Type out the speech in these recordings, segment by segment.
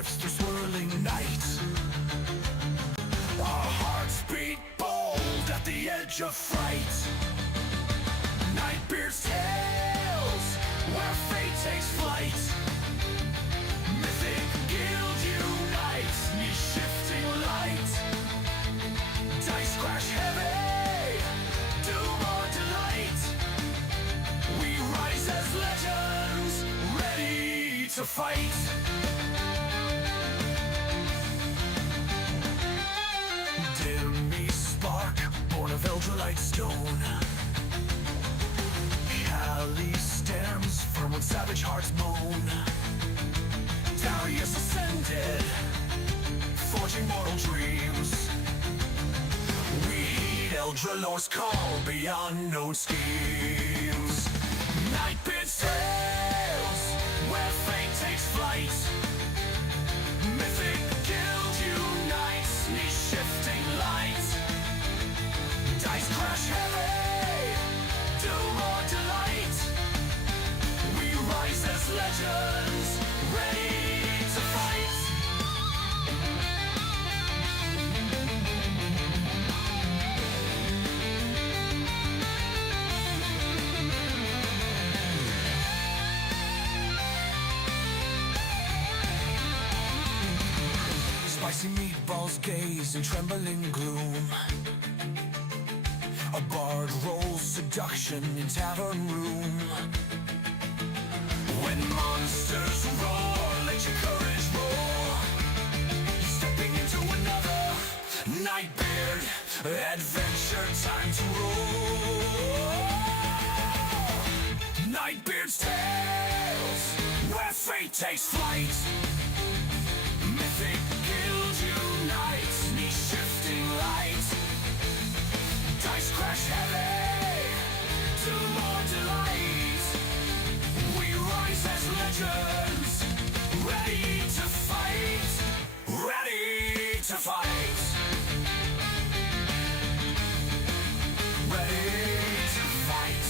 drifts through swirling night. Our hearts beat bold at the edge of fright. Nightbeard's tales, where fate takes flight. Mythic Guild unites, neath shifting light. Dice crash heavy, doom or delight. We rise as legends, ready to fight. Dimmy spark, born of Eldralite stone. Cali stems firm when savage hearts moan. Darius ascended, forging mortal dreams. We heed Eldralore's call beyond known schemes. Nightbeard's tales, where fate takes flight. Mythic Guild unites, neath shifting light. Dice crash heavy, doom or delight. We rise as legends, ready to fight. Spicy meatballs gaze in trembling gloom. A bard rolls seduction in tavern room. When monsters roar, let your courage roar. Stepping into another Nightbeard adventure, time to roll. Nightbeard's tales, where fate takes flight. Mythic Guild unites, neath shifting light. Dice crash heavy, doom or delight. We rise as legends, ready to fight. Ready to fight. Ready to fight.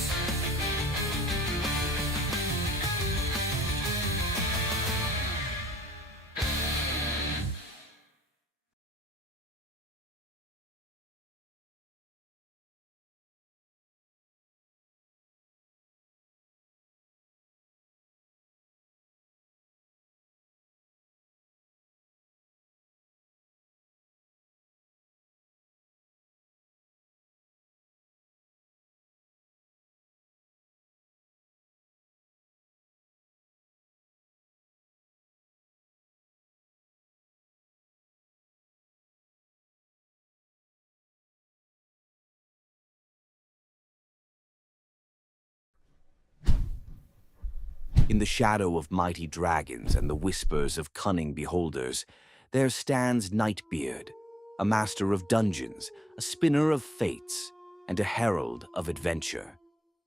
In the shadow of mighty dragons and the whispers of cunning beholders, there stands Nightbeard, a master of dungeons, a spinner of fates, and a herald of adventure.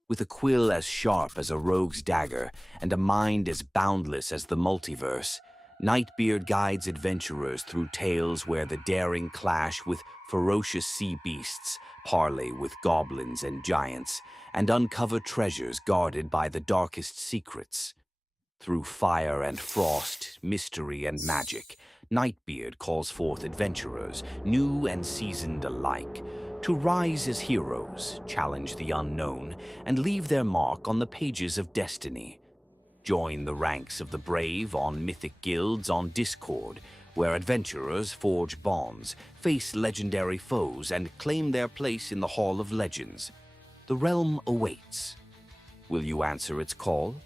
With a quill as sharp as a rogue's dagger and a mind as boundless as the multiverse, Nightbeard guides adventurers through tales where the daring clash with ferocious sea beasts, parley with goblins and giants, and uncover treasures guarded by the darkest secrets. Through fire and frost, mystery and magic, Nightbeard calls forth adventurers, new and seasoned alike, to rise as heroes, challenge the unknown, and leave their mark on the pages of destiny. Join the ranks of the brave on Mythic Guilds on Discord, where adventurers forge bonds, face legendary foes, and claim their place in the Hall of Legends. The realm awaits. Will you answer its call?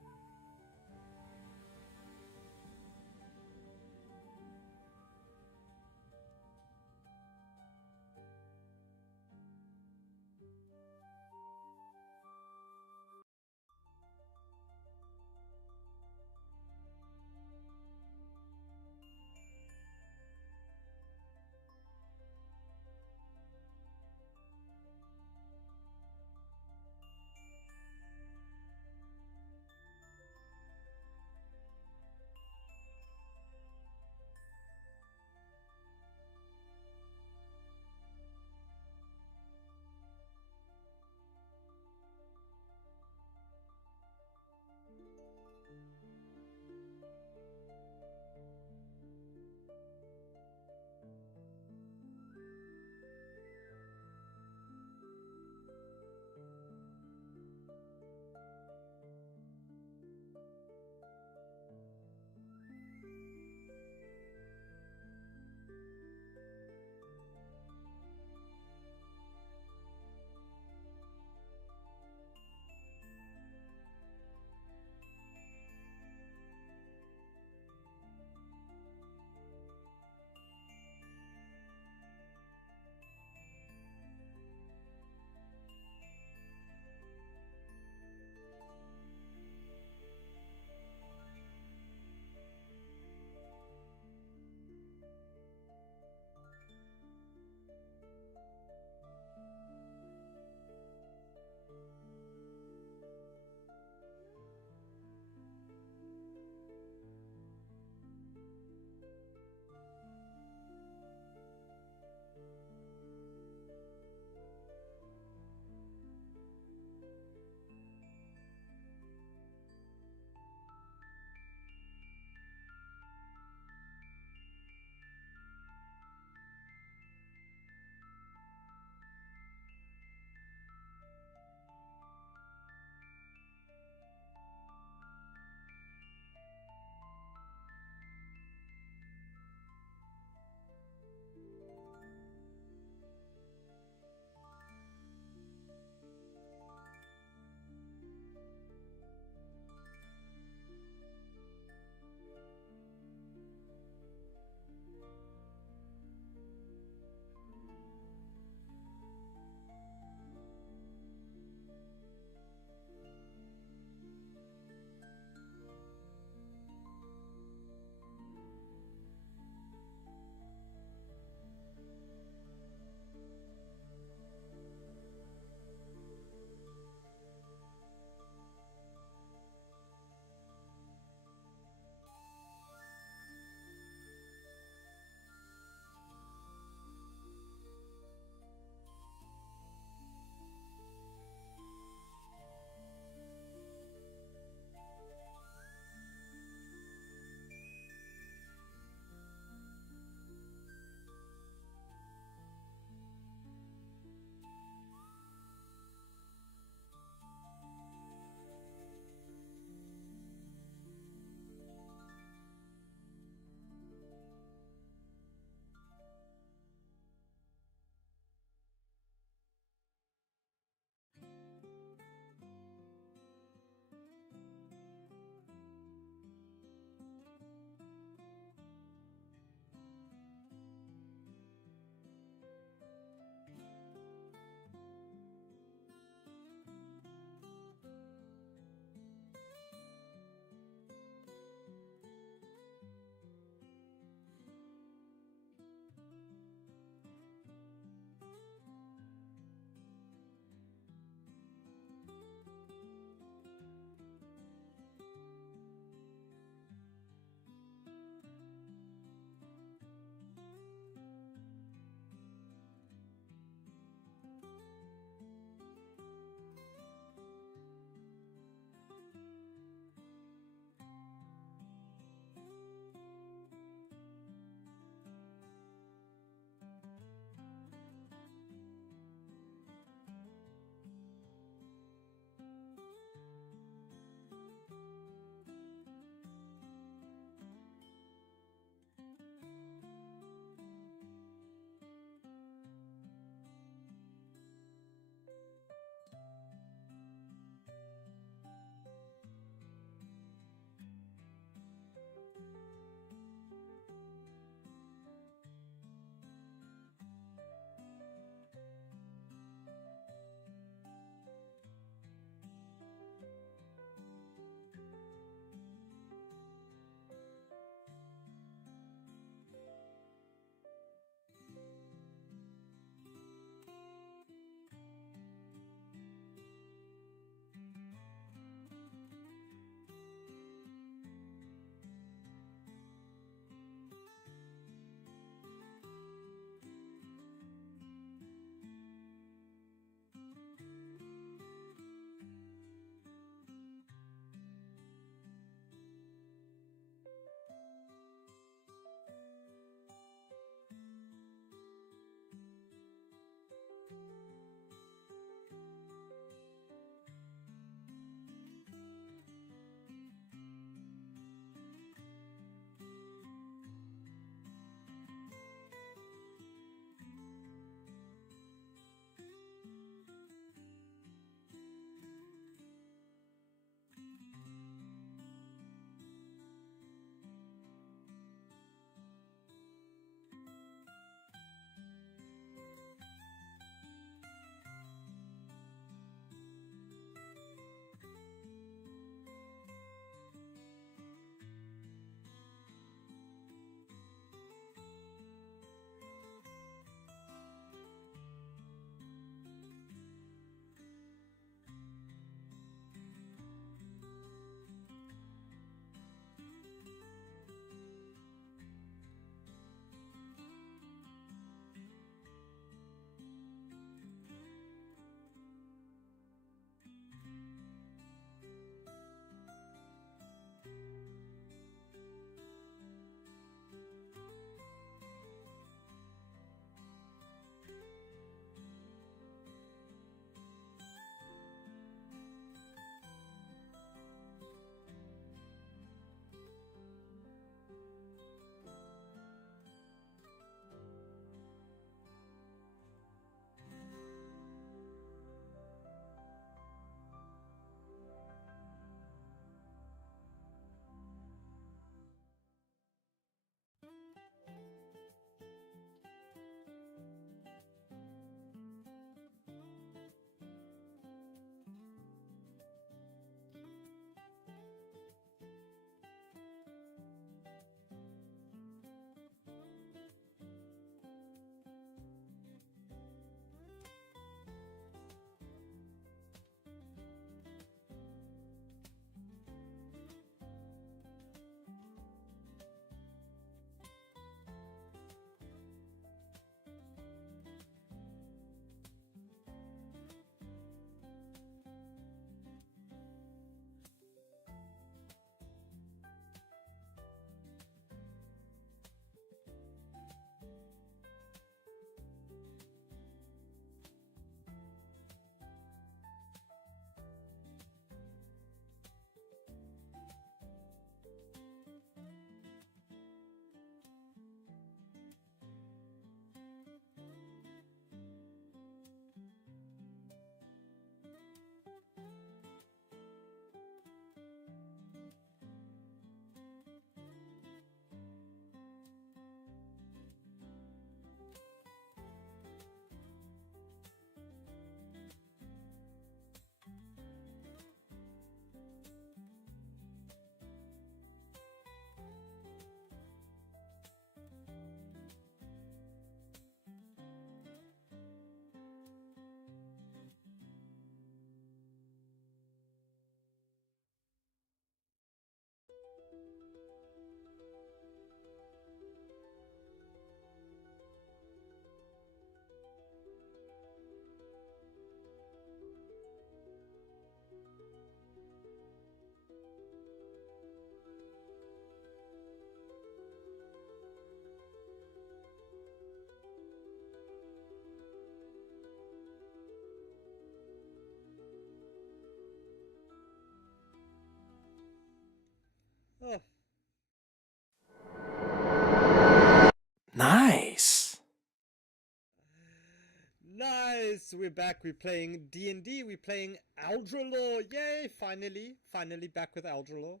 Yes, we're back. We're playing D&D. We're playing Eldralore. Yay! Finally back with Eldralore.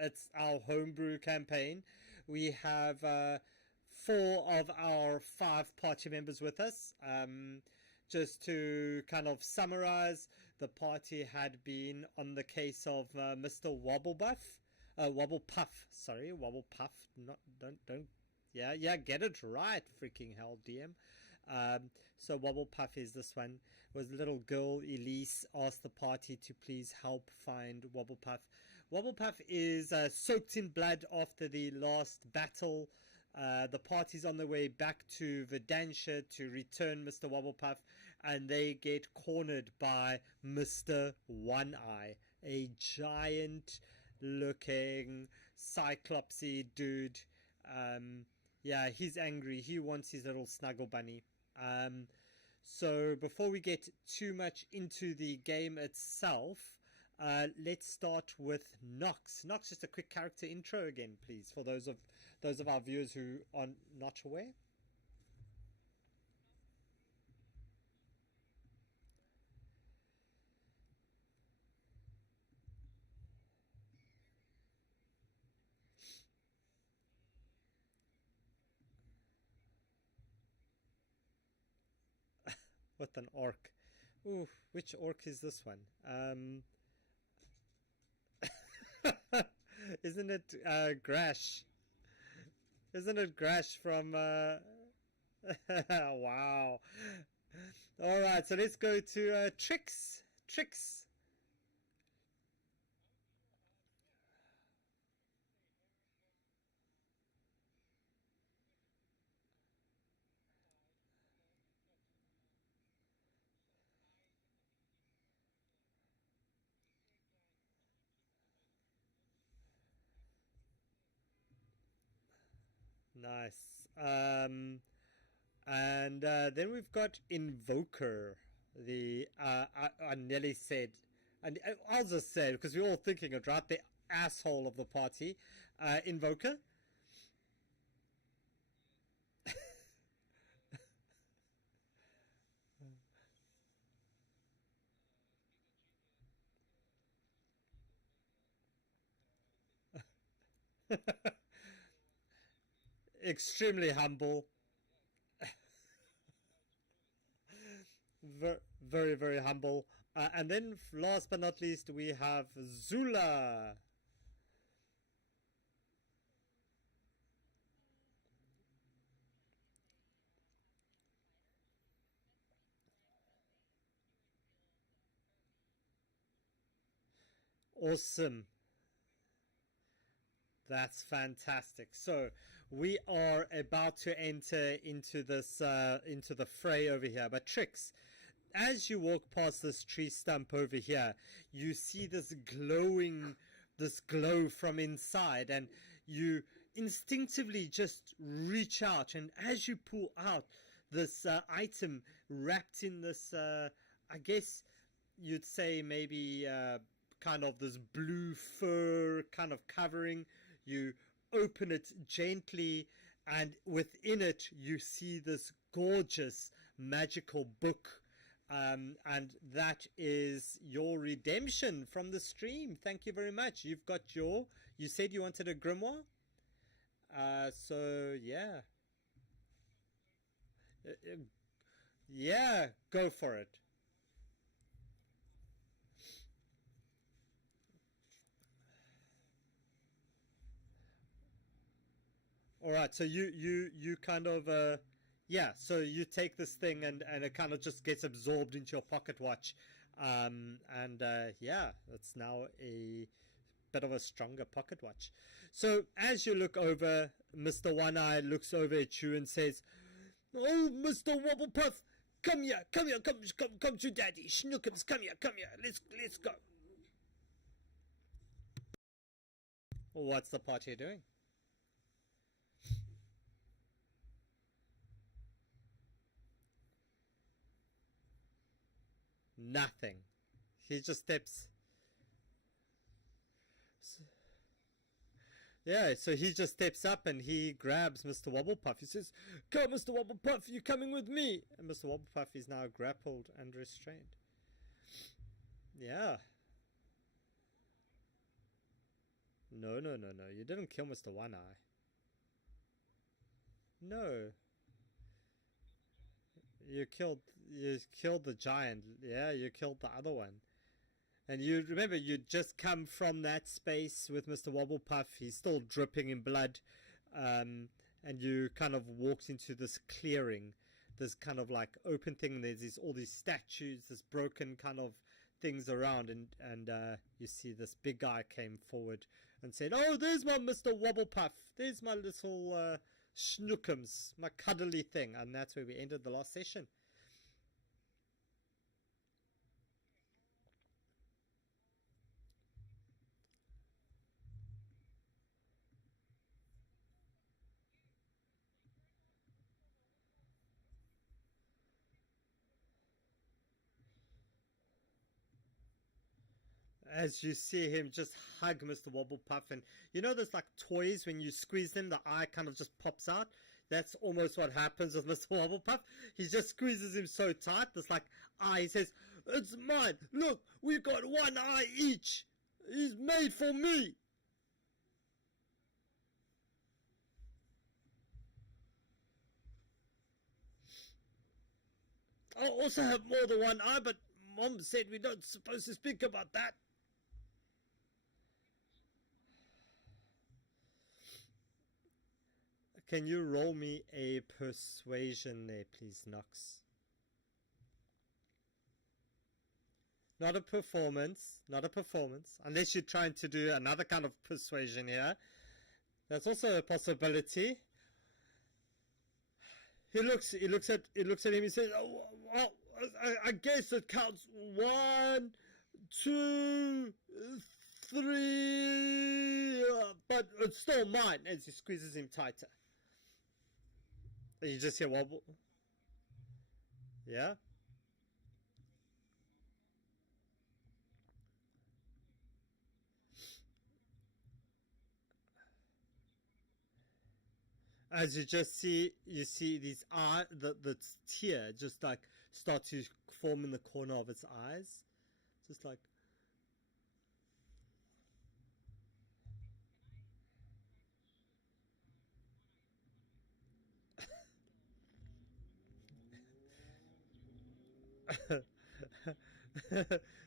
It's our homebrew campaign. We have 4 of our 5 party members with us. Just to kind of summarize, the party had been on the case of Mr. Wobblepuff. Sorry, Wobblepuff. Don't. Yeah, get it right, freaking hell, DM. So Wobblepuff is this one. It was little girl Elise asked the party to please help find Wobblepuff. Wobblepuff is soaked in blood after the last battle. The party's on the way back to Verdantia to return Mr. Wobblepuff, and they get cornered by Mr. One Eye, a giant looking cyclopsy dude. Yeah, he's angry. He wants his little snuggle bunny. So before we get too much into the game itself, let's start with Nox. Nox, just a quick character intro again, please, for those of our viewers who are not aware. With an orc. Ooh, which orc is this one? Isn't it Grash? Isn't it Grash from wow. Alright, so let's go to Trix. Trix. Nice. And then we've got Invoker. The I nearly said, and I'll just say because we're all thinking it, right? The asshole of the party, Invoker. Extremely humble. Very, very humble. And then last but not least, we have Zula. Awesome. That's fantastic. So we are about to enter into this into the fray over here. But Trix, as you walk past this tree stump over here, you see this glow from inside, and you instinctively just reach out, and as you pull out this item wrapped in this I guess you'd say maybe kind of this blue fur kind of covering. You open it gently, and within it you see this gorgeous magical book. And that is your redemption from the stream. Thank you very much. You've got you said you wanted a grimoire? So yeah. Yeah, go for it. All right, so you kind of yeah, so you take this thing, and it kind of just gets absorbed into your pocket watch, and yeah, it's now a bit of a stronger pocket watch. So as you look over, Mr. One Eye looks over at you and says, "Oh, Mr. Wobblepuff, come here, come to Daddy Schnookums, come here, let's go." Well, what's the party doing? Nothing. He just steps. Yeah, so he just steps up and he grabs Mr. Wobblepuff. He says, "Come, Mr. Wobblepuff, you're coming with me." And Mr. Wobblepuff is now grappled and restrained. Yeah. No, no, no, no. You didn't kill Mr. One Eye. No. You killed the giant. Yeah, you killed the other one. And you remember, you just come from that space with Mr. Wobblepuff. He's still dripping in blood. And you kind of walked into this clearing, this kind of like open thing. There's all these statues, this broken kind of things around. And you see this big guy came forward and said, "Oh, there's my Mr. Wobblepuff. There's my little schnookums, my cuddly thing." And that's where we ended the last session. As you see him just hug Mr. Wobblepuff, and you know those like toys when you squeeze them, the eye kind of just pops out. That's almost what happens with Mr. Wobblepuff. He just squeezes him so tight, this like eye. He says, "It's mine. Look, we've got one eye each. He's made for me." I also have more than one eye, but Mom said we're not supposed to speak about that. Can you roll me a persuasion there, please, Nox? Not a performance, not a performance. Unless you're trying to do another kind of persuasion here. That's also a possibility. He looks at him. He says, "Oh, well, I guess it counts 1, 2, 3, but it's still mine." As he squeezes him tighter. You just hear wobble. Yeah. As you see these eye, the tear just like start to form in the corner of its eyes, just like.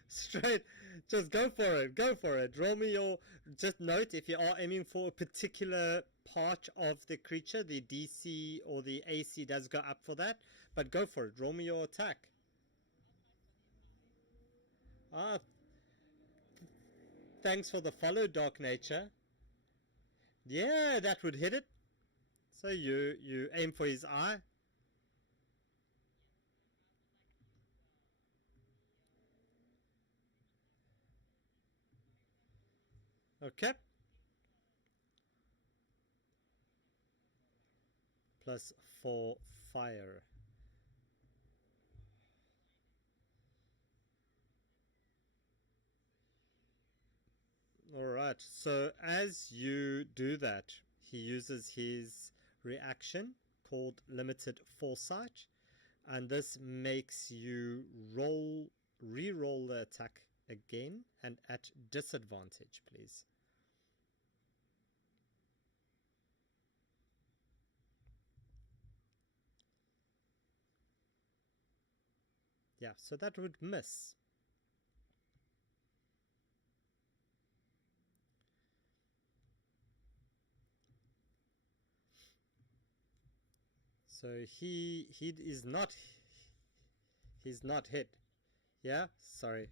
Straight, just go for it. Roll me your. Just note, if you are aiming for a particular part of the creature, the DC or the AC does go up for that, but go for it. Roll me your attack. Ah, thanks for the follow, Dark Nature. Yeah, that would hit it. So you aim for his eye. Okay. Plus 4 fire. Alright, so as you do that, he uses his reaction called Limited Foresight, and this makes you re-roll the attack again and at disadvantage, please. Yeah, so that would miss. So he is not, he's not hit. Yeah, sorry.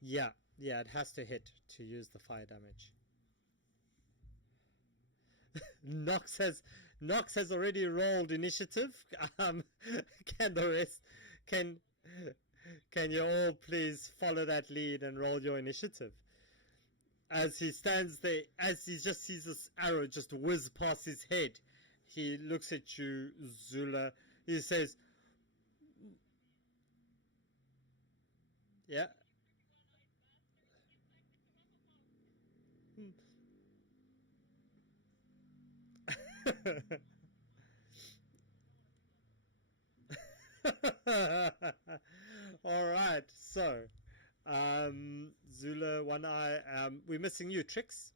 Yeah, it has to hit to use the fire damage. Nox has already rolled initiative. Can the rest can can you all please follow that lead and roll your initiative? As he stands there, as he just sees this arrow just whiz past his head, he looks at you, Zula. He says, "Yeah, All right, so Zula, One Eye, we're missing you, Tricks.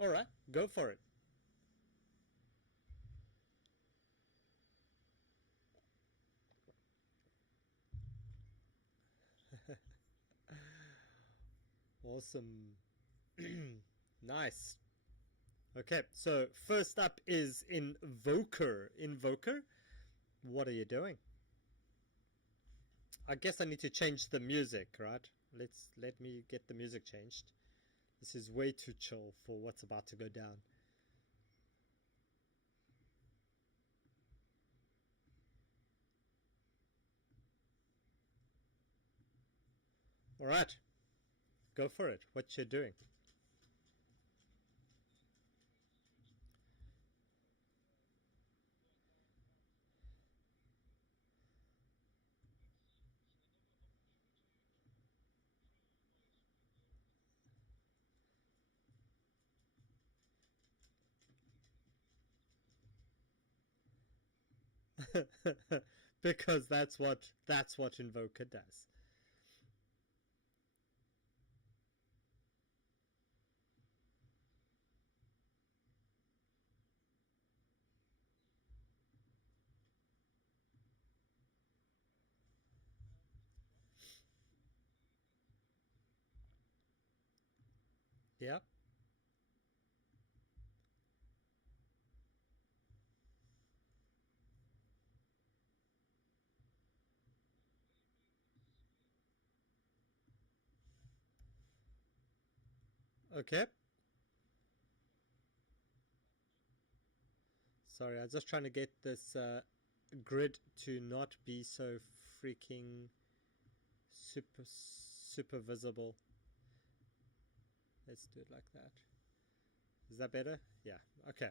All right, go for it. Awesome. Nice. Okay, so first up is Invoker. Invoker, what are you doing? I guess I need to change the music, right? Let me get the music changed. This is way too chill for what's about to go down. All right, go for it. What you doing? Because that's what Invoker does. Yeah. Okay. Sorry, I was just trying to get this grid to not be so freaking super visible. Let's do it like that. Is that better? Yeah. Okay.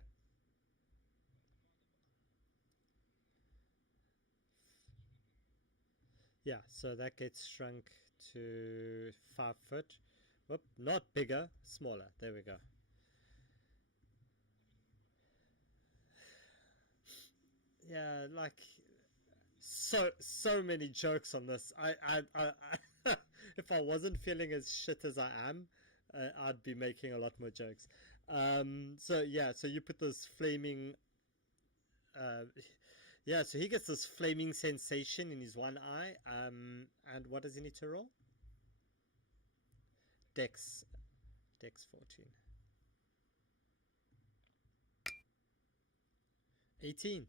Yeah, so that gets shrunk to 5 foot. Whoop, not bigger, smaller. There we go. Yeah, like so many jokes on this. If I wasn't feeling as shit as I am, I'd be making a lot more jokes. So yeah, so you put this flaming. Yeah, so he gets this flaming sensation in his one eye. And what does he need to roll? Dex, Dex 14. 18.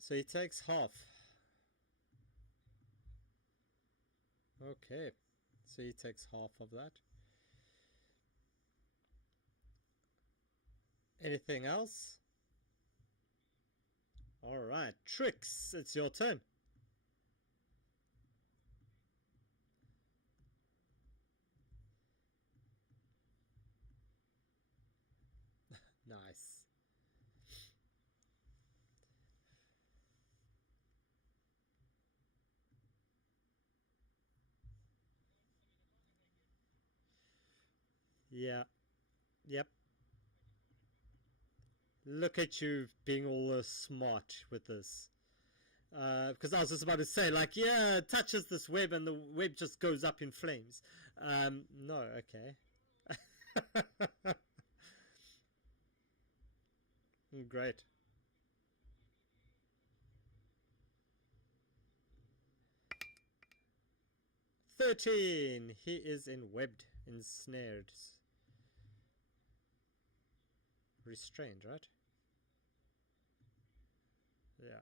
So he takes half. Okay, so he takes half of that. Anything else? All right, Tricks, it's your turn. Nice. Yeah. Yep. Look at you being all smart with this. Because I was just about to say, like, yeah, it touches this web and the web just goes up in flames. No, okay. Great. 13. He is enwebbed, ensnared, restrained, right? Yeah.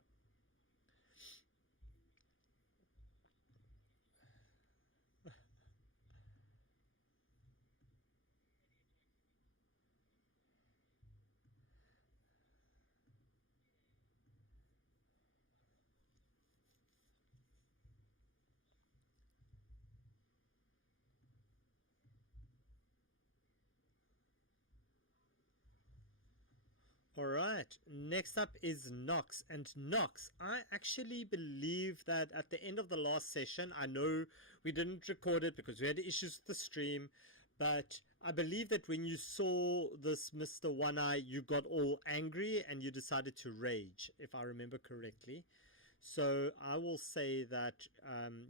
Alright, next up is Nox. And Nox, I actually believe that at the end of the last session, I know we didn't record it because we had issues with the stream, but I believe that when you saw this Mr. One Eye, you got all angry and you decided to rage, if I remember correctly. So I will say that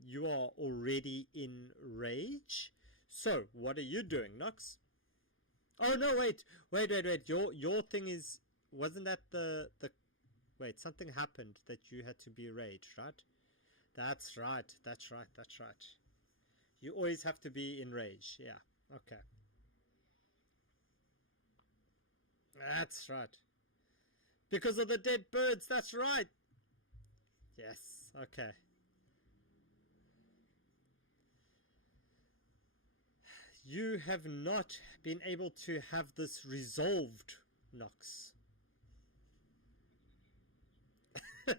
you are already in rage. So what are you doing, Nox? Oh no, wait. Your thing is, wasn't that the wait, something happened that you had to be rage, right? That's right. You always have to be in rage. Yeah. Okay. That's right. Because of the dead birds, that's right. Yes, okay. You have not been able to have this resolved, Nox.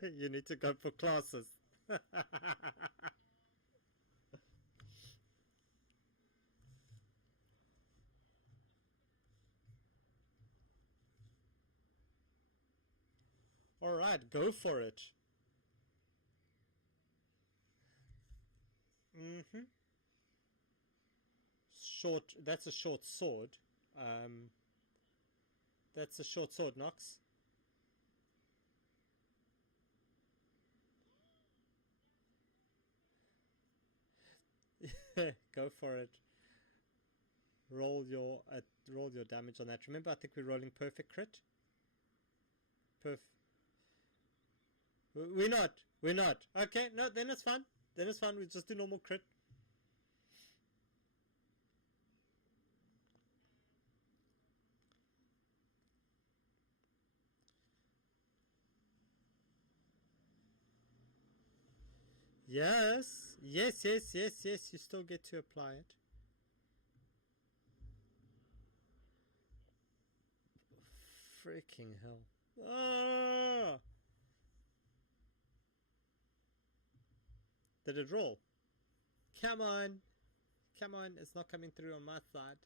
You need to go for classes. Alright, go for it. Short, that's a short sword. That's a short sword, Nox. Go for it. Roll your damage on that. Remember, I think we're rolling perfect crit. We're not. Okay, no, then it's fine. We just do normal crit. Yes. You still get to apply it. Freaking hell. Ah! Did it roll? Come on, it's not coming through on my side.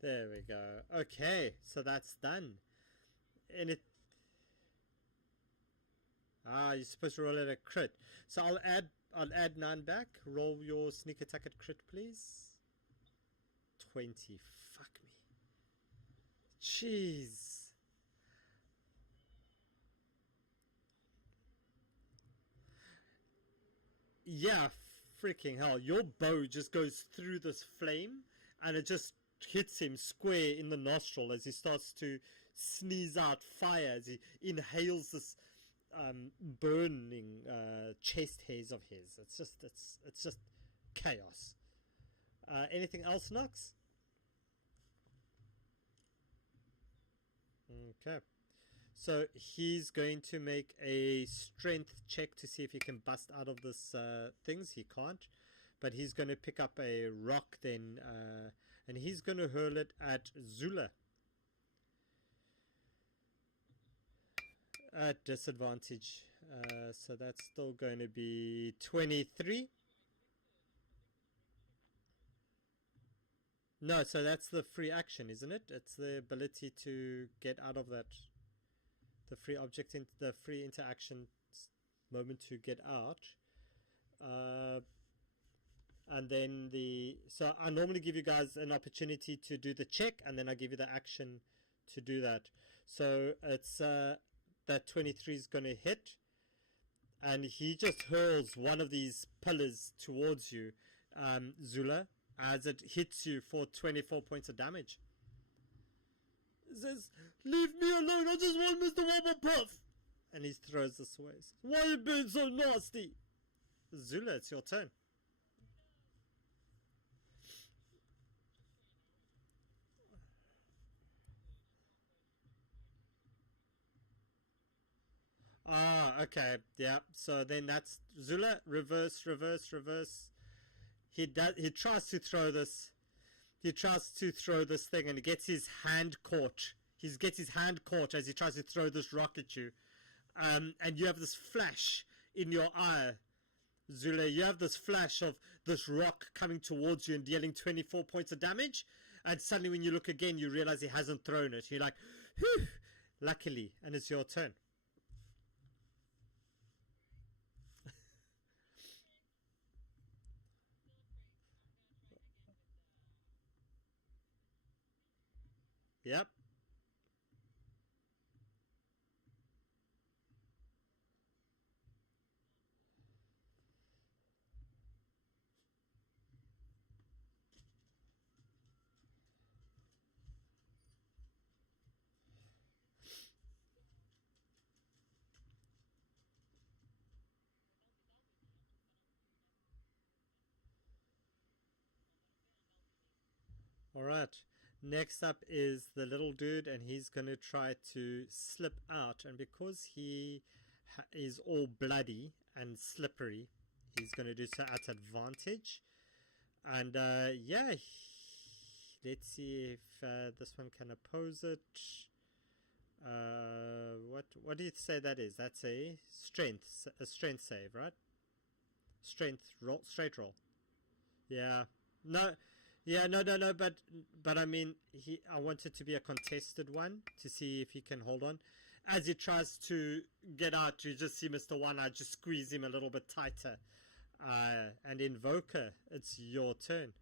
There we go. Okay, so that's done. And it... you're supposed to roll it at crit. So I'll add 9 back. Roll your sneak attack at crit, please. 20. Fuck me. Jeez. Yeah, freaking hell. Your bow just goes through this flame and it just hits him square in the nostril as he starts to sneeze out fire, as he inhales this burning chest hairs of his. It's just chaos. Anything else, Nox? Okay. So he's going to make a strength check to see if he can bust out of this things. He can't. But he's going to pick up a rock then. And he's going to hurl it at Zula. At disadvantage. So that's still going to be 23. No, so that's the free action, isn't it? It's the ability to get out of that. The free object, the free interaction moment to get out. And then so I normally give you guys an opportunity to do the check, and then I give you the action to do that. So it's that 23 is going to hit, and he just hurls one of these pillars towards you, Zula, as it hits you for 24 points of damage. He says, "Leave me alone, I just want Mr. Wobblepuff!" And he throws this away. "Why are you being so nasty?" Zula, it's your turn. Okay, yeah. So then that's Zula. Reverse. He tries to throw this. He tries to throw this thing, and he gets his hand caught. He gets his hand caught as he tries to throw this rock at you. And you have this flash in your eye, Zule, you have this flash of this rock coming towards you and dealing 24 points of damage, and suddenly when you look again, you realize he hasn't thrown it. You're like, whew, luckily, and it's your turn. Yep. Alright, next up is the little dude, and he's going to try to slip out, and because he is all bloody and slippery, he's going to do so at advantage. And yeah, let's see if this one can oppose it. What do you say that is? That's a strength save, right? Strength roll, straight roll. Yeah. No. Yeah, no, but I mean, I want it to be a contested one to see if he can hold on. As he tries to get out, you just see Mr. One-Eye just squeeze him a little bit tighter. And Invoker, it's your turn.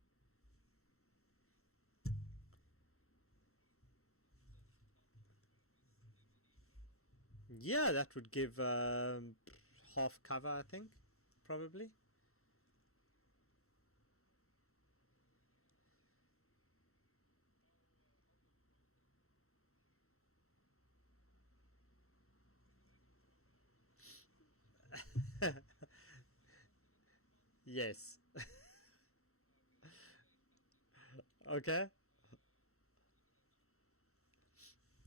Yeah, that would give half cover, I think, probably. Yes. Okay.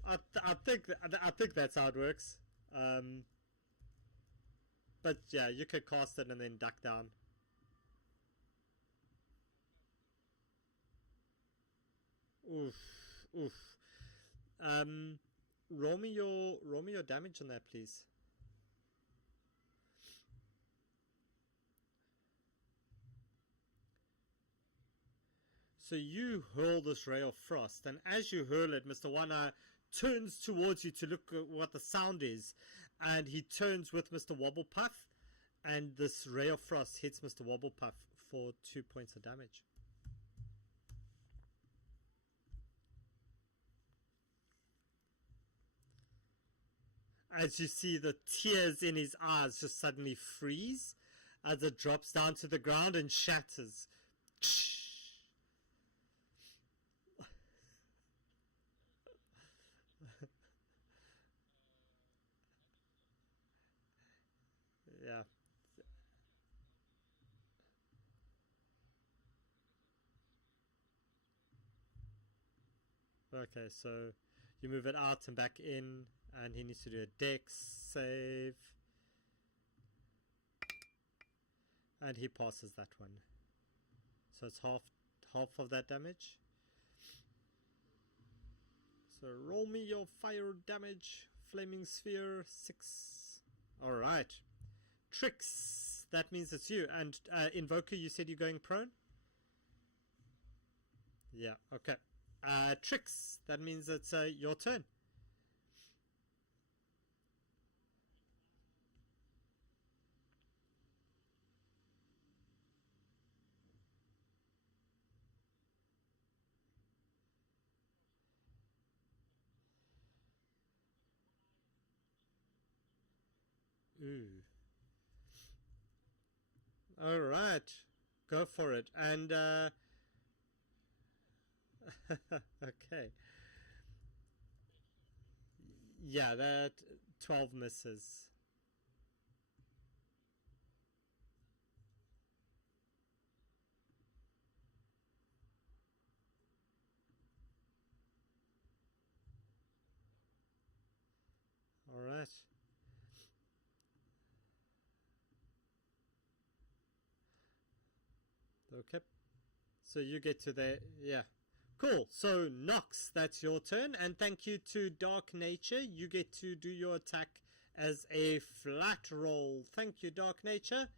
I think that's how it works. But yeah, you could cast it and then duck down. Oof, oof. Roll me your damage on that, please. So you hurl this ray of frost, and as you hurl it, Mr. One-Eye turns towards you to look at what the sound is, and he turns with Mr. Wobblepuff, and this ray of frost hits Mr. Wobblepuff for 2 points of damage. As you see the tears in his eyes just suddenly freeze as it drops down to the ground and shatters. Yeah. Okay, so you move it out and back in, and he needs to do a dex save. And he passes that one. So it's half of that damage. So roll me your fire damage. Flaming sphere 6. Alright. Tricks. That means it's you. And Invoker, you said you're going prone? Yeah, okay. Tricks. That means it's your turn. Ooh. Alright. Go for it. And okay. Yeah, that 12 misses. Alright. Okay. So you get to the... Yeah. Cool. So Nox, that's your turn. And thank you to Dark Nature. You get to do your attack as a flat roll. Thank you, Dark Nature.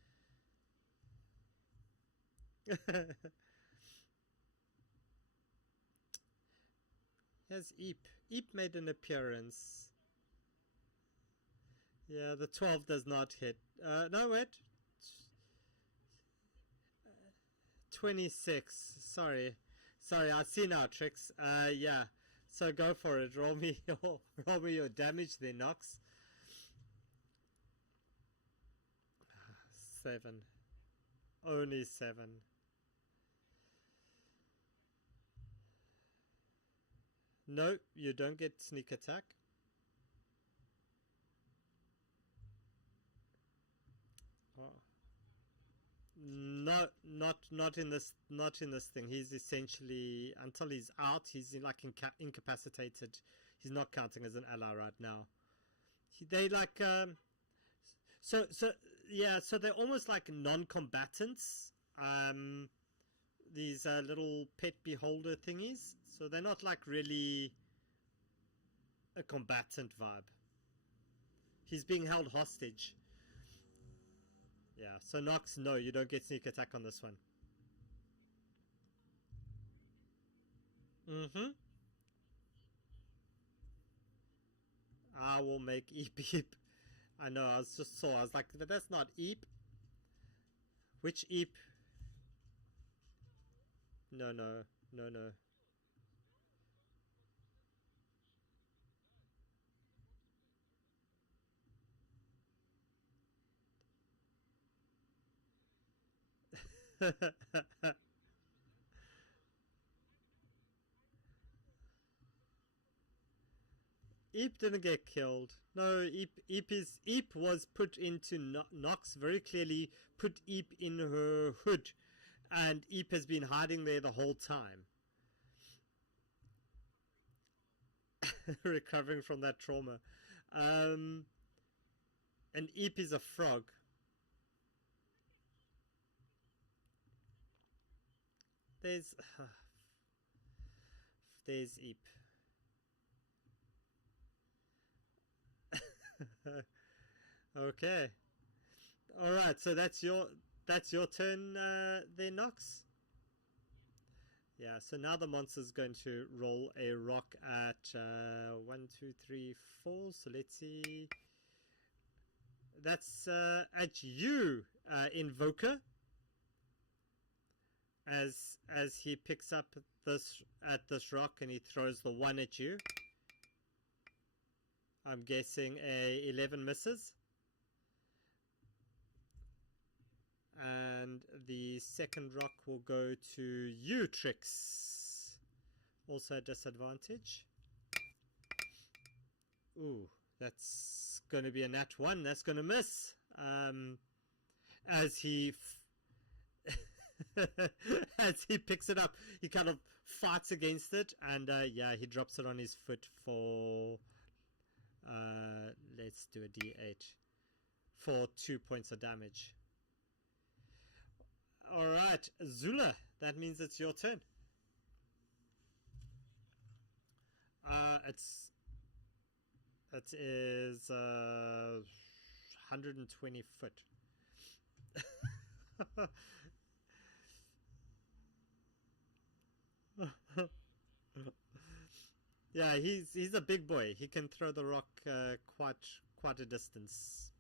Here's Eep. Eep made an appearance. Yeah, the 12 does not hit. No, wait. 26. Sorry. Sorry, I see now, Tricks. Yeah. So go for it. Roll me your damage there, Nox. 7. Only 7. No, you don't get sneak attack. Oh. No, not in this thing. He's essentially, until he's out, he's like incapacitated. He's not counting as an ally right now. They like so yeah, so they're almost like non-combatants. These little pet beholder thingies. So they're not like really a combatant vibe. He's being held hostage. Yeah, so Nox, no, you don't get sneak attack on this one. I will make Eep Eep. I know, I was like, but that's not Eep. Which Eep? No. Eep didn't get killed. No, Eep was put into Nox, very clearly put Eep in her hood, and Eep has been hiding there the whole time. Recovering from that trauma. And Eep is a frog. There's Eep. Okay. Alright, so that's your turn there, Nox. Yeah, so now the monster's going to roll a rock at 1, 2, 3, 4. So let's see. That's at you, Invoker. As he picks up this rock and he throws the 1 at you. I'm guessing a 11 misses. And the second rock will go to you, Trix. Also a disadvantage. Ooh, that's going to be a nat 1. That's going to miss. As he as he picks it up, he kind of fights against it, and yeah, he drops it on his foot for let's do a d8 for 2 points of damage. Alright, Zula, that means it's your turn. It is 120 foot. Yeah, he's a big boy. He can throw the rock quite a distance.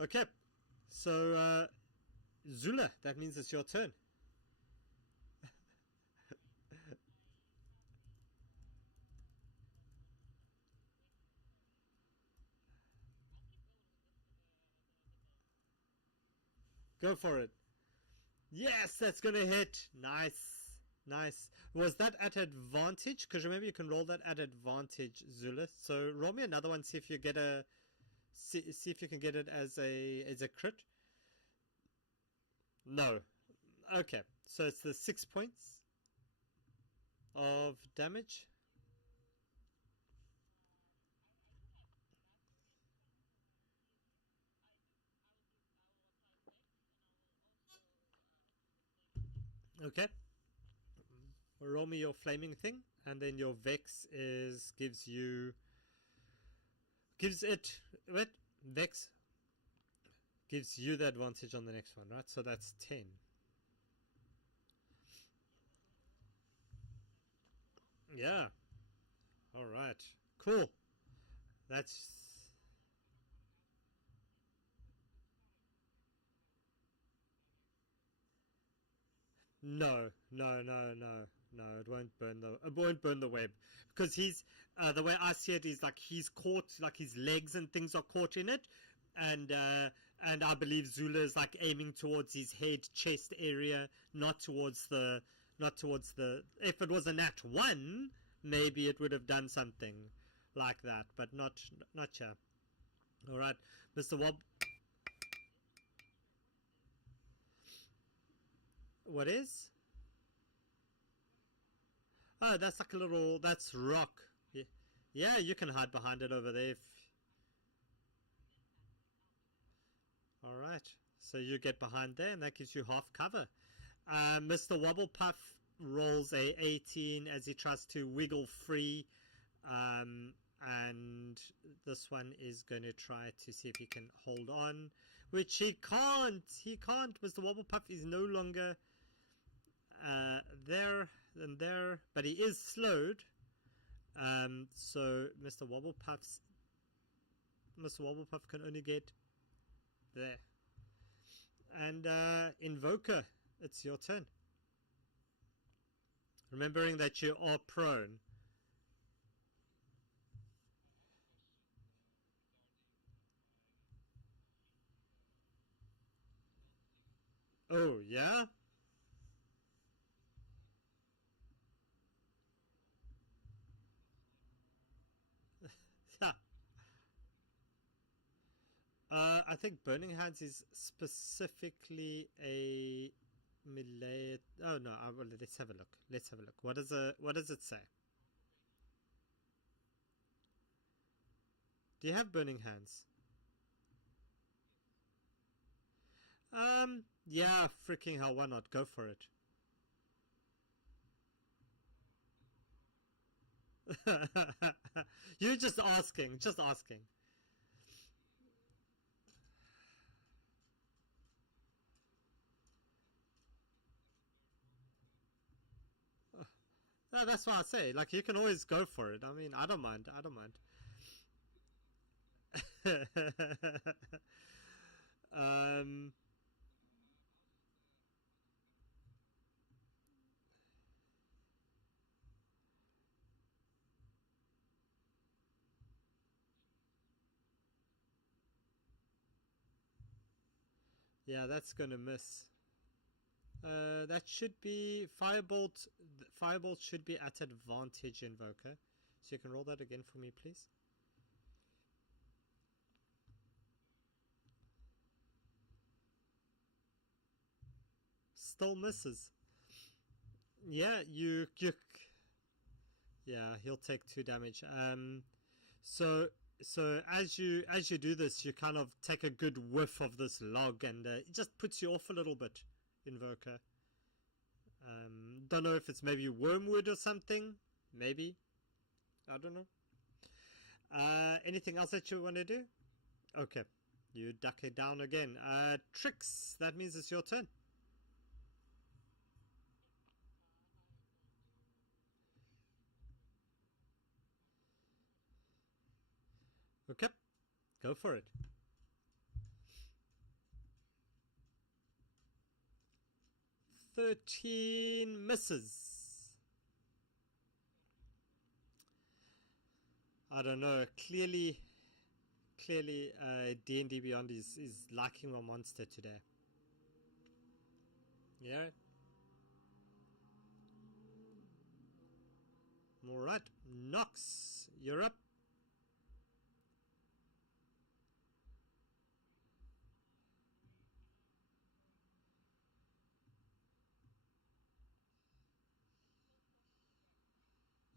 Okay, so Zula, that means it's your turn. Go for it. Yes, that's gonna hit. Nice. Was that at advantage? Because remember, you can roll that at advantage, Zula. So roll me another one. See if you get see if you can get it as a crit. No. Okay. So it's the 6 points of damage. Okay. Roll me your flaming thing, and then your Vex gives it what? Vex gives you the advantage on the next one, right? So that's 10. Yeah. All right. Cool. That's... No, no, no, no, no. It won't burn the web, because he's the way I see it is like he's caught, like his legs and things are caught in it, and I believe Zula is like aiming towards his head, chest area, not towards the. If it was a nat 1, maybe it would have done something like that, but not here. All right, Mr. Wob. What is? Oh, that's like a little. That's rock. Yeah, yeah, you can hide behind it over there. All right. So you get behind there, and that gives you half cover. Mr. Wobblepuff rolls a 18 as he tries to wiggle free, and this one is going to try to see if he can hold on, which he can't. He can't. Mr. Wobblepuff is no longer there than there, but he is slowed. So Mr. Wobblepuff can only get there. And Invoker, it's your turn. Remembering that you are prone. Oh, yeah? Yeah. I think Burning Hands is specifically a melee. Oh no! Well, let's have a look. Let's have a look. What does it say? Do you have Burning Hands? Yeah. Freaking hell! Why not? Go for it. You're just asking. Just asking. No, that's what I say. Like, you can always go for it. I mean, I don't mind. I don't mind. um, yeah, that's gonna miss. That should be Firebolt. Firebolt should be at advantage, Invoker. So you can roll that again for me, please. Still misses. Yeah, yeah, he'll take 2 damage. So as you do this, you kind of take a good whiff of this log, and it just puts you off a little bit, Invoker. Don't know if it's maybe wormwood or something. Maybe. I don't know. Anything else that you want to do? Okay. You duck it down again. Tricks. That means it's your turn. Okay. Go for it. 13 misses. I don't know. Clearly, D&D Beyond is liking my monster today. Yeah. Alright. Nox, you're up.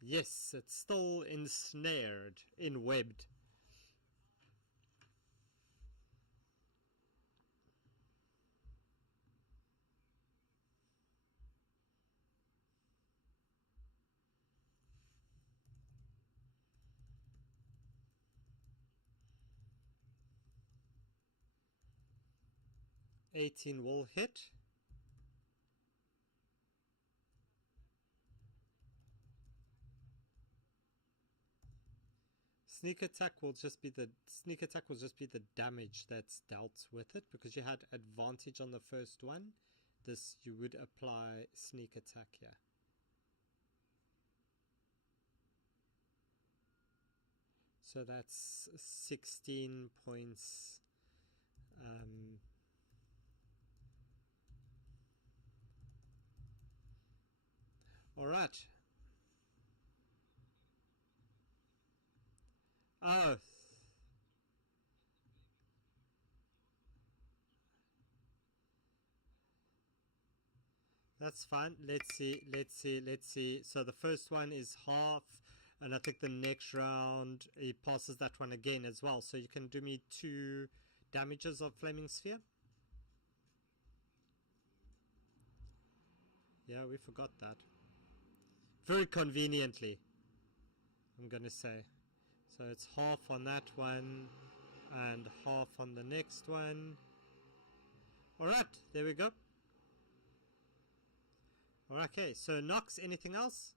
Yes, it's still ensnared, enwebbed. 18 will hit. Sneak attack will just be the damage that's dealt with it, because you had advantage on the first one. This you would apply sneak attack here. So that's 16 points. All right. Oh. That's fine. Let's see. So the first one is half, and I think the next round he passes that one again as well. So you can do me 2 damages of Flaming Sphere. Yeah, we forgot that. Very conveniently, I'm gonna say. So it's half on that one and half on the next one. Alright, there we go. Okay, so Nox, anything else?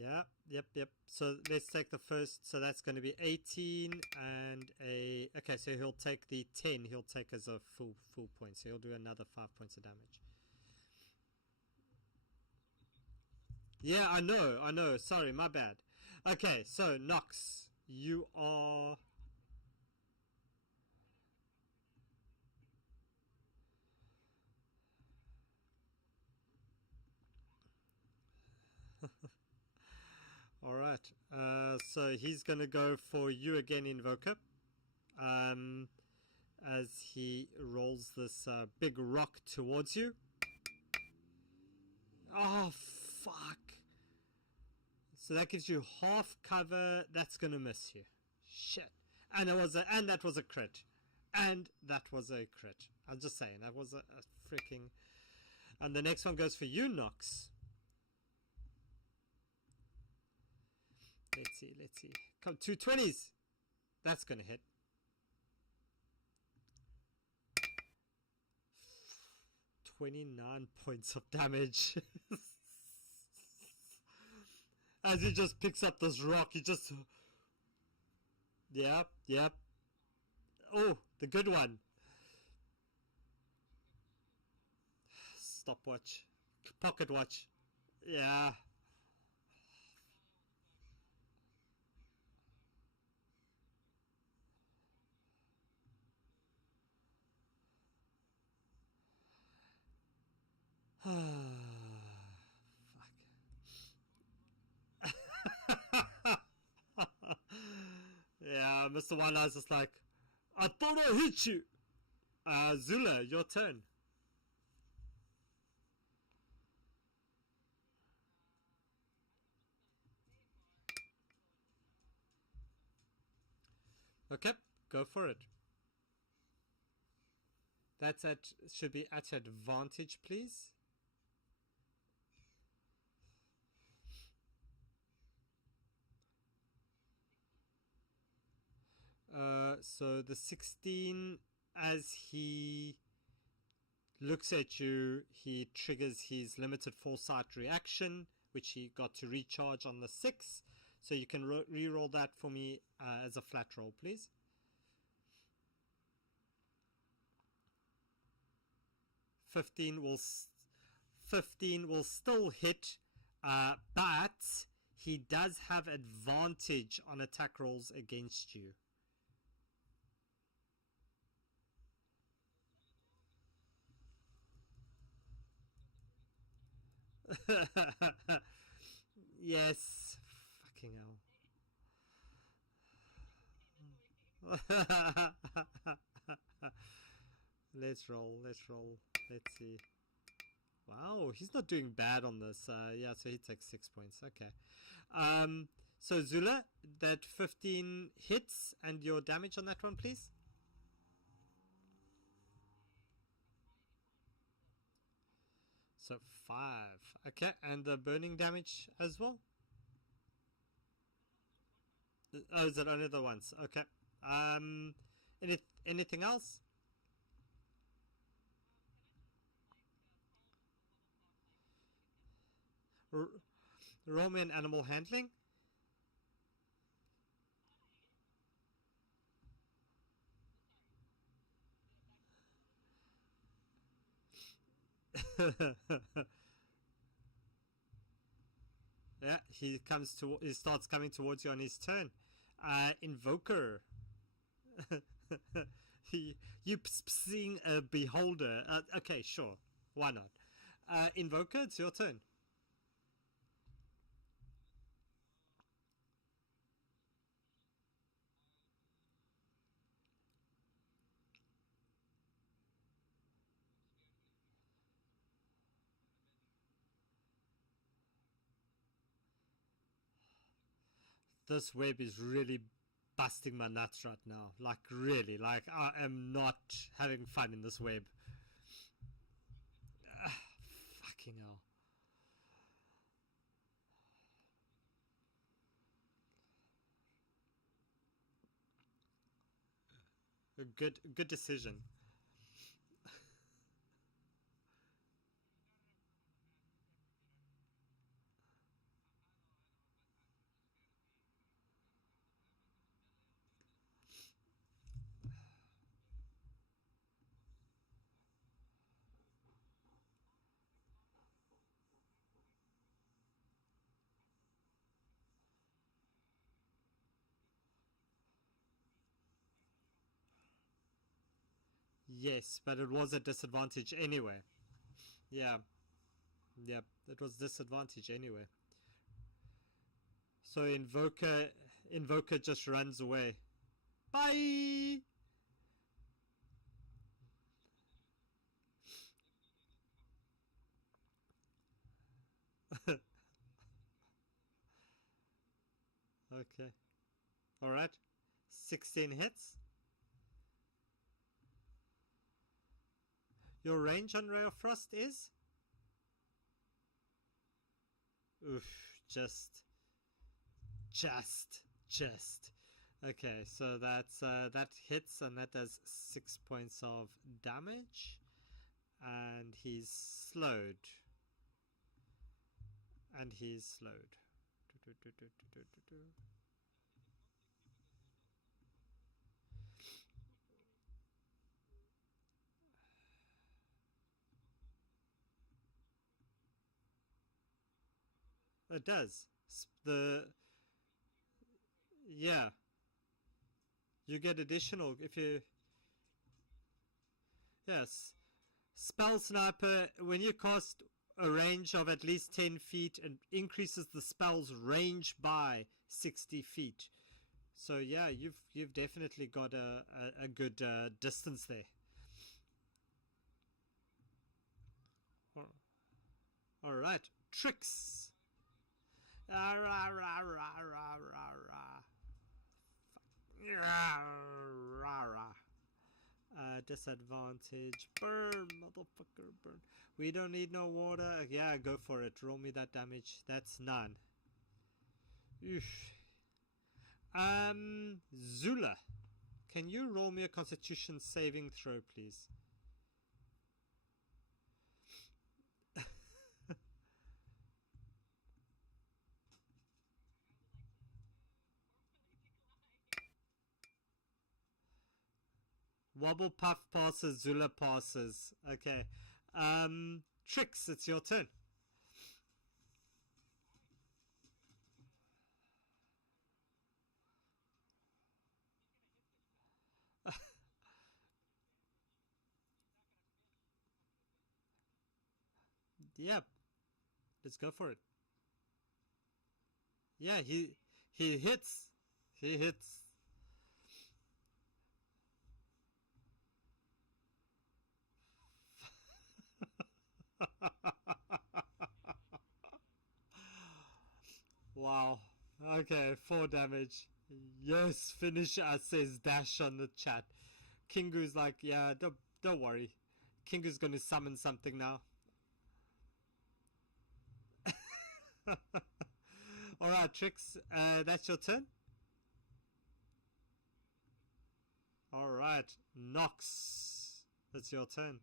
Yeah, yep. So let's take the first. So that's going to be 18 and a. Okay, so he'll take the 10. He'll take as a full point. So he'll do another 5 points of damage. Yeah, I know. Sorry, my bad. Okay, so Nox, you are. Alright, so he's gonna go for you again, Invoker. As he rolls this big rock towards you. Oh, fuck. So that gives you half cover. That's gonna miss you. Shit. And that was a crit. And that was a crit. I'm just saying, that was a freaking. And the next one goes for you, Nox. Let's see. Come, 2 20s. That's gonna hit. 29 points of damage. As he just picks up this rock, he just. Yep. Oh, the good one. Stopwatch. Pocket watch. Yeah. Fuck. Yeah, Mr. One Eye's just like, I thought I hit you. Zula, your turn. Okay, go for it. Should be at advantage, please. So the 16, as he looks at you, he triggers his limited foresight reaction, which he got to recharge on the 6. So you can re-roll that for me as a flat roll, please. 15 will still hit, but he does have advantage on attack rolls against you. Yes. Fucking hell. Let's roll. Let's see. Wow, he's not doing bad on this. Yeah, so he takes 6 points. Okay. So Zula, that 15 hits and your damage on that one, please. So 5. Okay, and the burning damage as well? Oh, is it only the ones? Okay. Anything else? Roll me an animal handling. Yeah, he starts coming towards you on his turn. Invoker. You seeing a beholder. Okay, sure. Why not? Invoker, it's your turn. This web is really busting my nuts right now. Like, really. Like, I am not having fun in this web. Fucking hell. A good decision. Yes, but it was a disadvantage anyway. Yeah. Yep, it was disadvantage anyway. So Invoker just runs away. Bye. Okay. All right. 16 hits. Your range on Ray of Frost is? Oof, just. Okay, so that hits and that does 6 points of damage, and he's slowed. It does. Yeah, you get additional if you. Yes. Spell Sniper, when you cast a range of at least 10 feet, and increases the spell's range by 60 feet. So yeah, you've definitely got a good distance there. All right, Tricks. Rah, rah, rah, rah, rah, rah, rah. Rah, rah. Disadvantage. Burn, motherfucker, burn. We don't need no water. Yeah, go for it. Roll me that damage. That's none. Oof. Zula. Can you roll me a Constitution saving throw, please? Wobble Puff passes, Zula passes. Okay. Tricks, it's your turn. Yeah. Let's go for it. Yeah, he hits. He hits. Wow. Okay, 4 damage. Yes, finish us, says Dash on the chat. Kingu's like, yeah, don't worry. Kingu's going to summon something now. Alright, Trix, that's your turn. Alright, Nox, that's your turn.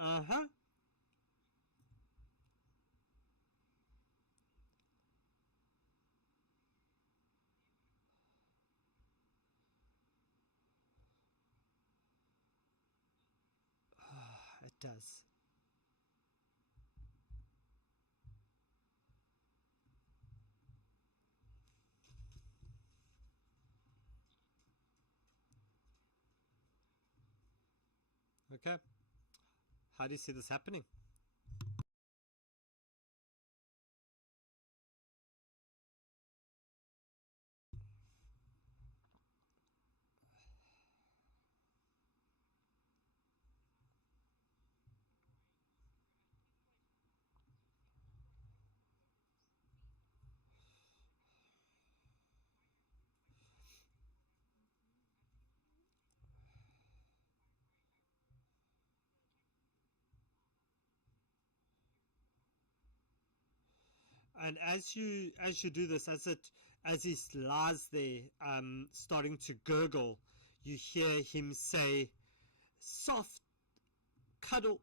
Uh-huh. It does. Okay. How do you see this happening? And as you do this, as he lies there, starting to gurgle, you hear him say, "Soft cuddle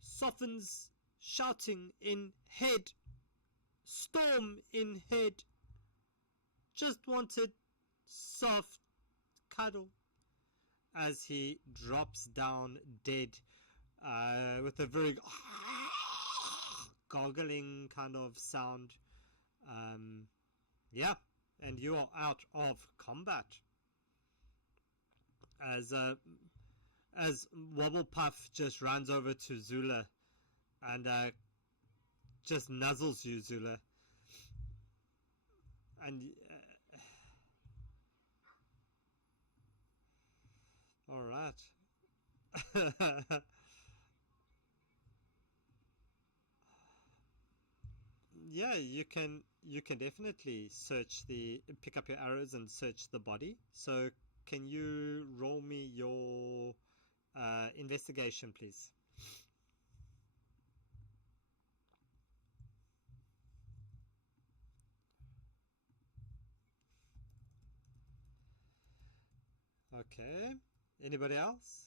softens, shouting in head, storm in head. Just wanted soft cuddle." As he drops down dead, with a very gargling kind of sound. Yeah, and you are out of combat. As Wobblepuff just runs over to Zula and just nuzzles you, Zula. And all right. Yeah, you can definitely pick up your arrows and search the body. So can you roll me your investigation, please? Okay. Anybody else?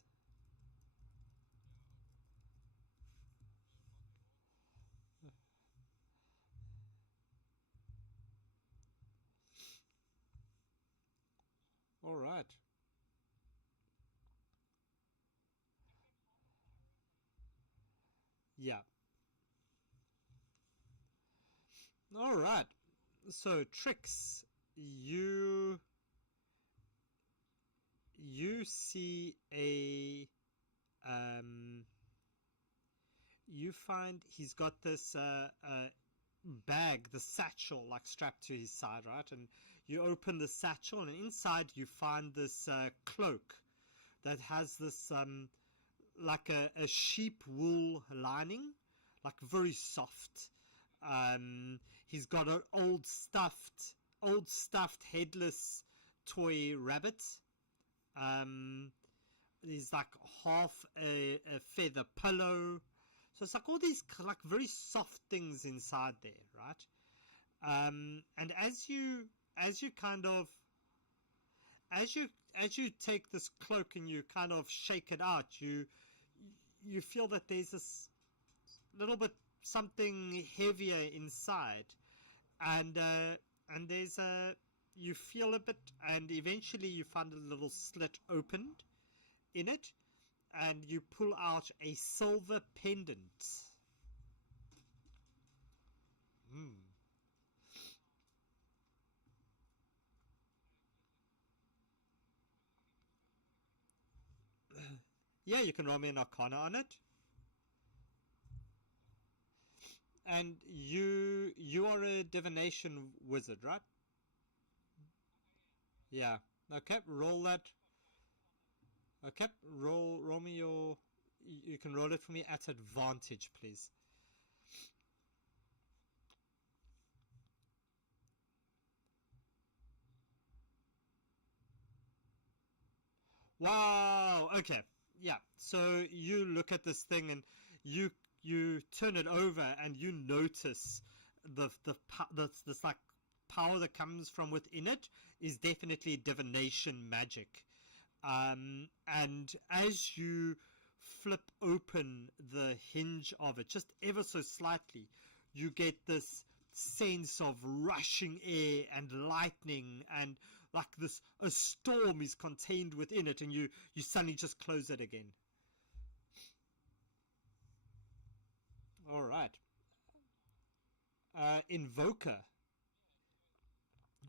All right. Yeah. All right. So Trix, you see um you find he's got this bag, the satchel, like strapped to his side, right? And you open the satchel, and inside you find this cloak that has this like a sheep wool lining, like very soft. He's got an old stuffed headless toy rabbit. There's like half a feather pillow. So it's like all these like very soft things inside there, right? And as you take this cloak and you kind of shake it out, you feel that there's this little bit something heavier inside, and there's a you feel a bit, and eventually you find a little slit opened in it, and you pull out a silver pendant. Hmm. Yeah, you can roll me an arcana on it. And you are a divination wizard, right? Yeah. Okay, roll that. Okay, roll me your. You can roll it for me at advantage, please. Wow. Okay. Yeah. So you look at this thing and you turn it over and you notice this like power that comes from within it is definitely divination magic. And as you flip open the hinge of it just ever so slightly, you get this sense of rushing air and lightning, and like this a storm is contained within it, and you suddenly just close it again. All right. Invoker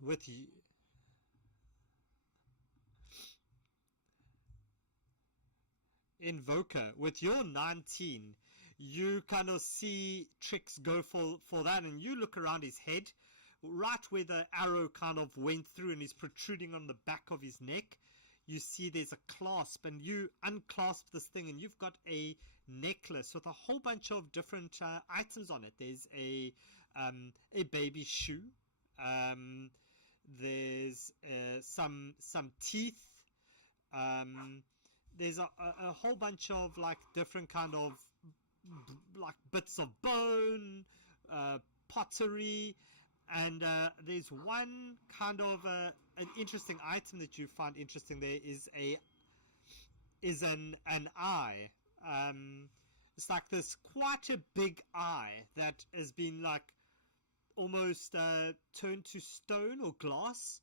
with Invoker, with your 19, you kind of see Trix go for that, and you look around his head, right where the arrow kind of went through and is protruding on the back of his neck. You see there's a clasp, and you unclasp this thing, and you've got a necklace with a whole bunch of different items on it. There's a baby shoe. There's some teeth. There's a whole bunch of like different kind of like bits of bone, pottery, and there's one kind of an interesting item that you find interesting. There is an eye. It's like this quite a big eye that has been like almost turned to stone or glass,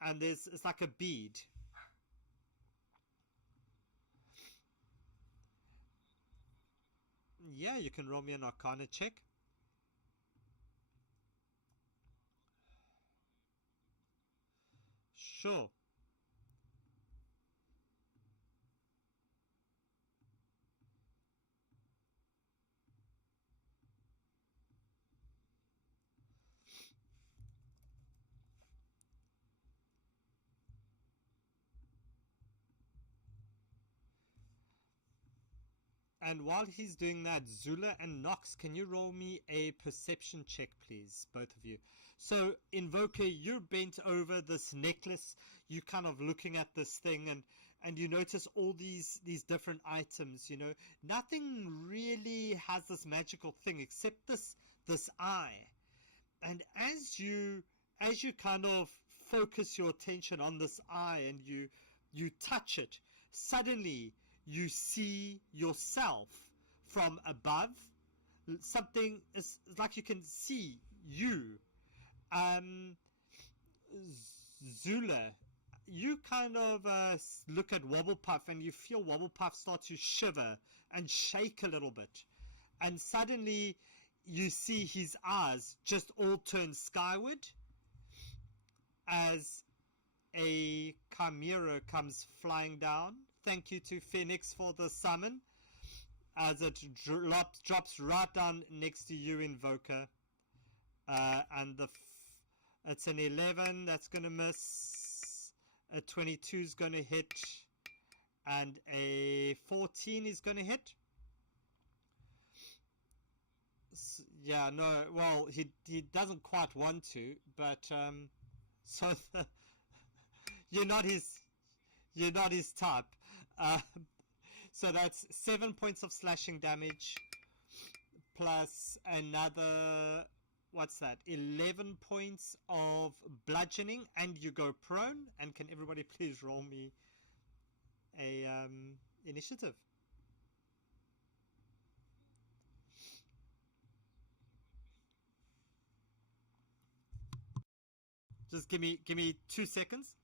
and it's like a bead. Yeah, you can roll me an Arcana check. Sure. And while he's doing that, Zula and Nox, can you roll me a perception check, please, both of you? So, Invoker, you're bent over this necklace. You're kind of looking at this thing, and you notice all these different items. You know, nothing really has this magical thing except this eye. And as you kind of focus your attention on this eye and you touch it, suddenly you see yourself from above. Something is like you can see you. um Zula, you kind of look at Wobblepuff and you feel Wobblepuff start to shiver and shake a little bit, and suddenly you see his eyes just all turn skyward as a chimera comes flying down. Thank you to Phoenix for the summon, as it drops right down next to you, Invoker. And it's an 11 that's going to miss, a 22 is going to hit, and a 14 is going to hit. Yeah, no, well, he doesn't quite want to, but so you're not his type. So that's 7 points of slashing damage plus another, what's that, 11 points of bludgeoning, and you go prone. And can everybody please roll me a initiative? Just give me 2 seconds.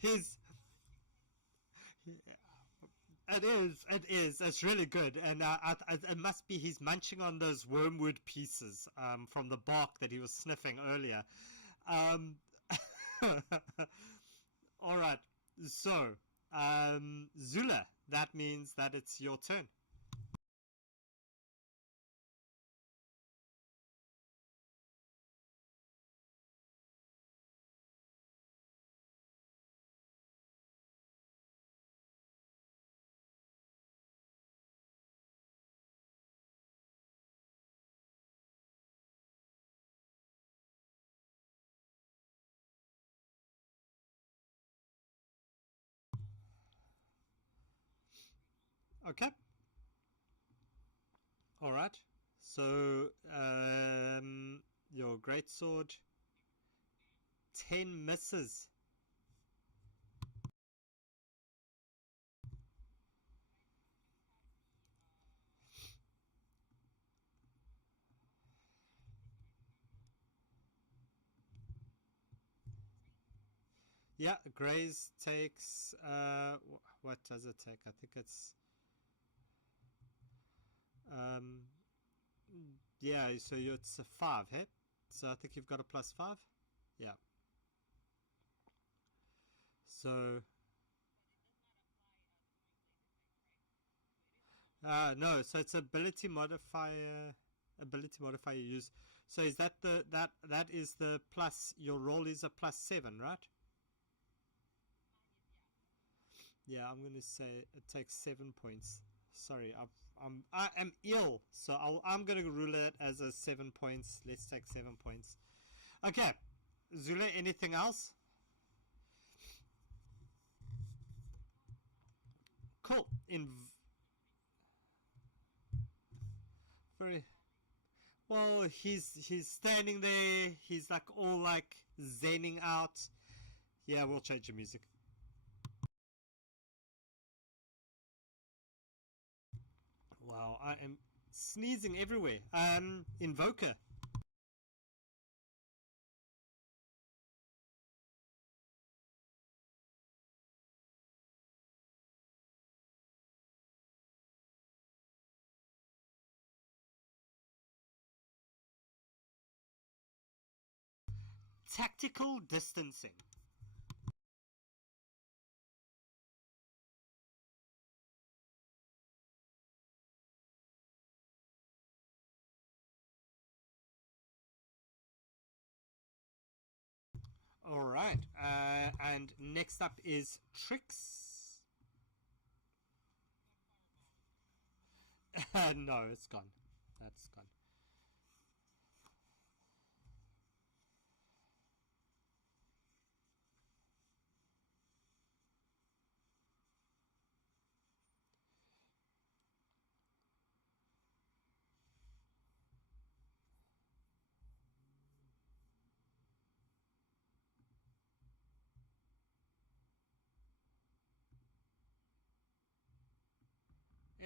his It is. It is. It's really good, and it must be he's munching on those wormwood pieces from the bark that he was sniffing earlier. Um, all right. So, Zula, that means that it's your turn. Okay. All right. So, your greatsword 10 misses. Yeah, Graze takes, what does it take? I think it's, yeah, so it's a 5 hit. So I think you've got a +5. Yeah. So, no, so it's ability modifier you use. So is that that is the plus, your roll is a +7, right? Yeah, I'm gonna say it takes 7 points. Sorry, I am ill, so I'm gonna rule it as a 7 points. Let's take 7 points. Okay, Zule, anything else? Cool. Very well. He's standing there. He's like all like zenning out. Yeah, we'll change the music. Wow, I am sneezing everywhere. Invoker. Tactical distancing. All right. And next up is tricks. No, it's gone. That's gone.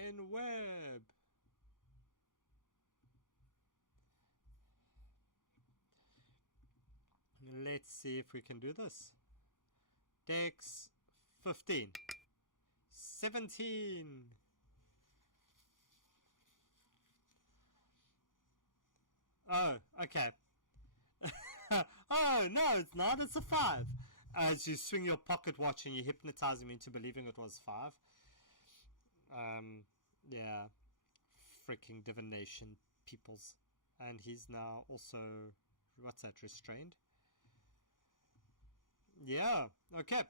And web. Let's see if we can do this. Dex 15. 17. Oh, okay. Oh, no, it's not. It's a 5. As you swing your pocket watch and you hypnotize him into believing it was 5. Yeah. Freaking divination peoples. And he's now also, what's that, restrained? Yeah, okay.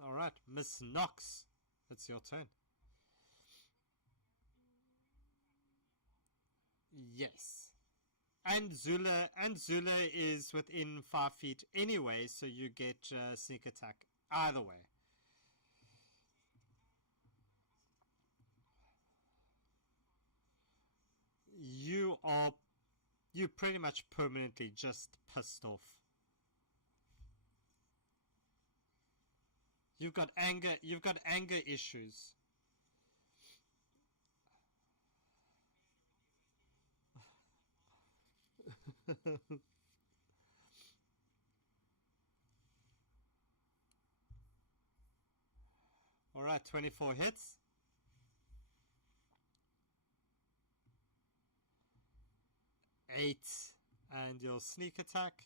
Alright, Miss Knox, it's your turn. Yes. And Zula is within 5 feet anyway, so you get sneak attack either way. You pretty much permanently just pissed off. You've got anger issues. Alright, 24 hits. 8, and your sneak attack.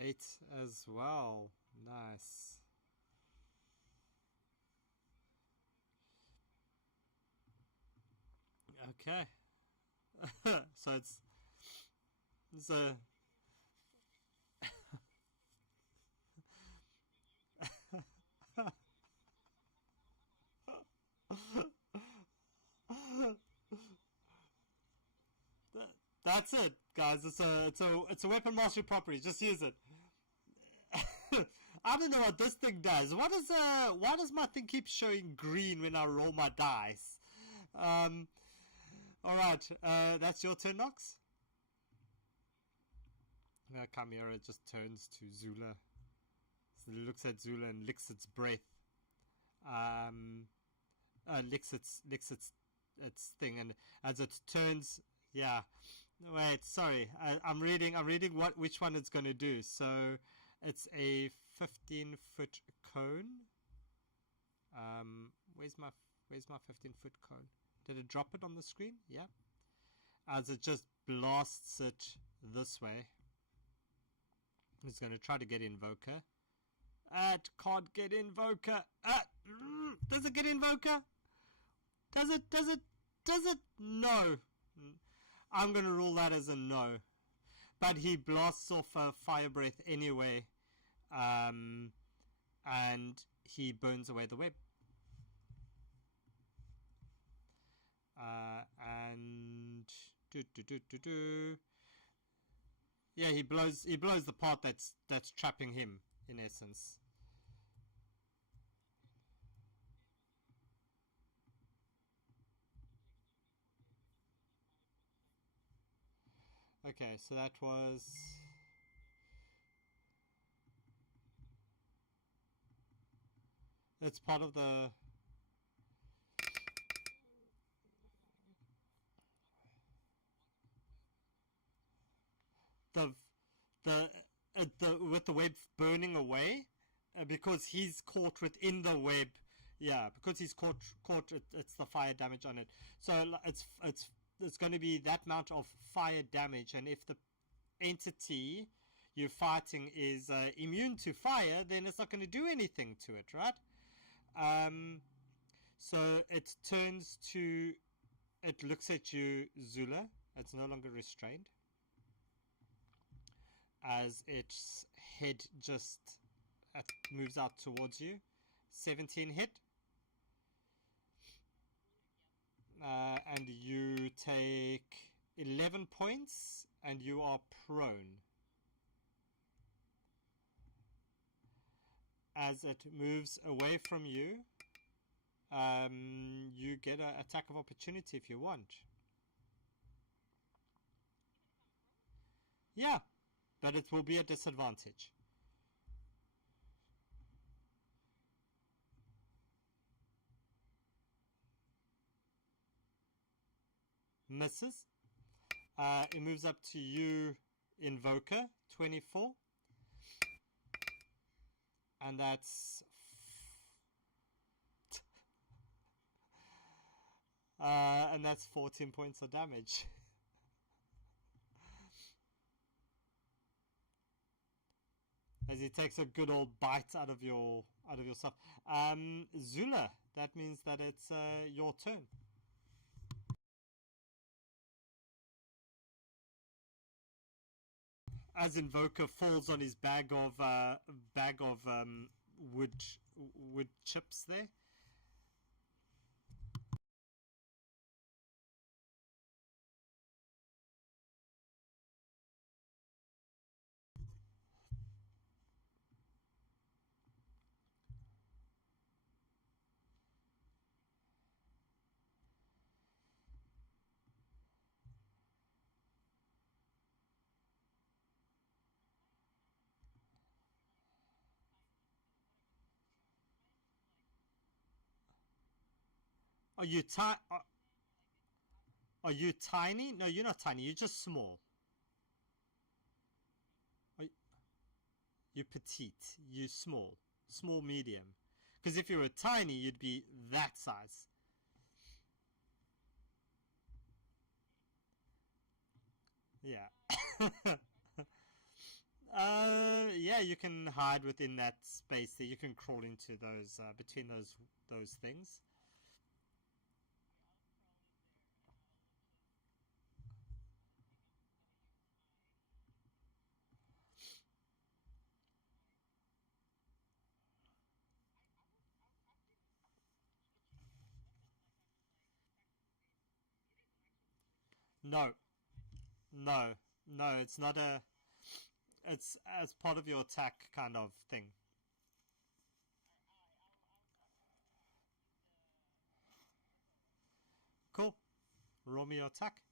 8 as well. Nice. Okay. So it's a that's it, guys. It's a weapon mastery property. Just use it. I don't know what this thing does. Why does my thing keep showing green when I roll my dice? Alright, that's your turn, Nox. Chimera just turns to Zula. So it looks at Zula and licks its breath. Licks its thing, and as it turns, yeah. Wait, sorry. I'm reading which one it's going to do. So it's a 15-foot cone. Where's my 15-foot cone? Did it drop it on the screen? Yeah. As it just blasts it this way. It's going to try to get Invoker. It can't get Invoker. Does it get Invoker? Does it? No. I'm going to rule that as a no. But he blasts off a fire breath anyway. And he burns away the web. And yeah, he blows the part that's trapping him, in essence. Okay, so that was it's part of the with the web burning away, because he's caught within the web. Yeah, because he's caught it's the fire damage on it. So it's going to be that amount of fire damage, and if the entity you're fighting is immune to fire, then it's not going to do anything to it, right? So it turns to, it looks at you, Zula. It's no longer restrained, as its head just moves out towards you. 17 hit. And you take 11 points, and you are prone. As it moves away from you, you get an attack of opportunity if you want. Yeah, but it will be a disadvantage. Misses. It moves up to you, Invoker, 24. And that's and that's 14 points of damage. As he takes a good old bite out of your stuff. Zula, that means that it's your turn. As Invoker falls on his bag of wood chips there. Are you are you tiny? No, you're not tiny. You're just small. You're petite. You're small. Small, medium. Because if you were tiny, you'd be that size. Yeah. Yeah, you can hide within that space there. You can crawl into those, between those things. No, no, no, it's not a... It's as part of your attack kind of thing. Cool. Roll me your attack.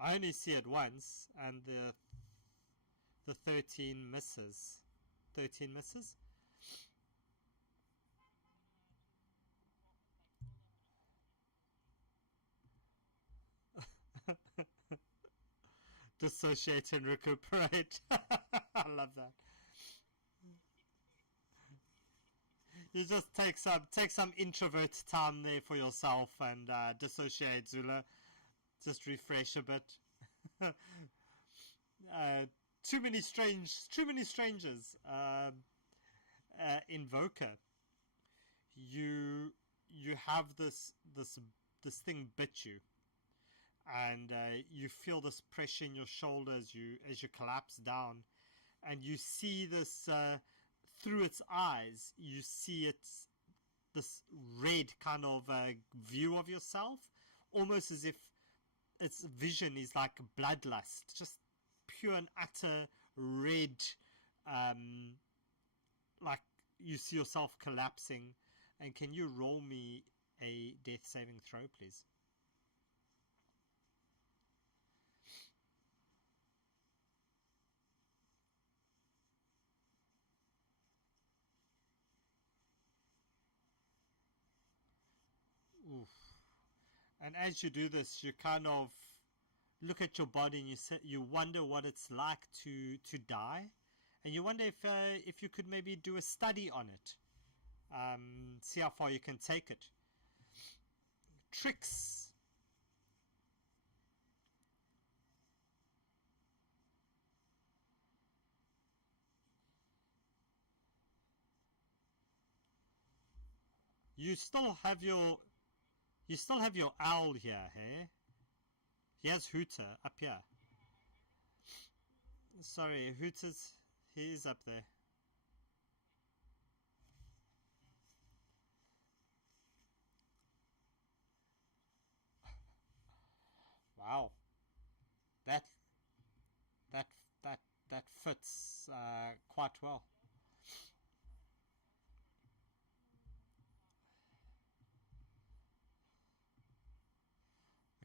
I only see it once, and the 13 misses. 13 misses? Dissociate and recuperate. I love that. You just take some introvert time there for yourself and dissociate, Zula. Just refresh a bit. Too many strangers. Invoker. You have this thing bit you, and you feel this pressure in your shoulders as you collapse down, and you see this through its eyes. You see this red kind of view of yourself, almost as if its vision is like bloodlust, just pure and utter red, like you see yourself collapsing. And can you roll me a death saving throw, please? Oof. And as you do this, you kind of look at your body and you wonder what it's like to die, and you wonder if you could maybe do a study on it, see how far you can take it. Tricks. You still have your owl here, hey? He has Hooter up here. Sorry, Hooter's... He is up there. Wow. That that that fits quite well.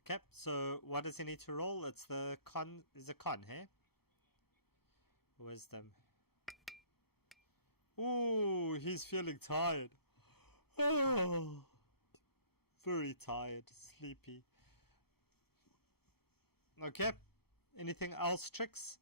Okay, so what does he need to roll? It's the con... Is a con, hey? Wisdom. Ooh, he's feeling tired. Oh, very tired, sleepy. Okay. Anything else, Tricks?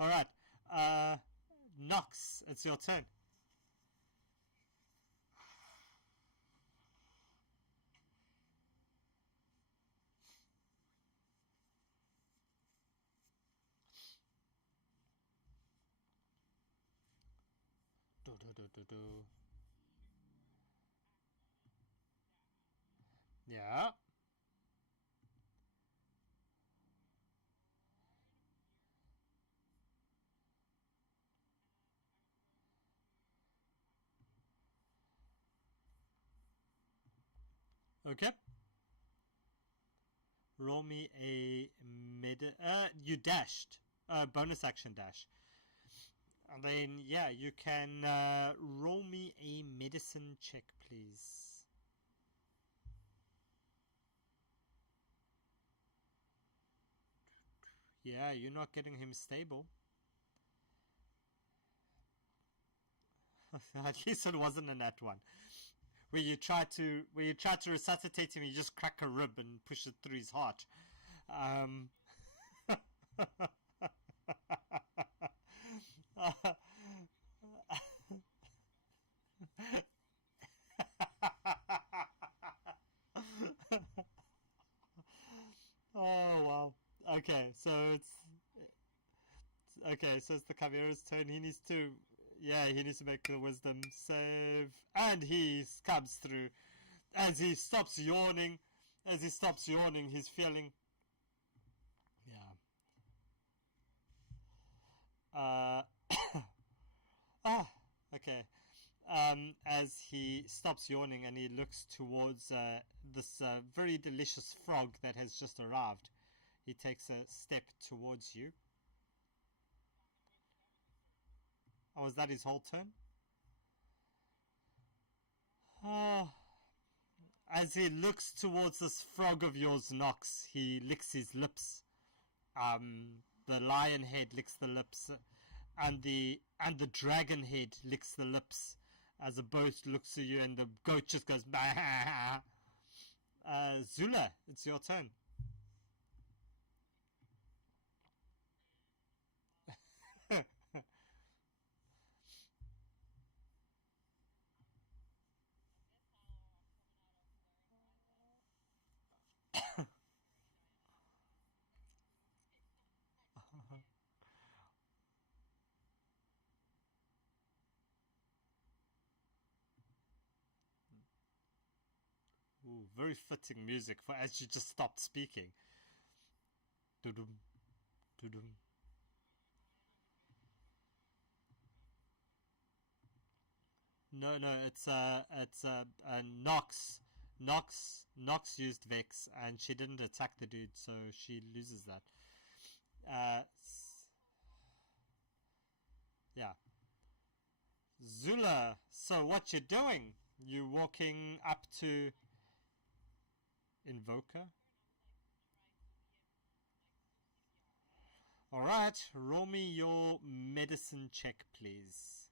Alright. Nox, it's your turn. Do. Yeah. Okay. Roll me a mid... you dashed. bonus action dash. And then, yeah, you can roll me a medicine check, please. Yeah, you're not getting him stable. At least it wasn't a nat one. Where you try to resuscitate him, you just crack a rib and push it through his heart. Oh wow. Okay, so it's the Caveira's turn. He needs to make the wisdom save, and he comes through. As he stops yawning, he's feeling okay. As he stops yawning and he looks towards this very delicious frog that has just arrived, he takes a step towards you. Oh, is that his whole turn? Oh. As he looks towards this frog of yours, Nox, he licks his lips. The lion head licks the lips, and the dragon head licks the lips. As the boat looks at you, and the goat just goes bah. Zula, it's your turn. Ooh, very fitting music for as you just stopped speaking. Doo-dum, doo-dum. No, it's Nox. Nox used Vex, and she didn't attack the dude, so she loses that. Yeah. Zula, so what you doing? You walking up to Invoker? Alright, roll me your medicine check, please.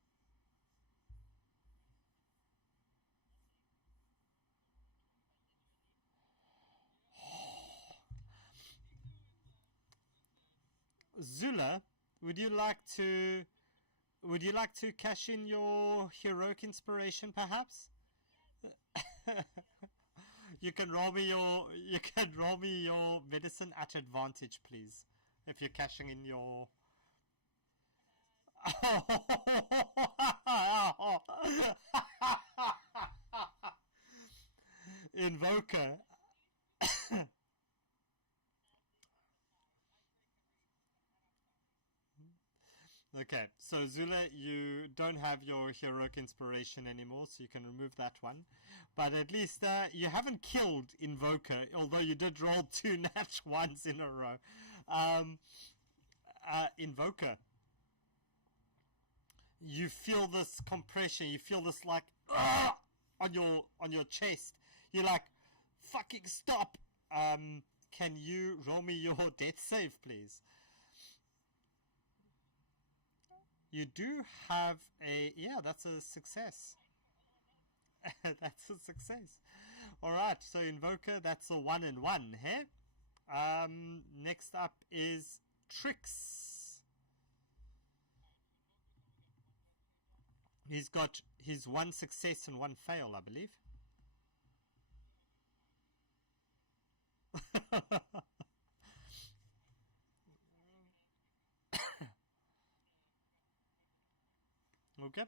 Zula, would you like to cash in your heroic inspiration, perhaps? You can roll me your medicine at advantage, please, if you're cashing in your. Invoker. Okay, so Zula, you don't have your heroic inspiration anymore, so you can remove that one. But at least you haven't killed Invoker, although you did roll 2 nat 1s in a row. Invoker, you feel this compression, you feel this like on your chest. You're like, fucking stop. Can you roll me your death save, please? You do have a... Yeah, that's a success. That's a success. Alright, so Invoker, that's a 1 and 1, hey? Next up is Trix. He's got his 1 success and 1 fail, I believe. Okay.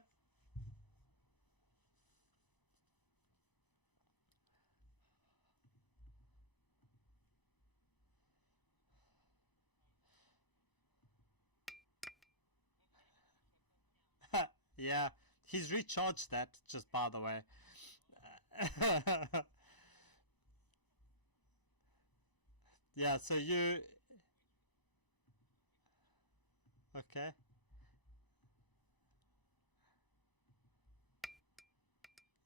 Yeah, he's recharged that, just by the way. Yeah, so you... Okay.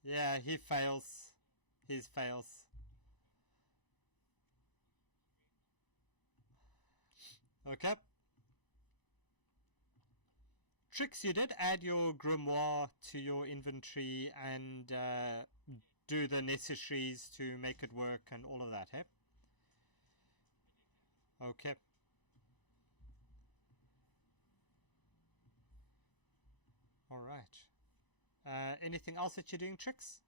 Yeah, he fails. He fails. Okay. Tricks, you did add your grimoire to your inventory and do the necessaries to make it work and all of that, hey? Okay. Alright. Anything else that you're doing, Tricks?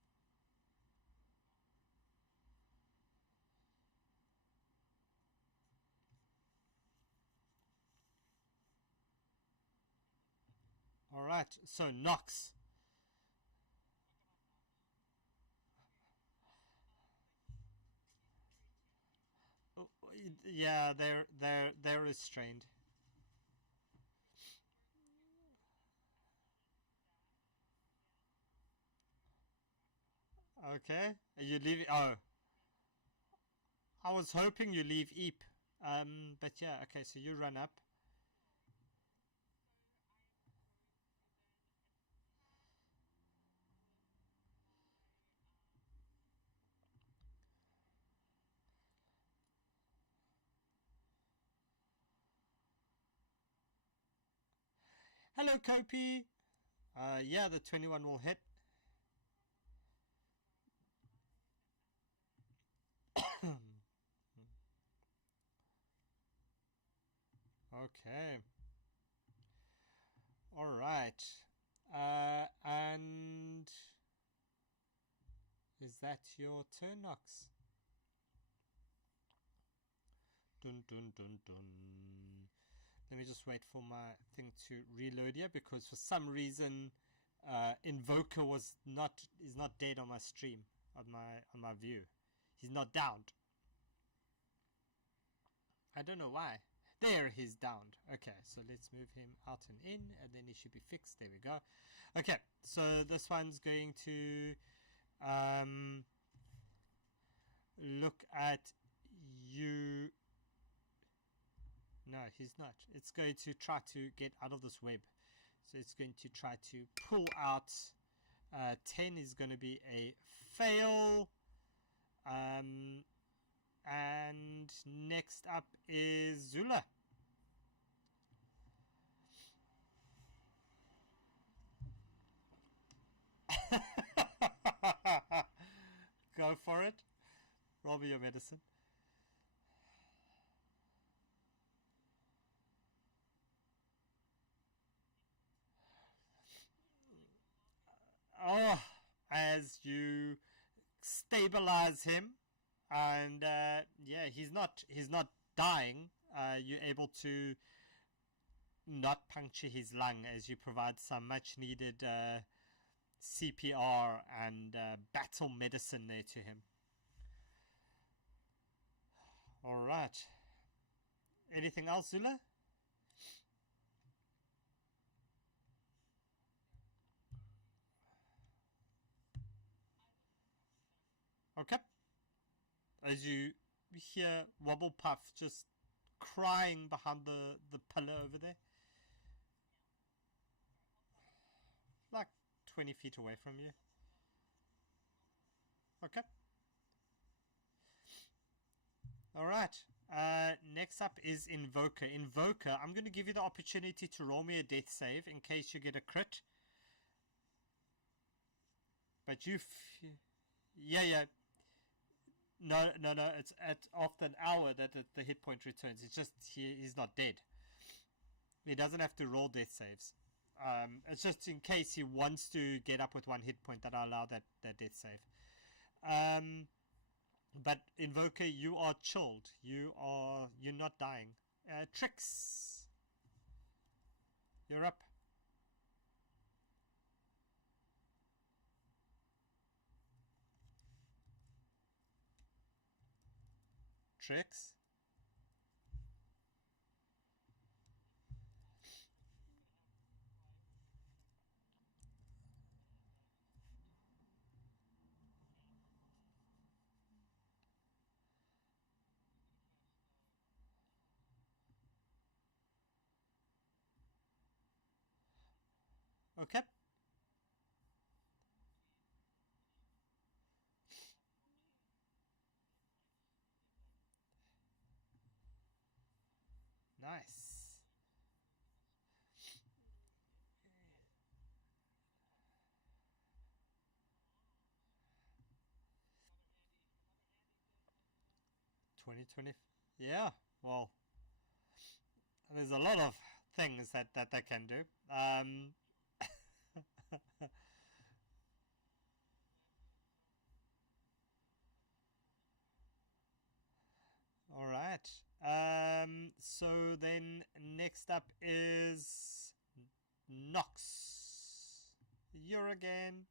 Alright, so Nox. Oh, yeah, they're restrained. Okay. You leave. Oh, I was hoping you leave Eep. But yeah, okay. So you run up. Hello, Kopi. Yeah, the 21 will hit. Okay. All right. And is that your turn, Nox? Dun dun dun dun. Let me just wait for my thing to reload here because for some reason Invoker is not dead on my stream on my view. He's not downed. I don't know why. There, he's downed. Okay, so let's move him out and in, and then he should be fixed. There we go. Okay, so this one's going to look at you. No, he's not. It's going to try to get out of this web. So it's going to try to pull out. 10 is going to be a fail. And next up is Zula. Go for it. Roll me your medicine. Oh, as you stabilize him, and yeah, he's not dying. You're able to not puncture his lung as you provide some much needed CPR and battle medicine there to him. All right. Anything else, Zula? Okay. As you hear Wobblepuff just crying behind the pillar over there. Like 20 feet away from you. Okay. Alright. Next up is Invoker. Invoker, I'm going to give you the opportunity to roll me a death save in case you get a crit. But yeah. No. It's after an hour that the hit point returns. It's just he's not dead. He doesn't have to roll death saves. It's just in case he wants to get up with one hit point that I allow that death save. But Invoker, you are chilled. You're not dying. Tricks. You're up. Tricks. Okay. Nice. Yeah, well, there's a lot of things that they can do. All right. So then next up is Nox. You're again.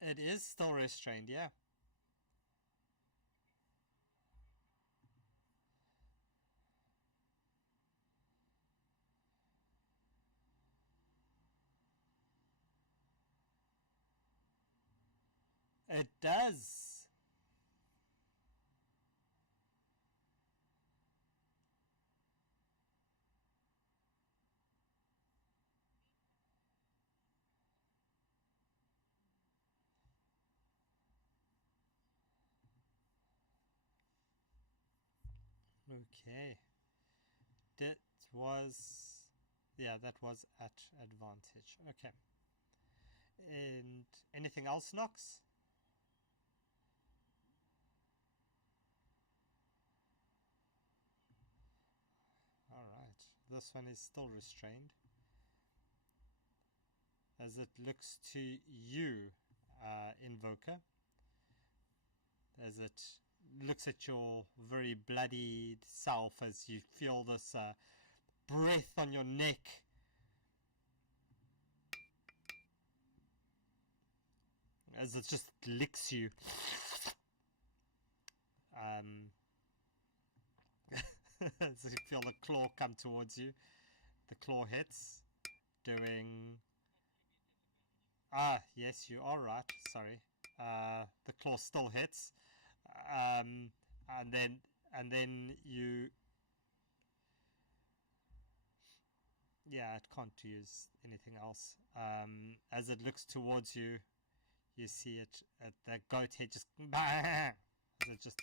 It is still restrained, yeah. It does. Okay. That was... Yeah, that was at advantage. Okay. And anything else, Nox? Alright. This one is still restrained. As it looks to you, Invoker. As it looks at your very bloodied self as you feel this breath on your neck. As it just licks you. As you feel the claw come towards you. The claw hits. Doing... yes, you are right. Sorry. The claw still hits. And then you... Yeah, it can't use anything else. As it looks towards you, you see it at the goat head just... As it just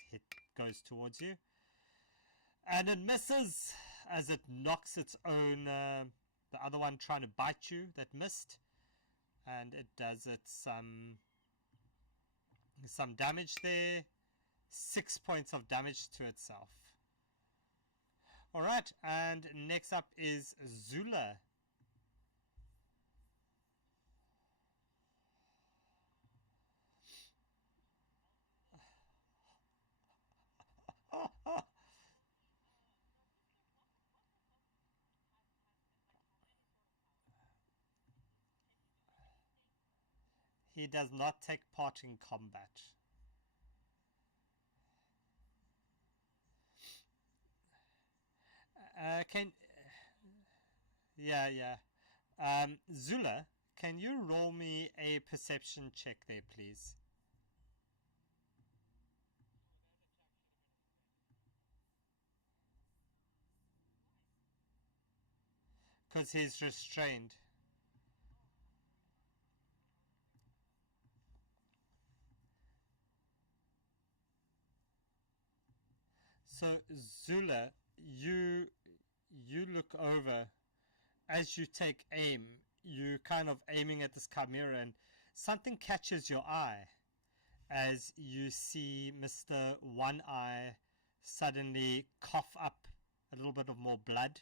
goes towards you. And it misses as it knocks its own... the other one trying to bite you that missed. And it does it some damage there. 6 points of damage to itself. Alright, and next up is Zula. He does not take part in combat. Yeah. Zula, can you roll me a perception check there, please? Because he's restrained. So Zula, you look over as you take aim. You kind of aiming at this chimera, and something catches your eye as you see Mr. One Eye suddenly cough up a little bit of more blood,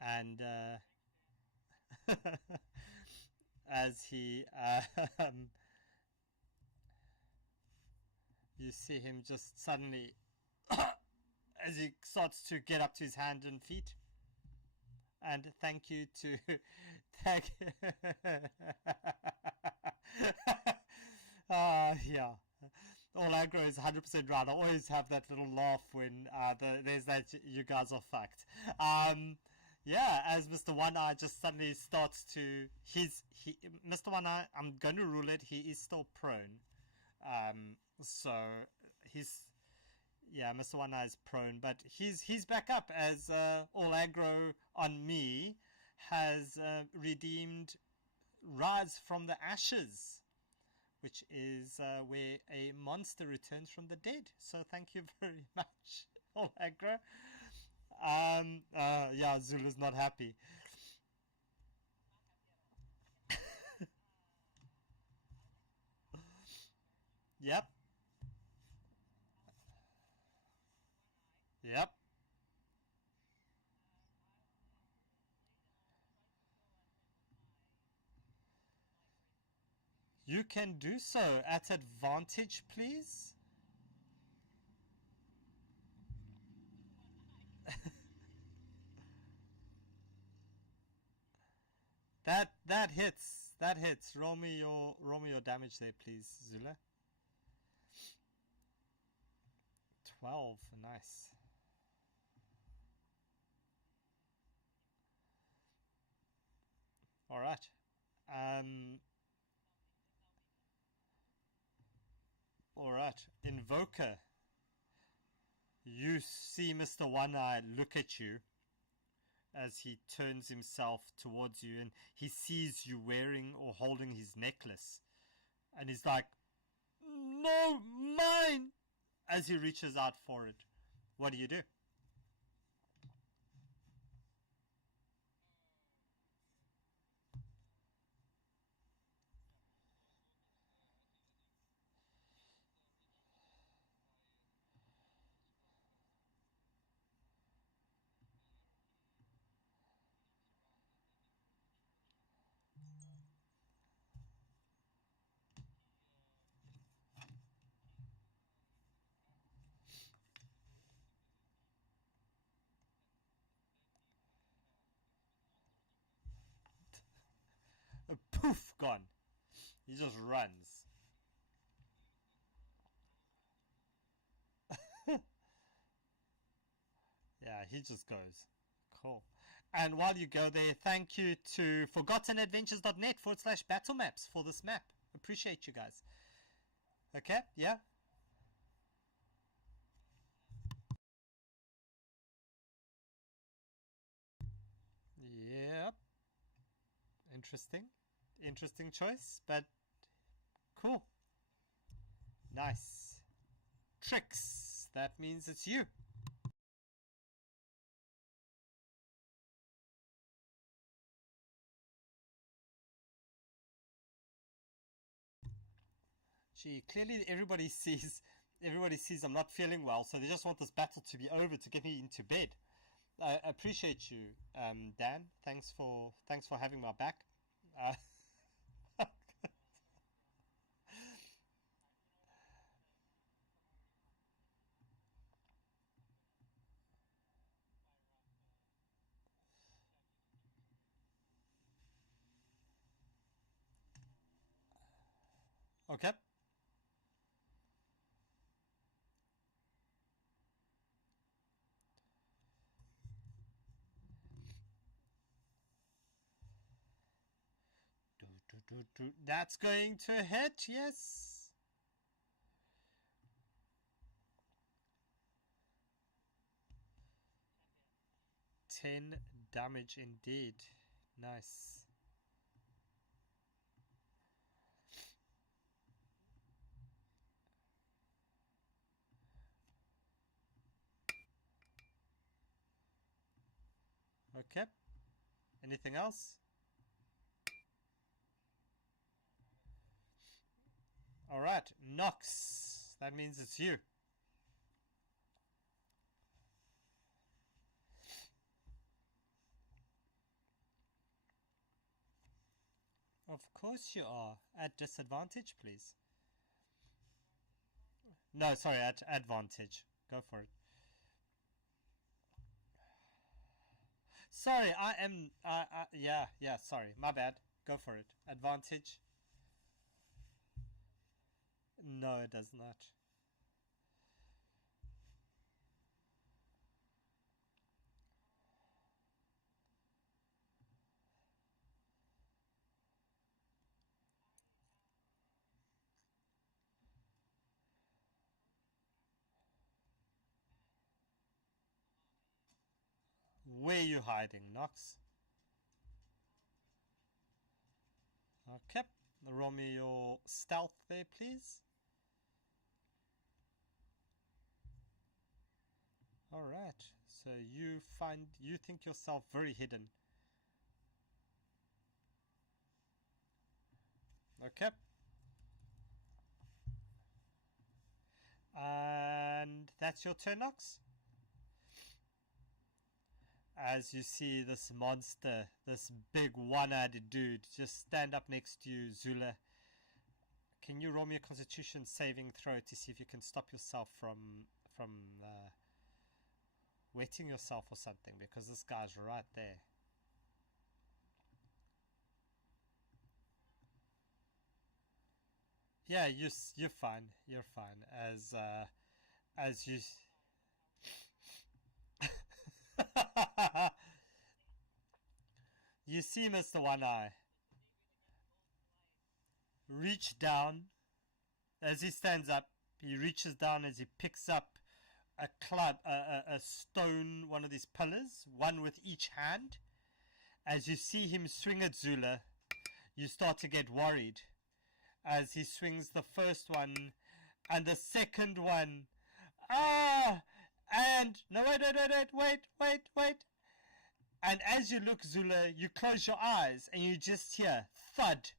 and as he you see him just suddenly as he starts to get up to his hands and feet. And thank you to thank yeah. All aggro is 100% right. I always have that little laugh when there's that you guys are fucked. Yeah, as Mr. One Eye just suddenly starts to Mr. One Eye, I'm going to rule it, he is still prone. So he's yeah, Mr. One Eye is prone, but he's back up as all aggro on me has redeemed Rise from the Ashes, which is where a monster returns from the dead. So thank you very much, all aggro. Yeah, Zulu's not happy. Yep. Yep. You can do so at advantage, please. That hits. That hits. Roll me your damage there, please, Zula. 12. Nice. All right. Um. All right. Invoker. You see Mr. One Eye look at you as he turns himself towards you, and he sees you wearing or holding his necklace, and he's like, "No, mine!" As he reaches out for it. What do you do? Poof, gone. He just runs. Yeah, he just goes. Cool. And while you go there, thank you to forgottenadventures.net/battle maps for this map. Appreciate you guys. Okay, yeah. Yep. Interesting. Interesting choice, but cool. Nice. Tricks. That means it's you. Gee, clearly everybody sees I'm not feeling well, so they just want this battle to be over to get me into bed. I appreciate you, Dan. Thanks for having my back. Uh, okay. That's going to hit, yes. 10 damage indeed. Nice. Okay. Anything else? Alright, Nox. That means it's you. Of course you are. At disadvantage, please. No, sorry, at advantage. Go for it. Sorry, I am. Yeah, sorry. My bad. Go for it. Advantage. No, it does not. Where are you hiding, Nox? Okay. Roll me your stealth there, please. Alright. So you think yourself very hidden. Okay. And that's your turn, Nox? As you see this monster, this big one-eyed dude, just stand up next to you, Zula. Can you roll me a Constitution saving throw to see if you can stop yourself from wetting yourself or something, because this guy's right there. Yeah, you're fine. You're fine. As you. You see Mr. One Eye reach down as he stands up. He reaches down as he picks up a club, a stone, one of these pillars, one with each hand. As you see him swing at Zula, you start to get worried as he swings the first one and the second one. Ah! And no, wait. And as you look, Zula, you close your eyes and you just hear thud,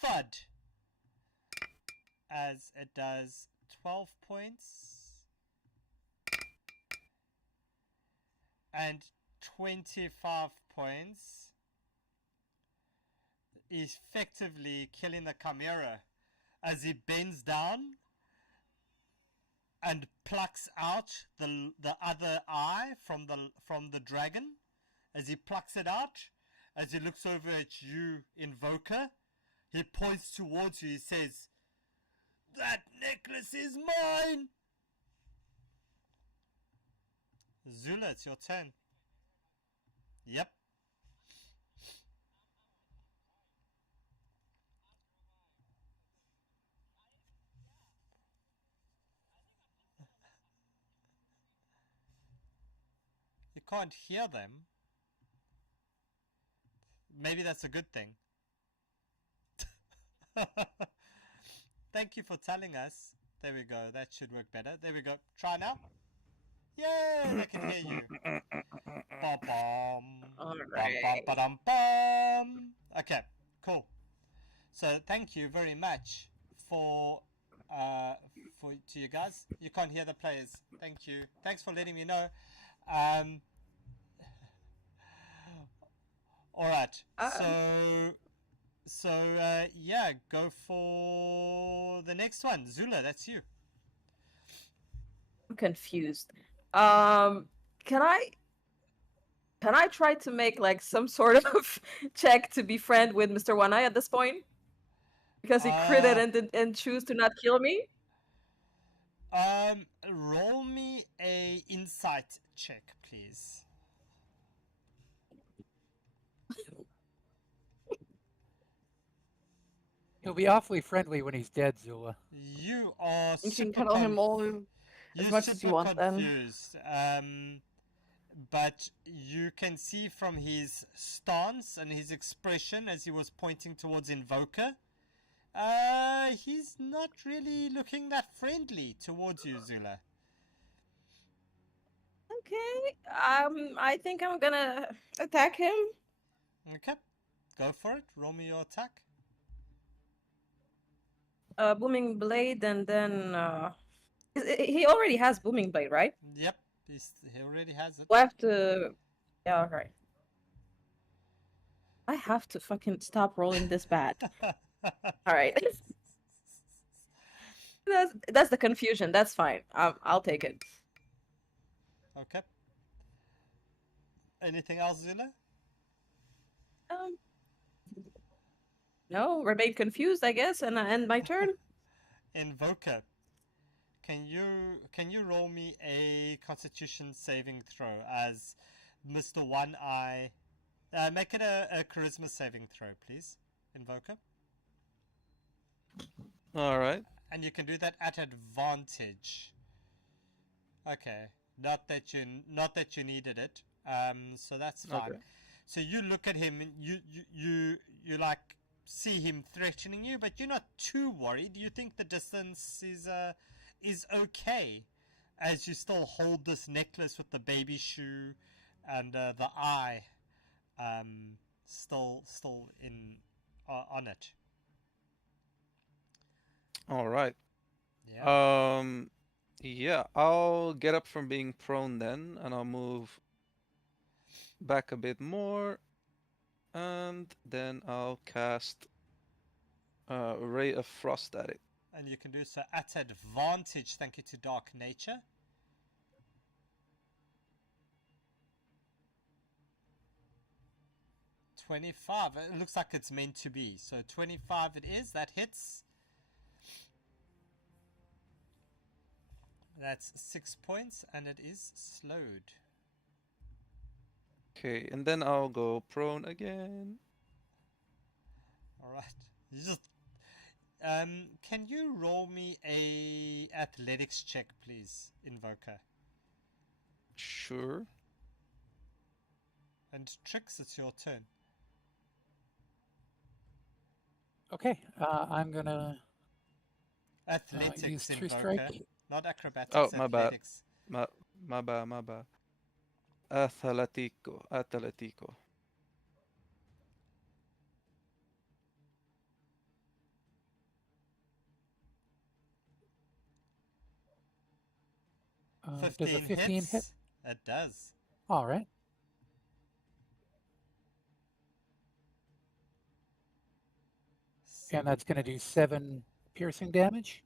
thud, as it does 12 points and 25 points, effectively killing the Chimera as he bends down and plucks out the other eye from the dragon. As he plucks it out, as he looks over at you, Invoker, he points towards you. He says, "That necklace is mine!" Zula, it's your turn. Yep. You can't hear them. Maybe that's a good thing. Thank you for telling us. There we go. That should work better. There we go. Try now. Yay! They can hear you. Ba-bum. Alright. Ba-dum-ba-dum-bum. Okay, cool. So thank you very much for to you guys. You can't hear the players. Thank you. Thanks for letting me know. All right. So yeah, go for the next one. Zula, that's you. I'm confused. Can I try to make like some sort of check to be friend with Mr. One Eye at this point? Because he critted and choose to not kill me? Roll me a insight check, please. He'll be awfully friendly when he's dead, Zula. You are You can super cuddle him all as much as you want then. confused. But you can see from his stance and his expression as he was pointing towards Invoker, he's not really looking that friendly towards you, Zula. Okay. I think I'm gonna attack him. Okay, go for it. Roll me your attack. Booming Blade, and then he already has Booming Blade, right? Yep, he already has it. Do I have to? Yeah, right. I have to fucking stop rolling this bad. All right. That's the confusion. That's fine. I'll take it. Okay. Anything else, Zilla? No, remain confused, I guess, and end my turn. Invoker, can you roll me a Constitution saving throw as Mr. One Eye? Make it a Charisma saving throw, please, Invoker. All right. And you can do that at advantage. Okay, not that you needed it. So that's fine. Okay. So you look at him and you like see him threatening you, but you're not too worried. You think the distance is okay, as you still hold this necklace with the baby shoe and the eye still in on it. All right. Yeah. Yeah, I'll get up from being prone then, and I'll move back a bit more, and then I'll cast Ray of Frost at it. And you can do so at advantage, thank you to Dark Nature. $25. It looks like it's meant to be. So 25 it is. That hits. That's 6 points, and it is slowed. Okay, and then I'll go prone again. All right. You just can you roll me a athletics check, please, Invoker? Sure. And Trix, it's your turn. Okay, I'm gonna Athletics, use True Invoker. Strike. Not acrobatics, Oh, my bad. athletics. My bad. Atletico. Does a 15 15 hits. hit? It does. All right. And that's going to do 7 piercing damage.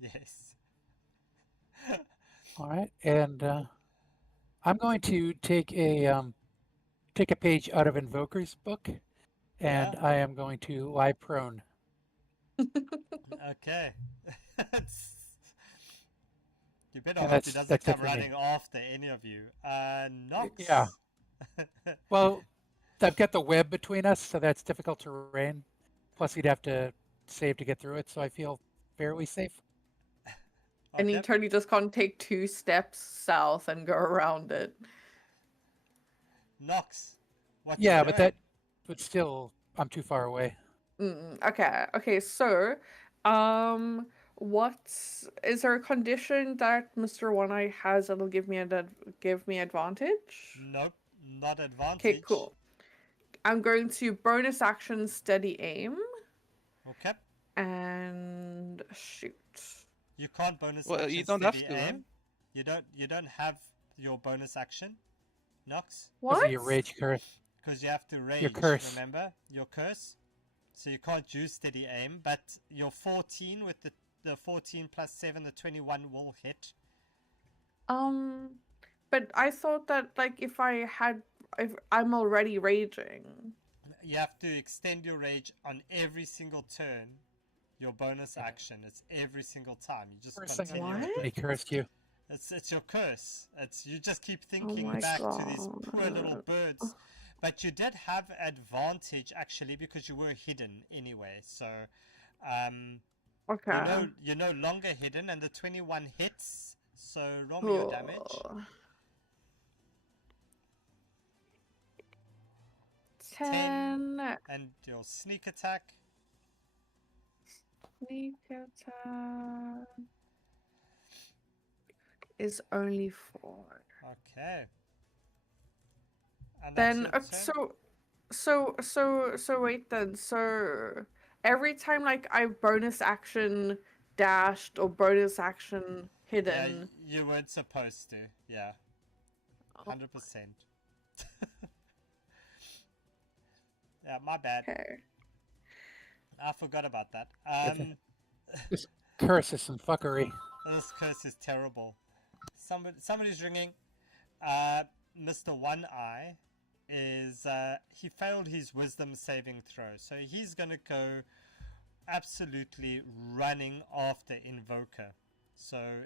Yes. All right, and I'm going to take a page out of Invoker's book, and Yeah. I am going to lie prone. Okay. You better And hope he that's doesn't it come for me. running after any of you. Nox. Yeah. Well, I've got the web between us, so that's difficult terrain. Plus, he'd have to save to get through it, so I feel fairly safe. And Okay. you totally just can't take 2 steps south and go around it. Nox. What Yeah, you but doing? but still, I'm too far away. Okay, so, what is there a condition that Mr. One Eye has that'll give me advantage? Nope. Not advantage. Okay, cool. I'm going to bonus action steady aim Okay. and shoot. You can't bonus Well, action you don't have steady to, aim. right? You don't have your bonus action, Nox, Because What? of your rage curse. because you have to rage. Your curse. Remember your curse. So you can't use steady aim, but your 14 with the 14 plus 7, the 21 will hit. But I thought that like if I'm already raging. You have to extend your rage on every single turn. Your bonus action. It's every single time. You just First thing continue. I it. did, he cursed you. It's your curse. You just keep thinking my back to these poor little God. birds. But you did have advantage actually because you were hidden anyway. So Okay. you're no longer hidden, and the 21 hits. So roll me your damage. Cool. 10 And your sneak attack. sneak attack is only 4. Okay. And that's Then your turn. so wait then. So every time like I bonus action dashed or bonus action Yeah, hidden. you weren't supposed to. Yeah. Oh, 100%. Yeah, my bad. okay. I forgot about that. This curse is some fuckery. This curse is terrible. Somebody's ringing. Mr. One Eye is he failed his wisdom saving throw, so he's gonna go absolutely running after Invoker. So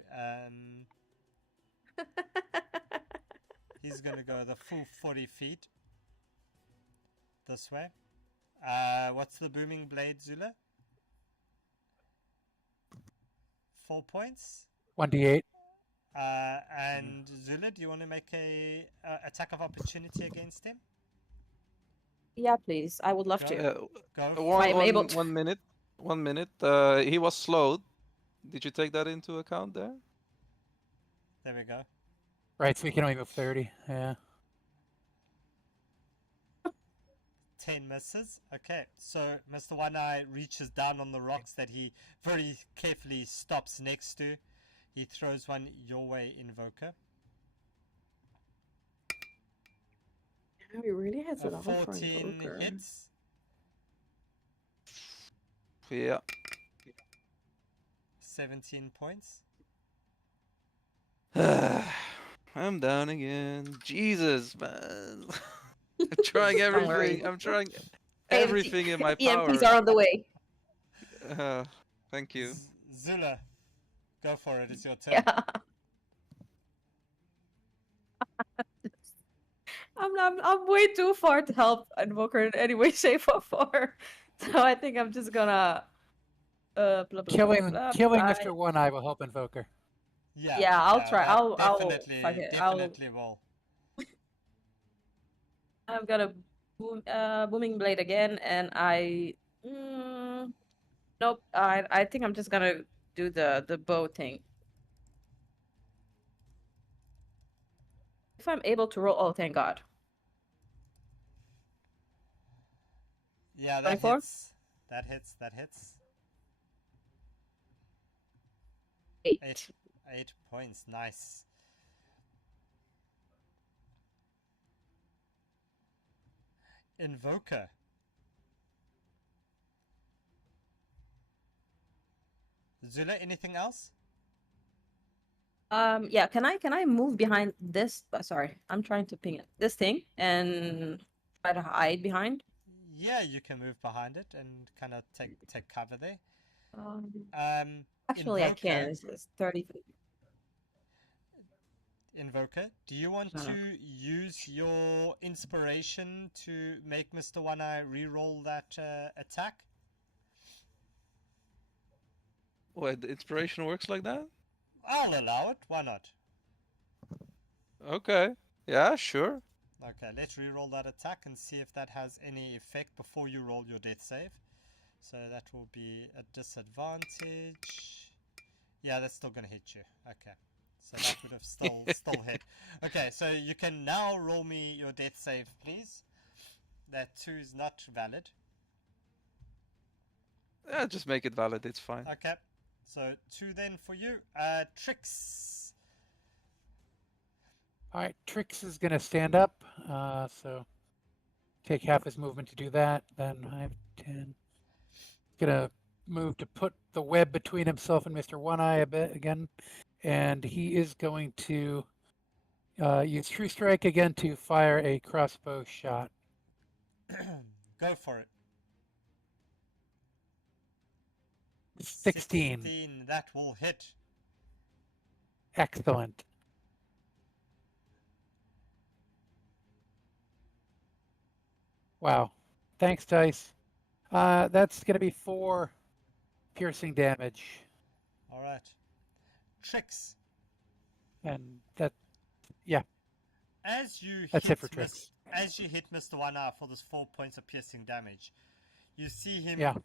he's gonna go the full 40 feet this way. What's the booming blade, Zula? 4 points. 1d8. And Zula, do you want to make a attack of opportunity against him? Yeah, please. I would love Go. to. Go. One, I'm able to. 1 minute. 1 minute. He was slowed. Did you take that into account there? There we go. Right, so we can only move 30. Yeah. 10 misses. Okay, so Mr. One Eye reaches down on the rocks that he very carefully stops next to. He throws one your way, Invoker. He really has A it all for 14 Invoker. hits. Yeah. 17 points. I'm down again. Jesus, man. I'm trying Don't worry. everything. I'm trying everything in my EMPs power. are on the way. Thank you. Zula, go for it. It's your turn. Yeah. I'm way too far to help Invoker in any way, shape, or form. So I think I'm just gonna blah, blah, Killing blah, killing blah. Mr. One Eye will help Invoker. Yeah, I'll try. that I'll definitely, fuck it. definitely will. I'm gonna booming blade again, and nope. I think I'm just gonna do the bow thing. If I'm able to roll, oh thank God. Yeah, that 24? hits. That hits. That hits. 8. 8 points. Nice. Invoker. Zula, anything else? Yeah, can I move behind this? Sorry, I'm trying to ping it. This thing and try to hide behind. Yeah, you can move behind it and kind of take cover there. Actually, I can. Invoker, It's 30 feet. Invoker, do you want No, no. to use your inspiration to make Mr. One Eye re-roll that attack? Wait, the inspiration works like that? I'll allow it. Why not? Okay. Yeah, sure. Okay, let's re-roll that attack and see if that has any effect before you roll your death save. So that will be a disadvantage. Yeah, that's still going to hit you. Okay. So that would have still hit. Okay, so you can now roll me your death save, please. That 2 is not valid. Yeah, just make it valid. It's fine. Okay. So 2 then for you. Tricks. All right, Trix is going to stand up. So take half his movement to do that. Then 5, 10. Going to move to put the web between himself and Mr. One Eye a bit again. And he is going to use True Strike again to fire a crossbow shot. Go for it. 16. 16. That will hit. Excellent. Wow. Thanks, Dice. That's going to be 4 piercing damage. All right. Tricks. And that, yeah, As you that's hit it for Trix. As you hit Mr. One Eye for this 4 points of piercing damage, you see him. Yeah.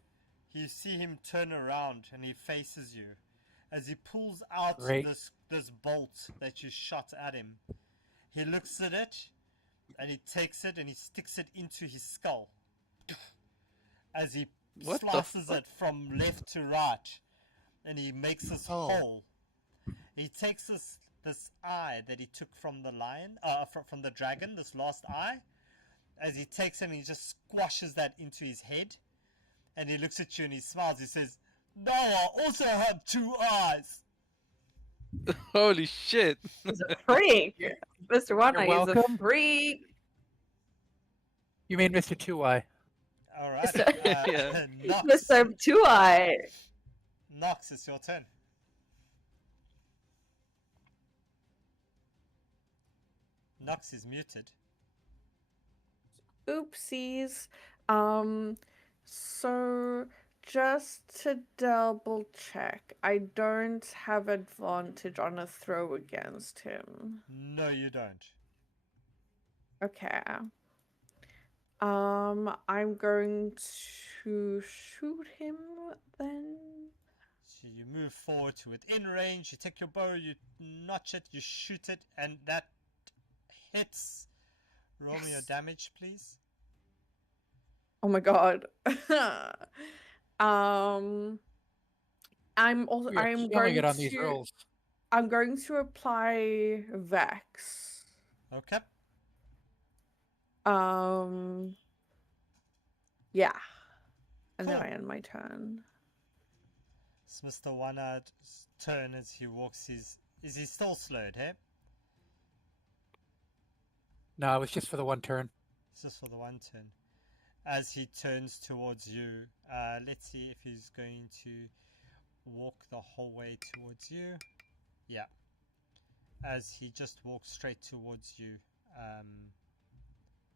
You see him turn around and he faces you, as he pulls out Great. this bolt that you shot at him. He looks at it, and he takes it and he sticks it into his skull, as he What the slices fuck? it from left to right, and he makes this hole. He takes this eye that he took from the lion, from the dragon, this last eye, as he takes it and he just squashes that into his head, and he looks at you and he smiles. He says, "Now I also have 2 eyes." Holy shit. He's a freak. Mr. One You're Eye is a welcome. freak. You mean Mr. Two Eye? All right, Yeah. Nox. Mr. Two Eye. Nox, it's your turn. Nox is muted. Oopsies. So just to double check, I don't have advantage on a throw against him. No, you don't. Okay. I'm going to shoot him then. So you move forward to within range, you take your bow, you notch it, you shoot it, and that hits. Roll me your damage, please. Oh my god. I'm also We are killing it on these rolls. I'm going to apply Vex. Okay. Yeah. And then Cool. I end my turn. It's Mr. One-Eyed's turn as he walks his... Is he still slowed, hey? No, it was just for the one turn. It's just for the one turn. As he turns towards you, let's see if he's going to walk the whole way towards you. Yeah. As he just walks straight towards you.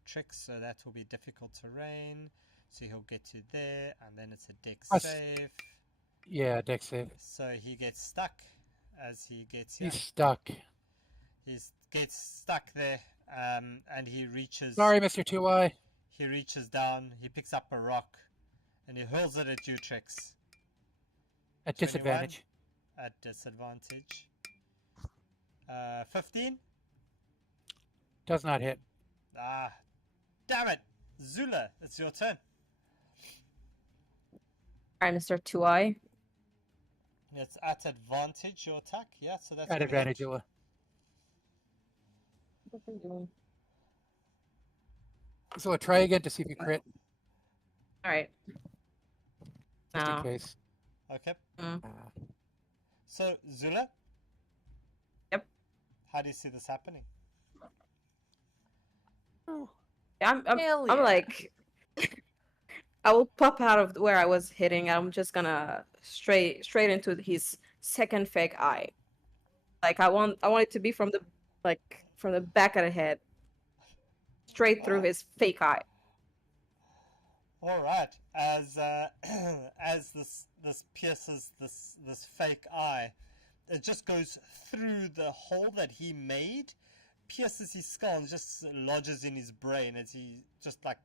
Tricks, so that will be difficult terrain. So he'll get to there, and then it's a dex save. Yeah, dex save. So he gets stuck as he gets here. He's stuck. He gets stuck there, and he reaches... Sorry, Mr. 2i. He reaches down, he picks up a rock, and he hurls it at you, Trix. At 21. disadvantage. At disadvantage. 15? Does not hit. Ah, damn it! Zula, it's your turn. Alright, Mr. 2i. It's at advantage, your attack. Yeah, so that's... At advantage, Ula. So try again to see if you crit, Alright. just in Now. case. Okay. Mm. So, Zula? Yep. How do you see this happening? I'm Hell yeah. like... I will pop out of where I was hitting. I'm just gonna straight into his second fake eye. Like I want it to be from the back of the head, straight through his fake eye. All right. As as this pierces this fake eye, it just goes through the hole that he made, pierces his skull, and just lodges in his brain as he just like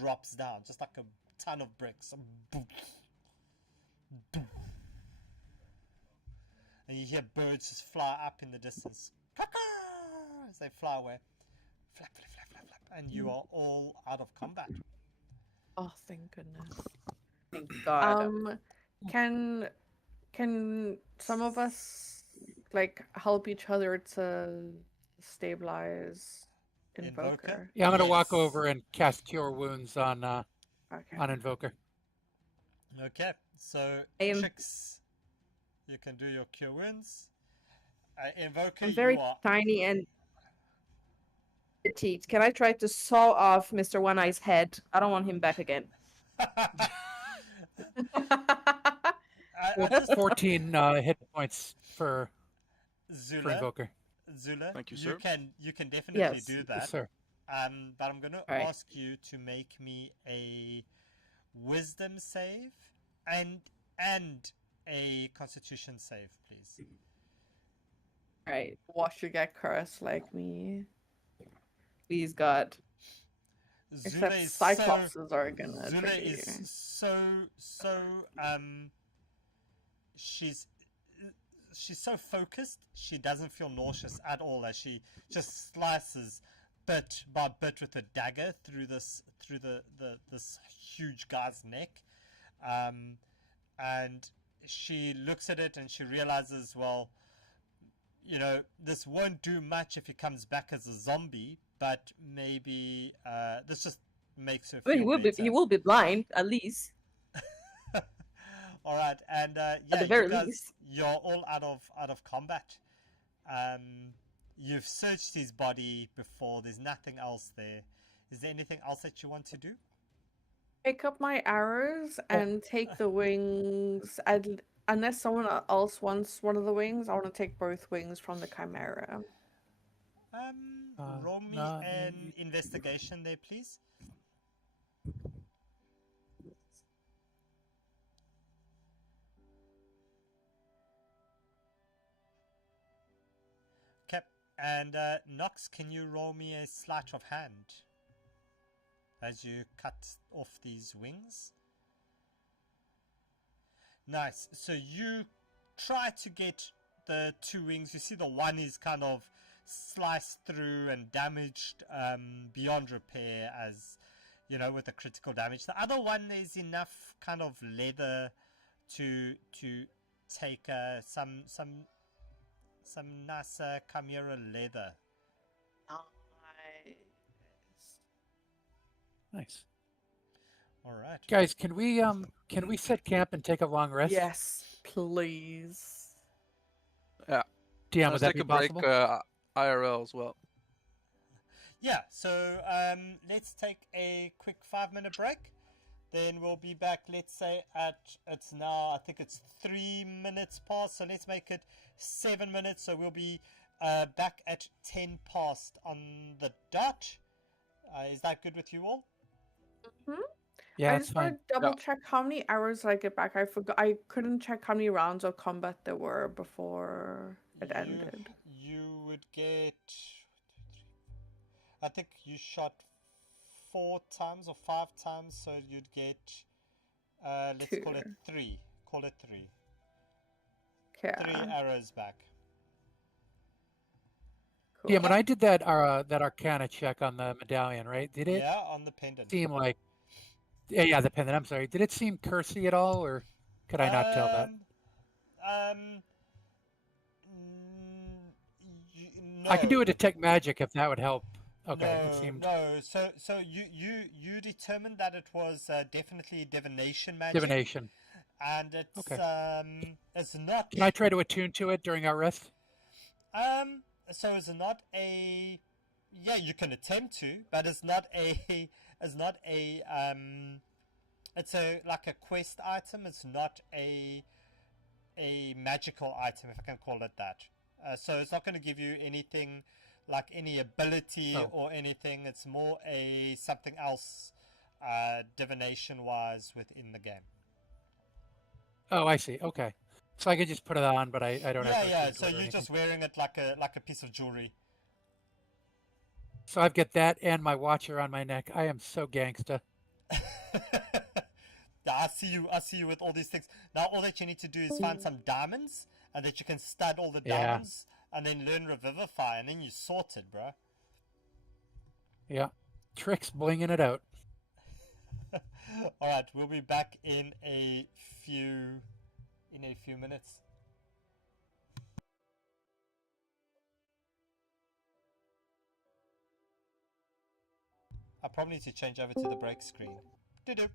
drops down, just like a ton of bricks. Boom. Boom. And you hear birds just fly up in the distance. As they fly away. Flap, flap, flap, flap, flap. And you are all out of combat. Oh, thank goodness. Thank God. Can some of us like help each other to stabilize Invoker? Yeah, I'm gonna walk Yes. over and cast Cure Wounds on Okay. Invoker. Okay, so I am- Trix, you can do your cure wounds. Invoker, I'm very you are... tiny and petite. Can I try to saw off Mr. One Eye's head? I don't want him back again. I just... 14 hit points for Zula, Invoker. Zula, Thank you, you sir. can definitely Yes. do Yes, that. sir. But I'm gonna Alright. ask you to make me a Wisdom save and a Constitution save, please. Right. Watch you get cursed like me. Please, God. Zula Except is Cyclopses are gonna Zula trigger you. is she's so focused, she doesn't feel nauseous at all as she just slices bit by bit with a dagger through this huge guy's neck. And she looks at it and she realizes, well, you know, this won't do much if he comes back as a zombie, but maybe this just makes her I mean, feel better. he will be blind at least. All right, and yeah, the very you guys, least. you're all out of combat. You've searched his body before. There's nothing else there. Is there anything else that you want to do? Pick up my arrows and take the wings. Unless someone else wants one of the wings, I want to take both wings from the Chimera. Roll me no, an investigation there, please. And Nox, can you roll me a sleight of hand as you cut off these wings? Nice. So you try to get the 2 wings. You see the one is kind of sliced through and damaged beyond repair, as you know, with the critical damage. The other one is enough kind of leather to take some nice chimera leather. Nice. All right. Guys, can we set camp and take a long rest? Yes, please. Yeah. DM, would Let's that take be a break possible? IRL as well. Yeah, so let's take a quick 5-minute break. Then we'll be back, let's say it's now, I think it's 3 minutes past, so let's make it 7 minutes. So we'll be back at 10 past on the dot. Is that good with you all? Hmm? Yeah, I it's just want fine. to double check how many hours I get back. I forgot. I couldn't check how many rounds of combat there were before it ended. You would get, I think you shot 4 times or 5 times, so you'd get, let's call it 2. 3. Call it 3. Okay. 3 arrows back. Cool. Yeah, when I did that Arcana check on the medallion, right? Did it Yeah, on the pendant. seem like? Yeah, the pendant. I'm sorry. Did it seem cursy at all, or could I not tell that? No. I can do a detect magic if that would help. Okay, No, it seemed no. So you determined that it was definitely divination magic, divination. and it's Okay. it's not. Can I try to attune to it during our rest? So it's not a. Yeah, you can attempt to, but it's not a. It's not a. It's a like a quest item. It's not a magical item, if I can call it that. So it's not going to give you anything like any ability or anything. It's more a something else, divination wise within the game. Oh, I see. Okay, so I could just put it on, but I don't have to. Yeah. attune to So it or you're anything. just wearing it like a piece of jewelry. So I've got that and my watcher on my neck. I am so gangsta. Yeah, I see you with all these things. Now all that you need to do is find some diamonds, and that you can stud all the diamonds, and then learn Revivify, and then you sorted, bro. Yeah, Tricks blinging it out. All right, we'll be back in a few minutes. I probably need to change over to the break screen. Doo-doo.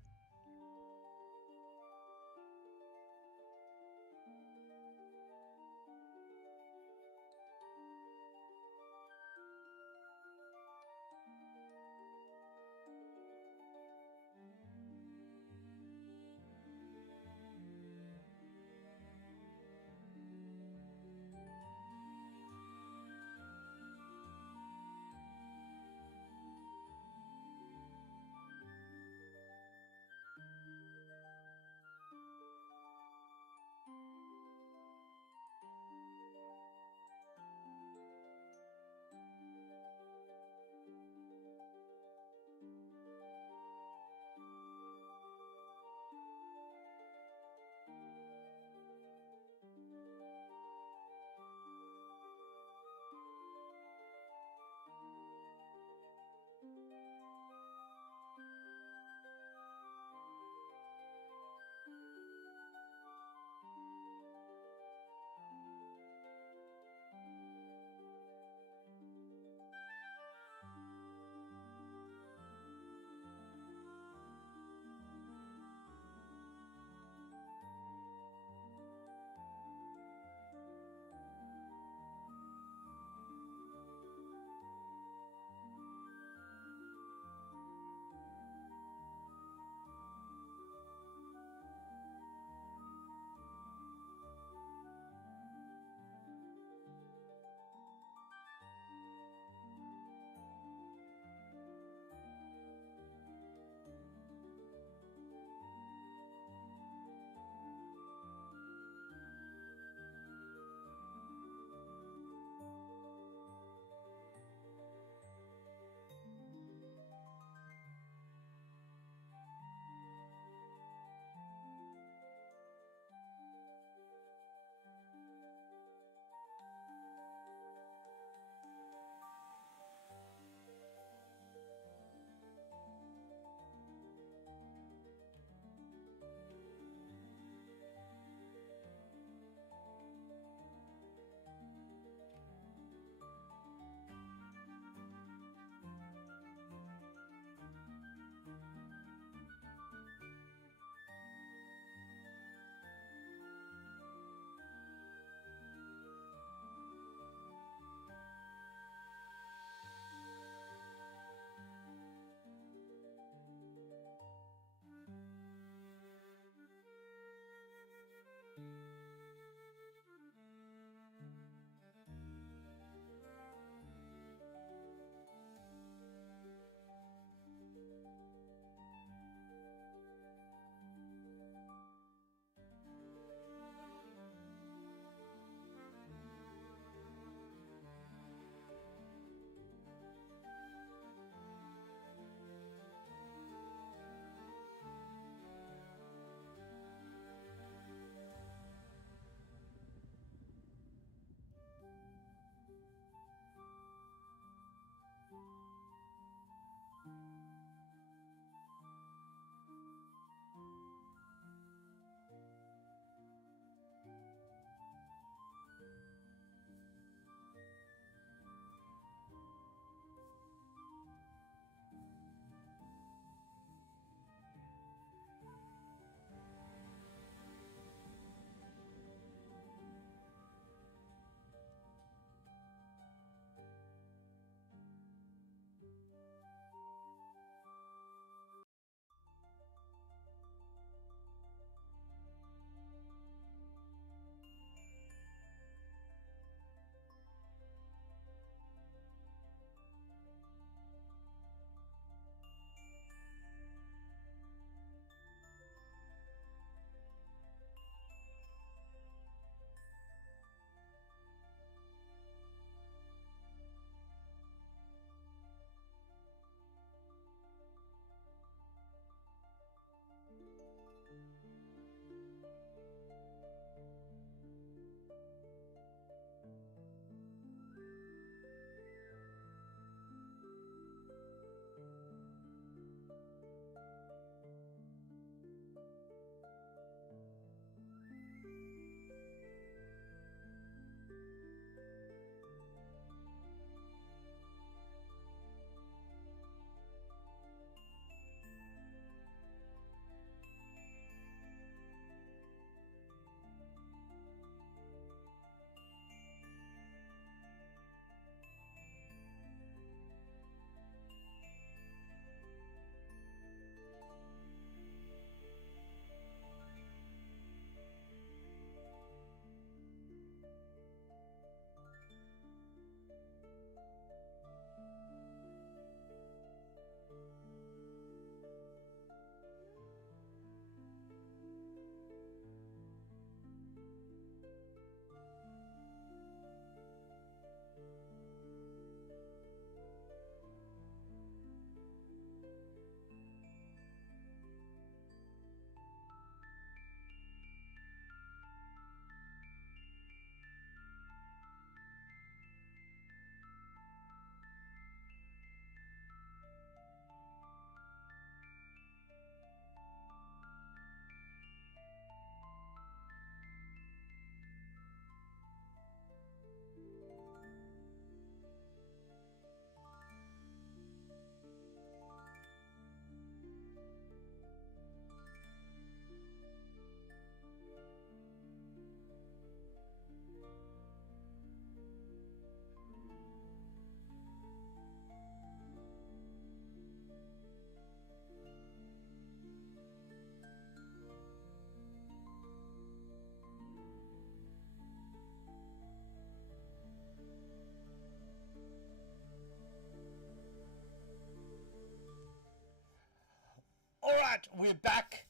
right, we're back.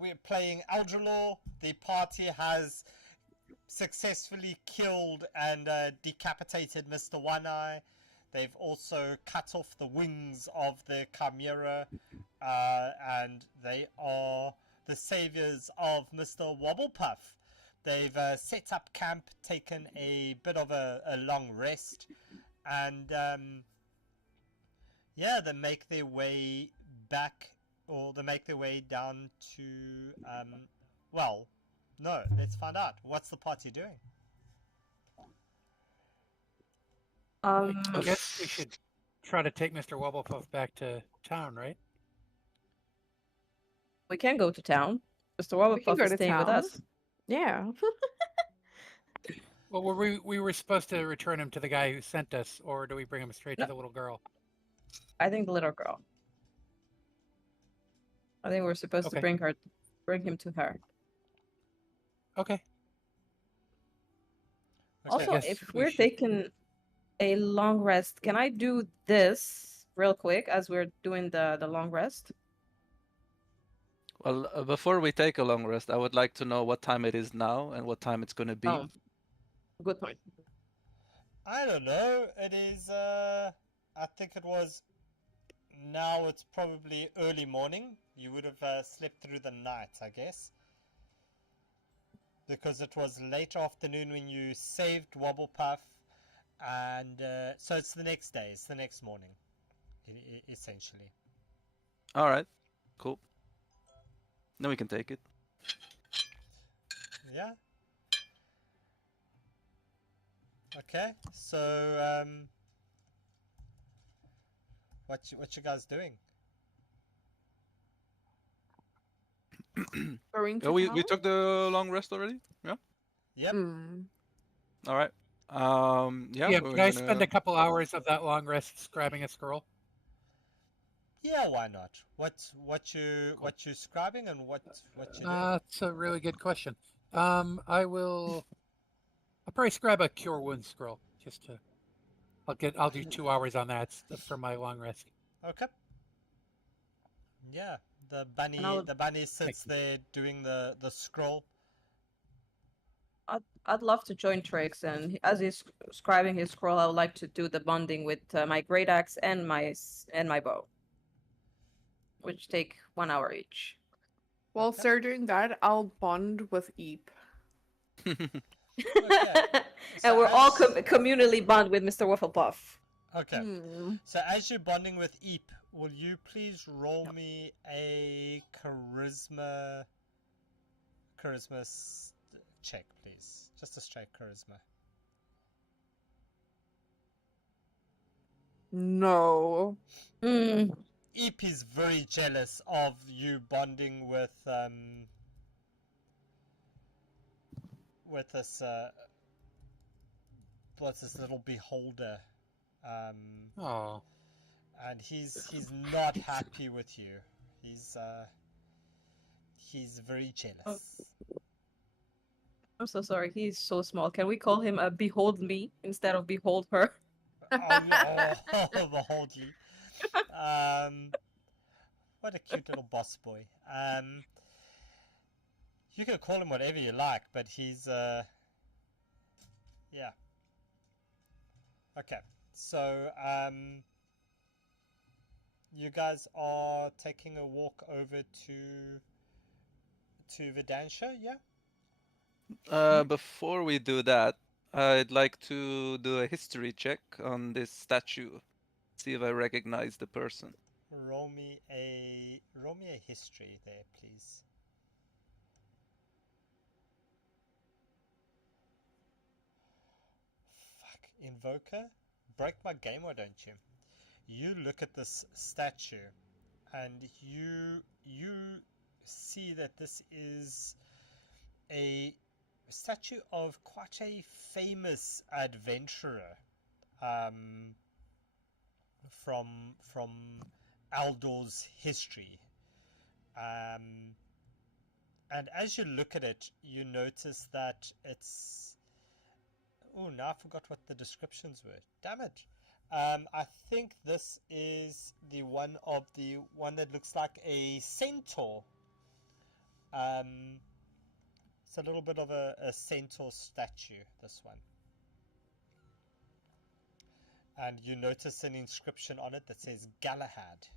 We're playing Eldralore. The party has successfully killed and decapitated Mr. One Eye. They've also cut off the wings of the Chimera, and they are the saviors of Mr. Wobblepuff. They've set up camp, taken a bit of a long rest, and yeah, they make their way back, or they make their way down to well, no, let's find out. What's the party doing? I guess we should try to take Mr. Wobblepuff back to town, right? We can go to town. Mr. We can Wobblepuff go is to staying with town. us. Yeah. Well, we were supposed to return him to the guy who sent us, or do we bring him straight to the little girl? I think the little girl. I think we're supposed to Okay. bring him to her. Okay. Also, guess if we we're should- taking a long rest, can I do this real quick as we're doing the long rest? Well, before we take a long rest, I would like to know what time it is now and what time it's going to be. Oh, good point. I don't know. It is, I think it was, now it's probably early morning. You would have slept through the night, I guess. Because it was late afternoon when you saved Wobblepuff. And so it's the next day, it's the next morning, essentially. All right, cool. Then we can take it. Yeah. Okay, so what you guys doing? Going to Oh, we town? took the long rest already. Yeah. Yep. All right. Yeah. Yeah, we're can I gonna- spend a couple hours of that long rest scribing a scroll? Yeah, why not? What you scribing and what you doing? That's a really good question. I'll probably scribe a cure wounds scroll just to. I'll do 2 hours on that for my long rest. Okay. Yeah, the I'll- bunny sits there doing the scroll. I'd love to join Trix, and as he's scribing his scroll, I would like to do the bonding with my great axe and my bow, which take 1 hour each. Whilst they're doing that, I'll bond with Eep. So And we're all as- communally bond with Mr. Wafflepuff. Okay. Hmm. So as you're bonding with Eep, will you please roll me a charisma check, please? Just a straight charisma. No. Eep is very jealous of you bonding with this what's this little beholder, Oh, and he's not happy with you. He's very jealous. I'm so sorry, he's so small. Can we call him a behold me instead of behold her? Oh, beholdly. What a cute little boss boy. You can call him whatever you like, but he's yeah. Okay, so you guys are taking a walk over to Vidansha, yeah? Before we do that, I'd like to do a history check on this statue. See if I recognize the person. Roll me a history there, please. Fuck, Invoker? Break my game, why don't you? You look at this statue and you see that this is a statue of quite a famous adventurer from Aldor's history. And as you look at it, you notice that it's... Oh, now I forgot what the descriptions were. Damn it. I think this is the one that looks like a centaur. It's a little bit of a centaur statue, this one. And you notice an inscription on it that says Galahad.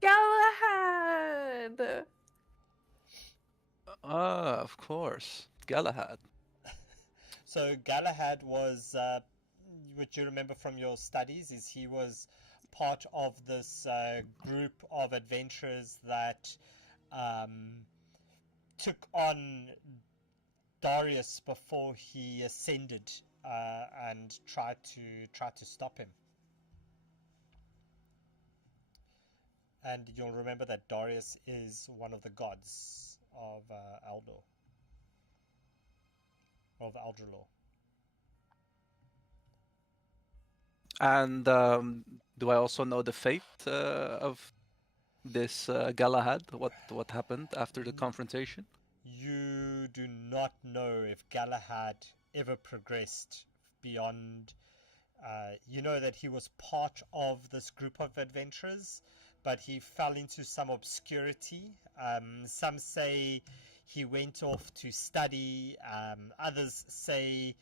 Galahad! Ah, of course. Galahad. So Galahad was, what you remember from your studies, is he was part of this group of adventurers that took on Darius before he ascended and tried to stop him. And you'll remember that Darius is one of the gods of Eldor, of Eldralore. And do I also know the fate of this Galahad? What happened after the confrontation? You do not know if Galahad ever progressed beyond. You know that he was part of this group of adventurers, but he fell into some obscurity. Some say he went off to study. Others say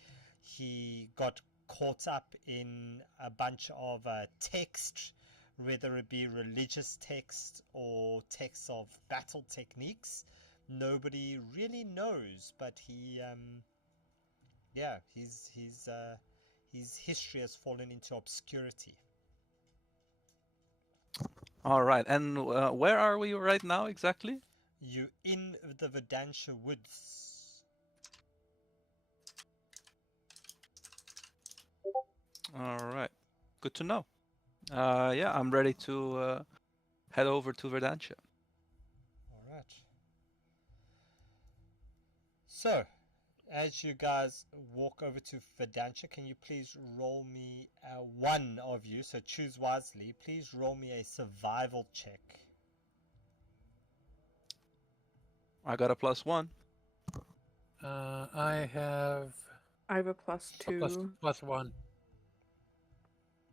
he got caught up in a bunch of text, whether it be religious text or texts of battle techniques. Nobody really knows, but his history has fallen into obscurity. All right. And where are we right now exactly? You in the Verdantia woods. All right. Good to know. Yeah, I'm ready to head over to Verdantia. All right. So, as you guys walk over to Verdantia, can you please roll me one of you? So choose wisely. Please roll me a survival check. I got a +1. I have I have a +2. plus one.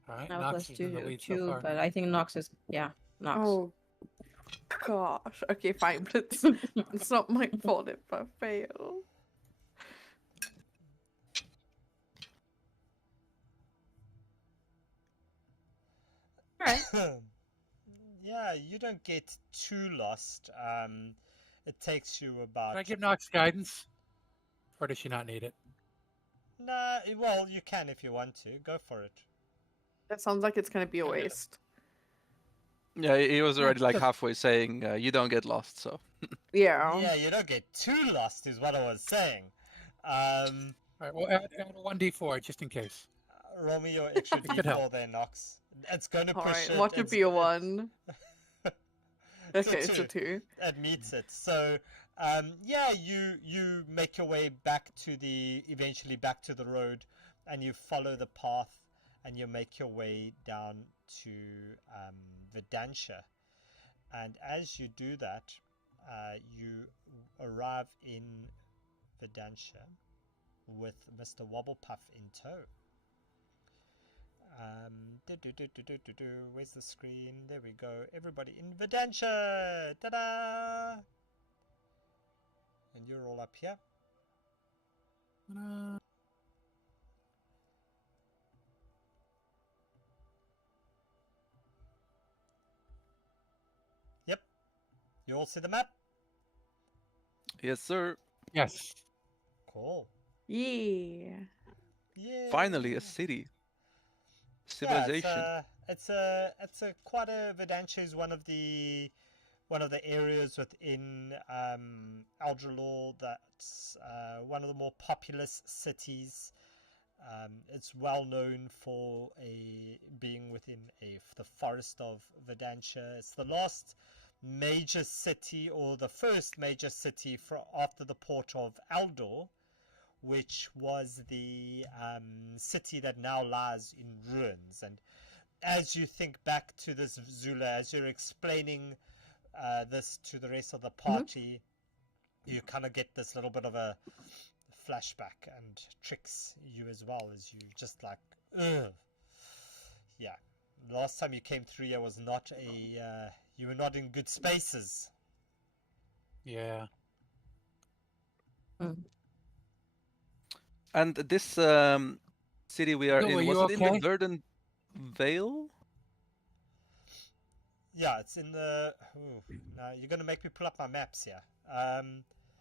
All right, Now Nox plus is in the two, lead so two, far. but I think Nox is Nox. Oh gosh. Okay, fine, but it's not my fault if I fail. Alright. Yeah, you don't get too lost. It takes you about. Can I give Nox guidance? Or does she not need it? Nah, well, you can if you want to. Go for it. That sounds like it's gonna be a waste. Yeah, he was already like just- halfway saying you don't get lost. So Yeah. Yeah, you don't get too lost, is what I was saying. All right, well, add a 1d4 just in case. Roll me your extra could d4 help. there, Nox. It's going to push Alright, it. watch it be a 1. It's Okay, it's a 2. It meets it. So, yeah, you make your way eventually back to the road, and you follow the path, and you make your way down to Verdantia. And as you do that, you arrive in Verdantia with Mr. Wobblepuff in tow. Where's the screen? There we go. Everybody in Verdantia! Ta-da! And you're all up here. Yep. You all see the map? yes, sir. Yes. Cool. Yeah. Yeah. Finally, a city. Civilization. Yeah, it's a quite a Verdantia is one of the areas within Eldralore that's one of the more populous cities. It's well known for being within the forest of Verdantia. It's the last major city, or the first major city after the port of Eldor, which was the city that now lies in ruins. And as you think back to this, Zula, as you're explaining this to the rest of the party, you kind of get this little bit of a flashback and tricks you as well, as you just like, ugh. Yeah. Last time you came through here was not a, you were not in good spaces. Yeah. And this city we are Bill, in, are was you it in the okay? Verdant Vale? Yeah, it's in the. Ooh, now you're gonna make me pull up my maps here.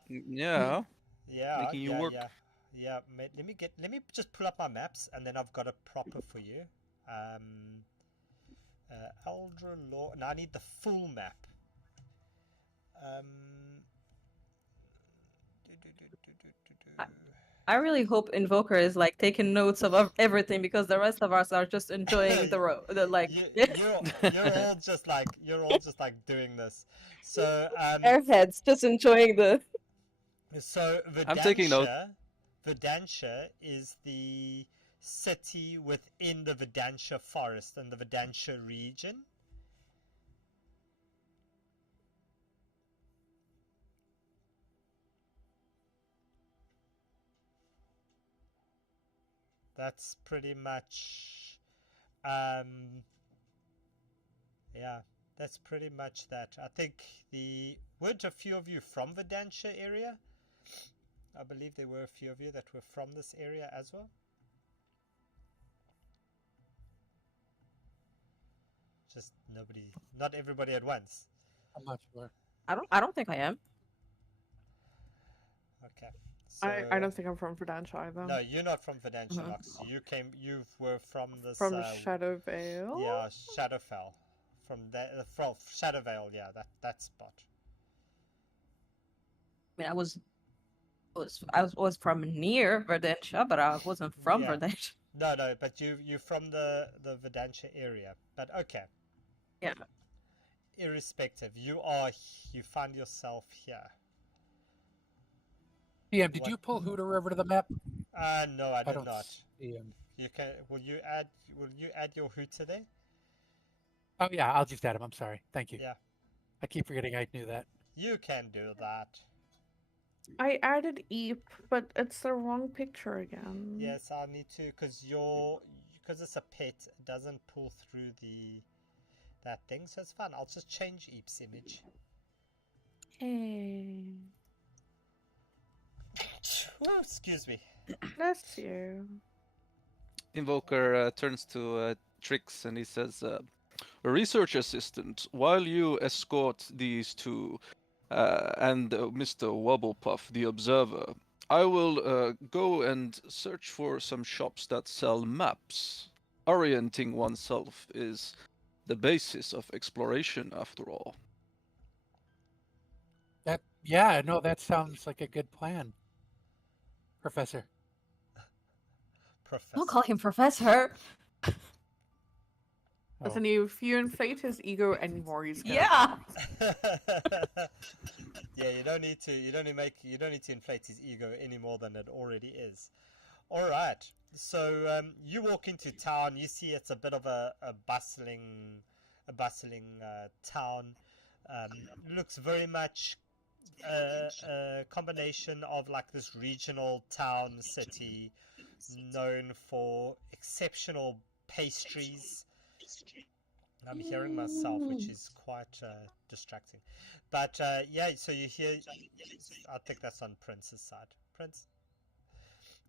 Yeah, Yeah, making you work. yeah. Let me just pull up my maps, and then I've got a proper for you. Eldralore. Now I need the full map. I really hope Invoker is like taking notes of everything because the rest of us are just enjoying the road. You're all just like doing this. So Airheads just enjoying the. So I'm taking note. Verdantia is the city within the Verdantia forest and the Verdantia region. That's pretty much, yeah, that's pretty much that. I think weren't a few of you from Verdantia area? I believe there were a few of you that were from this area as well. Just not everybody at once. I'm not sure. I don't think I am. Okay. So, I don't think I'm from Verdantia either. No, you're not from Verdantia, Nox. You were from this. From Shadow Vale. Yeah, Shadowfell. From Shadowvale, yeah, that spot. I mean, I was from near Verdantia, but I wasn't from Yeah. Verdantia. No, but you're from the Verdantia area. But okay. Yeah. Irrespective, you find yourself here. DM, did you pull Hooter over to the map? No, I did don't not. see him. You can. Will you add your Hooter there? Oh yeah, I'll just add him. I'm sorry. Thank you. Yeah. I keep forgetting I knew that. You can do that. I added Eep, but it's the wrong picture again. Yes, I need to, because it's a pet, it doesn't pull through that thing, so it's fine. I'll just change Eep's image. Hey. Oh, excuse me. Bless you. Invoker turns to Trix and he says, "Research assistant, while you escort these two and Mr. Wobblepuff, the observer, I will go and search for some shops that sell maps. Orienting oneself is the basis of exploration, after all." That sounds like a good plan, Professor. Don't call him Professor. Listen, if you inflate his ego anymore, he's gonna. Yeah. Yeah, you don't need to inflate his ego any more than it already is. All right. So you walk into town. You see it's a bit of a bustling town. Looks very much a combination of like this regional town city known for exceptional pastries. I'm hearing myself, which is quite distracting. But yeah, so you hear. I think that's on Prince's side. Prince.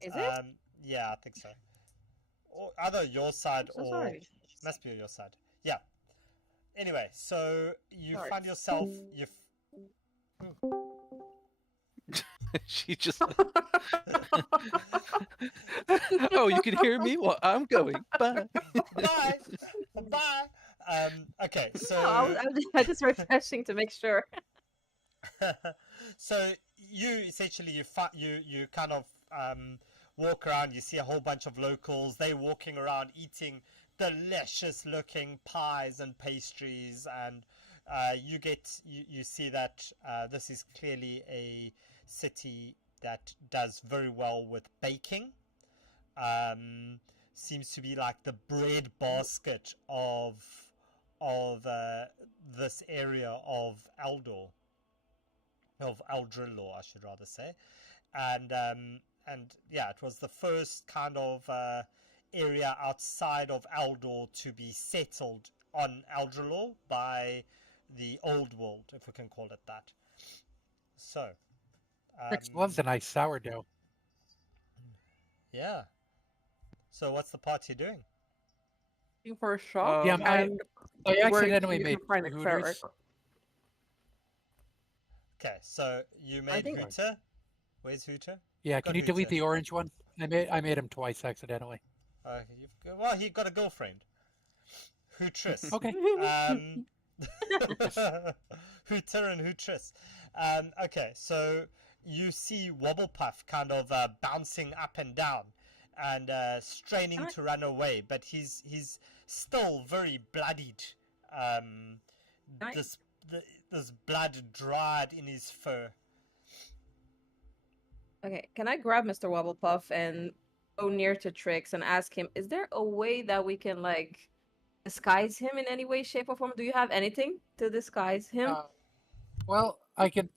Is it? Yeah, I think so. Or either your side So or sorry. must be your side. Yeah. Anyway, so you Sorry. find yourself. She just. Oh, you can hear me? Well, I'm going. Bye. Bye. Bye. Okay, so. No, I just refreshing to make sure. So you essentially you kind of walk around. You see a whole bunch of locals. They walking around eating delicious looking pies and pastries, and you see that this is clearly a city that does very well with baking. Seems to be like the bread basket of this area of Eldralore, I should rather say, and yeah, it was the first kind of area outside of Eldor to be settled on Eldralore by the old world, if we can call it that. So, Trix loves a nice sourdough. yeah. So what's the party doing? Looking for a shop Yeah, and I where accidentally you made can find a cleric. Hooters. Okay, so you made think- Hooter. Where's Hooter? Yeah, Got can you delete Hooter. the orange one? I made him twice accidentally. Well, he got a girlfriend. Hootris. Okay. Hooter and Hootris. Okay, so you see Wobblepuff kind of bouncing up and down and straining to run away, but he's still very bloodied. This blood dried in his fur. Okay, can I grab Mr. Wobblepuff and go near to Trix and ask him, is there a way that we can like disguise him in any way, shape, or form? Do you have anything to disguise him? Well, I can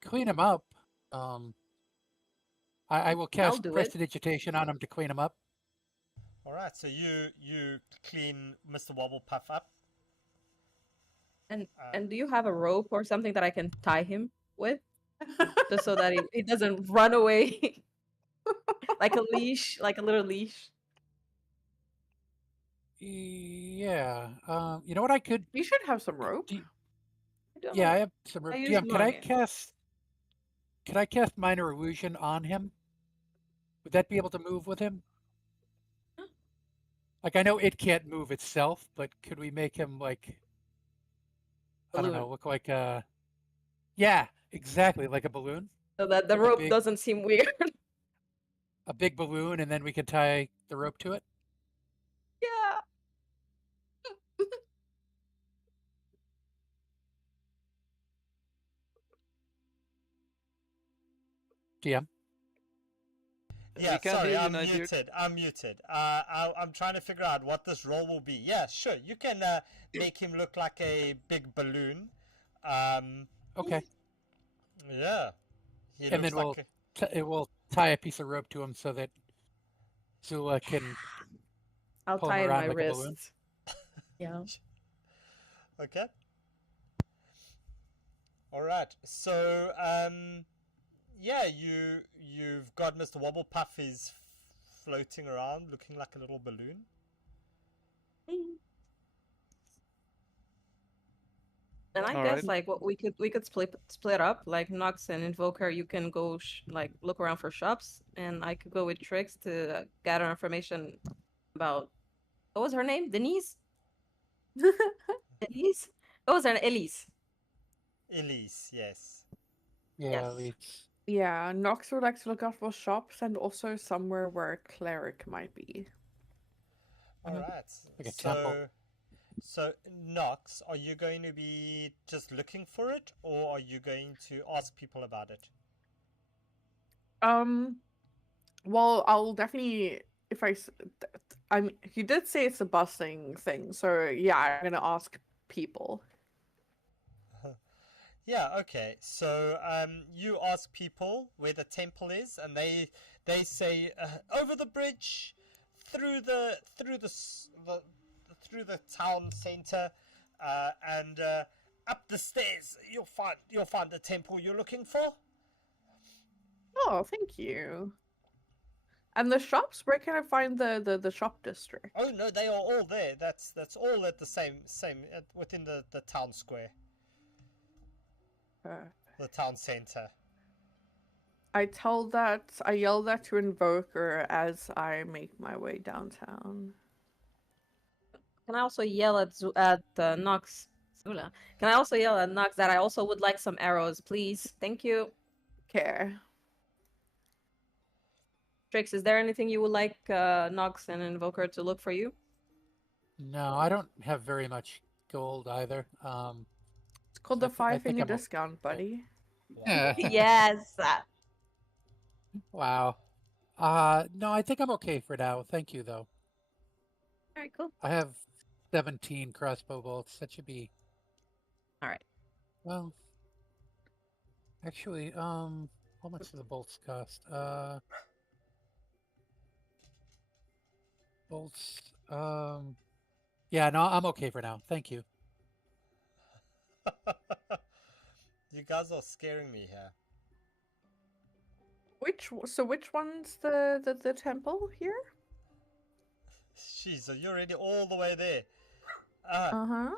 clean him up. I will cast do it. prestidigitation on him to clean him up. All right, so you clean Mr. Wobblepuff up. And do you have a rope or something that I can tie him with? Just so that he doesn't run away. Like a leash, like a little leash. Yeah. You know what I could? You should have some rope. Yeah, I have some rope. use DM, can I mine. cast? Can I cast minor illusion on him? Would that be able to move with him? Like I know it can't move itself, but could we make him like? I don't know. Balloon. Look like a. Yeah, exactly, like a balloon. So that the Like a rope big- doesn't seem weird. A big balloon, and then we can tie the rope to it. Yeah. DM. Yeah, We can't sorry, hear you, I'm Nigeria. muted. I'm muted. I'm trying to figure out what this role will be. Yeah, sure. You can make him look like a big balloon. Okay. Yeah. He And looks then like we'll tie a piece of rope to him so that Zula can. I'll Pull him tie it in around my like a balloon? wrist. Yeah. Okay. All right. So, yeah, you've got Mr. Wobblepuff is floating around, looking like a little balloon. And I All guess right. like what we could split up, like Nox and Invoker, you can go like look around for shops, and I could go with Trix to gather information about what was her name? Denise? Elise? What was her name? Elise. Elise, yes. Yeah, Yes. at least. Yeah, Nox would like to look out for shops and also somewhere where a cleric might be. All right. Like a temple. So, Nox, are you going to be just looking for it, or are you going to ask people about it? Well, I'll definitely he did say it's a bustling thing, so yeah, I'm gonna ask people. Yeah, okay. So, you ask people where the temple is, and they say over the bridge, through the town center, and up the stairs. You'll find the temple you're looking for. Oh, thank you. And the shops, where can I find the shop district? Oh no, they are all there. That's all at the same within the town square, the town center. I yell that to Invoker as I make my way downtown. Can I also yell at Nox? Zula. Can I also yell at Nox that I also would like some arrows, please? Thank you. Care. Trix, is there anything you would like Nox and Invoker to look for you? No, I don't have very much gold either. It's called So the I 5 think finger I'm o- discount, buddy. Yes. Wow. No, I think I'm okay for now. Thank you, though. All right, cool. I have 17 crossbow bolts. That should be. All right. Well, actually, how much do the bolts cost? bolts. Yeah, no, I'm okay for now. Thank you. You guys are scaring me here. Which one's the temple here? Jeez, so you're already all the way there. Uh, Uh-huh.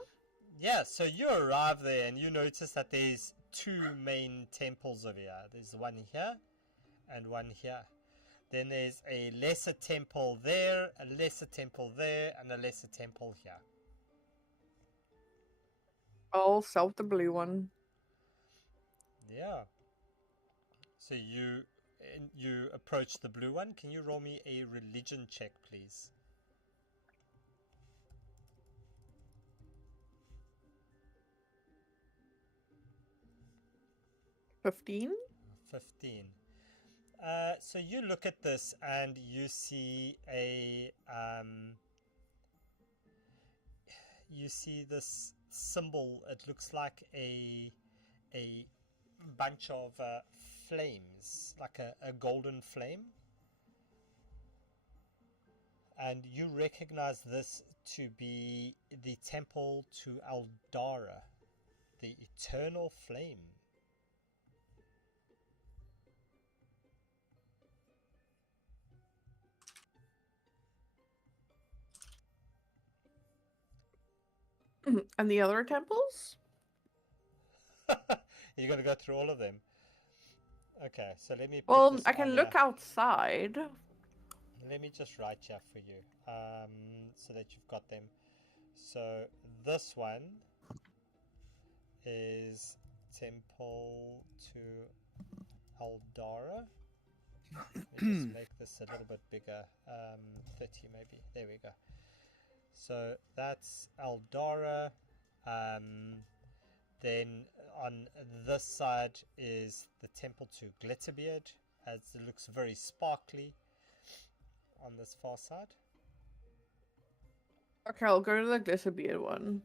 yeah, so you arrive there and you notice that there's two main temples over here. There's one here and one here. Then there's a lesser temple there, a lesser temple there, and a lesser temple here. I'll sell the blue one. Yeah. So you approach the blue one. Can you roll me a religion check, please? 15. 15. So you look at this and you see you see this symbol. It looks like a bunch of flames, like a golden flame. And you recognize this to be the temple to Eldara, the eternal flame. And the other temples? You're going to go through all of them. Okay, so let me put Well, this I can on look here. outside. Let me just write here for you, so that you've got them. So this one is Temple to Eldara. Let me just make this a little bit bigger, 30 maybe. There we go. So that's Eldara. Then on this side is the temple to Glitterbeard, as it looks very sparkly on this far side. Okay, I'll go to the Glitterbeard one.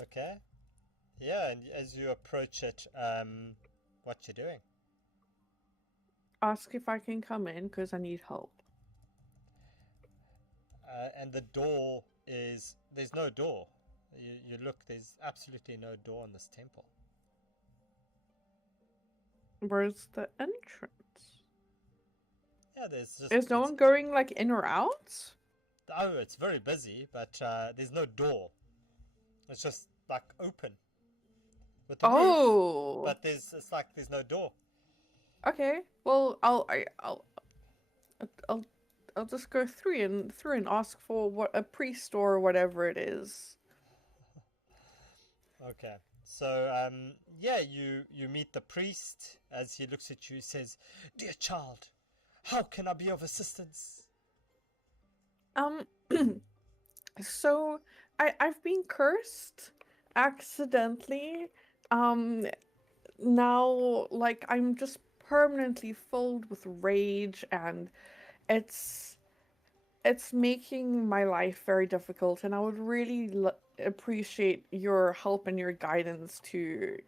Okay. Yeah, and as you approach it, what you doing? Ask if I can come in because I need help. And the door is... There's no door. You look, there's absolutely no door in this temple. Where's the entrance? Yeah, there's just... Is no one going like in or out? Oh, it's very busy, but there's no door. It's just like open. With the roof, Oh. but it's like there's no door. Okay. Well, I'll just go through and ask for what a priest or whatever it is. Okay. So yeah, you meet the priest. As he looks at you, he says, "Dear child, how can I be of assistance?" So I've been cursed accidentally. Now like I'm just permanently filled with rage, and it's making my life very difficult, and I would really appreciate your help and your guidance to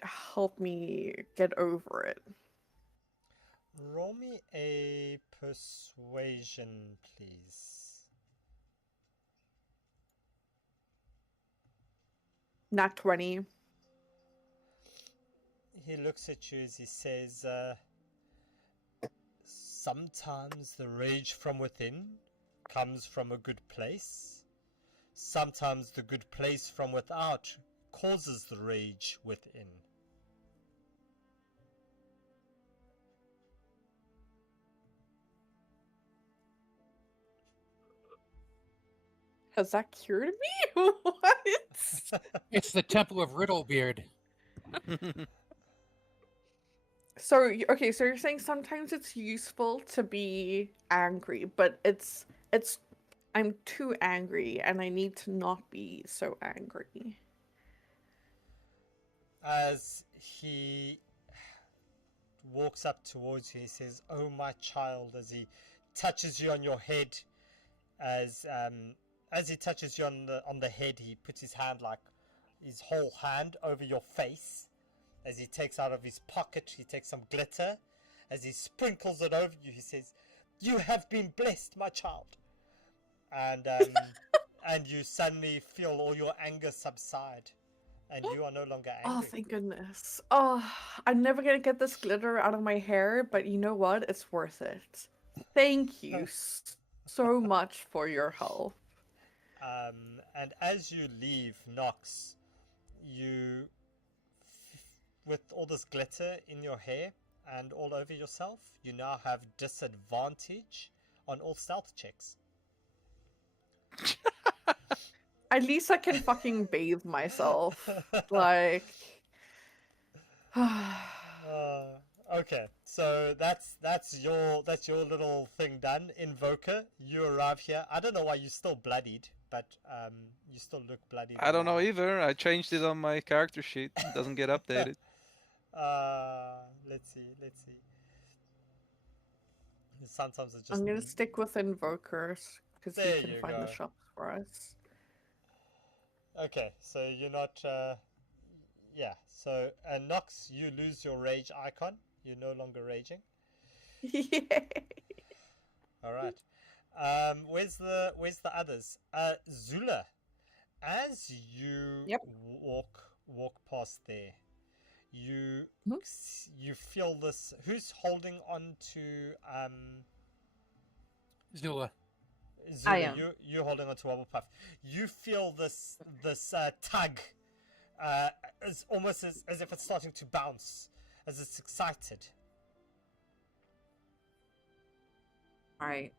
help me get over it. Roll me a persuasion, please. Nat 20. He looks at you as he says, "Sometimes the rage from within comes from a good place. Sometimes the good place from without causes the rage within." Has that cured me? What? It's the Temple of Riddlebeard. So okay, so you're saying sometimes it's useful to be angry, but it's I'm too angry and I need to not be so angry. As he walks up towards you, he says, "Oh, my child," as he touches you on your head. As he touches you on the head, he puts his hand, like his whole hand, over your face. As he takes out of his pocket, he takes some glitter. As he sprinkles it over you, he says, You have been blessed, my child. And and you suddenly feel all your anger subside, and you are no longer Oh, angry. thank goodness. Oh, I'm never gonna get this glitter out of my hair, but you know what? It's worth it. Thank you so much for your help. And as you leave Nox, you, with all this glitter in your hair and all over yourself, you now have disadvantage on all stealth checks. At least I can fucking bathe myself. Like. Okay, so that's your little thing done. Invoker, you arrive here. I don't know why you're still bloodied, but you still look bloodied. I don't know either. I changed it on my character sheet. It doesn't get updated. Let's see. Sometimes it just. I'm gonna stick with invokers because There he can you find go. the shops for us. Okay, so you're not. Yeah. So Nox, you lose your rage icon. You're no longer raging. Yay! All right. Where's the others? Zula, as you Yep. walk past there, you Mhm. you feel this. Who's holding on to Zula. Zula? I am. You're holding on to Wobblepuff. You feel this tug, as almost as if it's starting to bounce, as it's excited. Alright.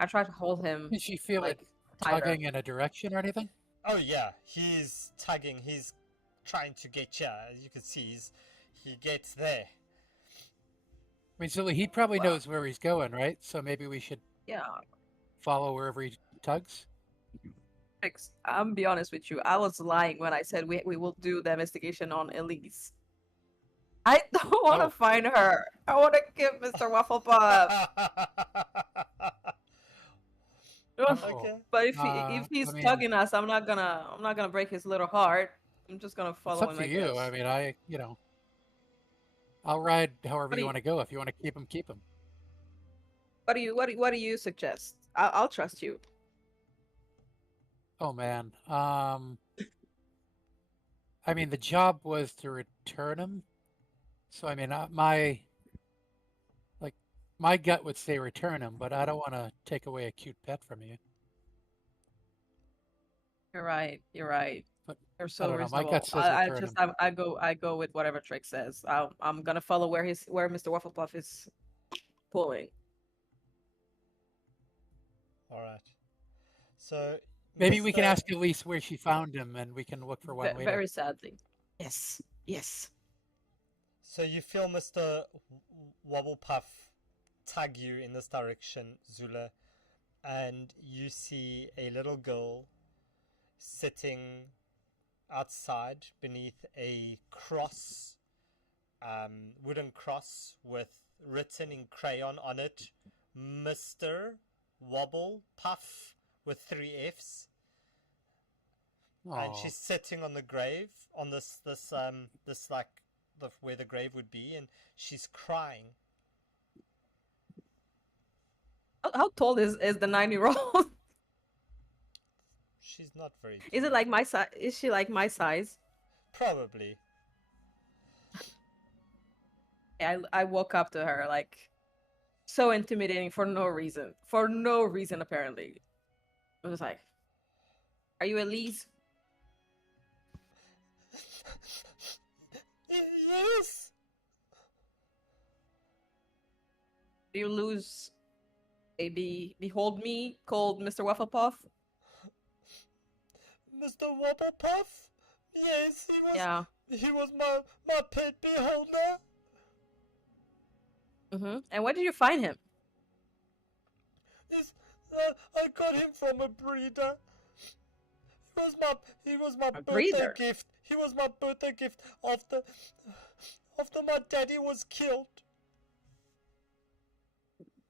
I try to hold him Did she feel like it tighter. tugging in a direction or anything? Oh yeah, he's tugging. He's trying to get you. As you can see, he gets there. I mean, Zula, he probably knows where he's going, right? So maybe we should Yeah. follow wherever he tugs. I'm be honest with you. I was lying when I said we will do the investigation on Elise. I don't want to Oh. find her. I want to give Mr. Wafflepuff. Okay. But if I he's mean- tugging us, I'm not gonna break his little heart. I'm just gonna It's follow up him. to I you. guess. I mean, I'll ride however What do you you- want to go. If you want to keep him, keep him. What do you suggest? I'll trust you. Oh man. I mean, the job was to return him. So I mean, my gut would say return him, but I don't want to take away a cute pet from you. You're right. You're right. But You're I so don't know. My reasonable. gut says I return just him. I go with whatever Trick says. I'm gonna follow where Mr. Wafflepuff is pulling. All right. So Maybe we can Mr. ask Elise where she found him, and we can look for one later. Very sadly. Yes. Yes. So you feel Mr. Wobblepuff tug you in this direction, Zula, and you see a little girl sitting outside beneath a cross, wooden cross with written in crayon on it, Mr. Wobblepuff with 3 F's. And Aw. she's sitting on the grave, on this like where the grave would be, and she's crying. How tall is the 9-year-old? She's not very. Is it tall. like my size? Is she like my size? Probably. I woke up to her like so intimidating for no reason. For no reason apparently. I was like, "Are you Elise?" Yes. Do you lose a behold me called Mr. Wafflepuff? Mr. Wobblepuff? Yes, he was. Yeah. He was my pet beholder. And where did you find him? Yes, I got him from a breeder. He was my birthday breeder? gift. He was my birthday gift after my daddy was killed.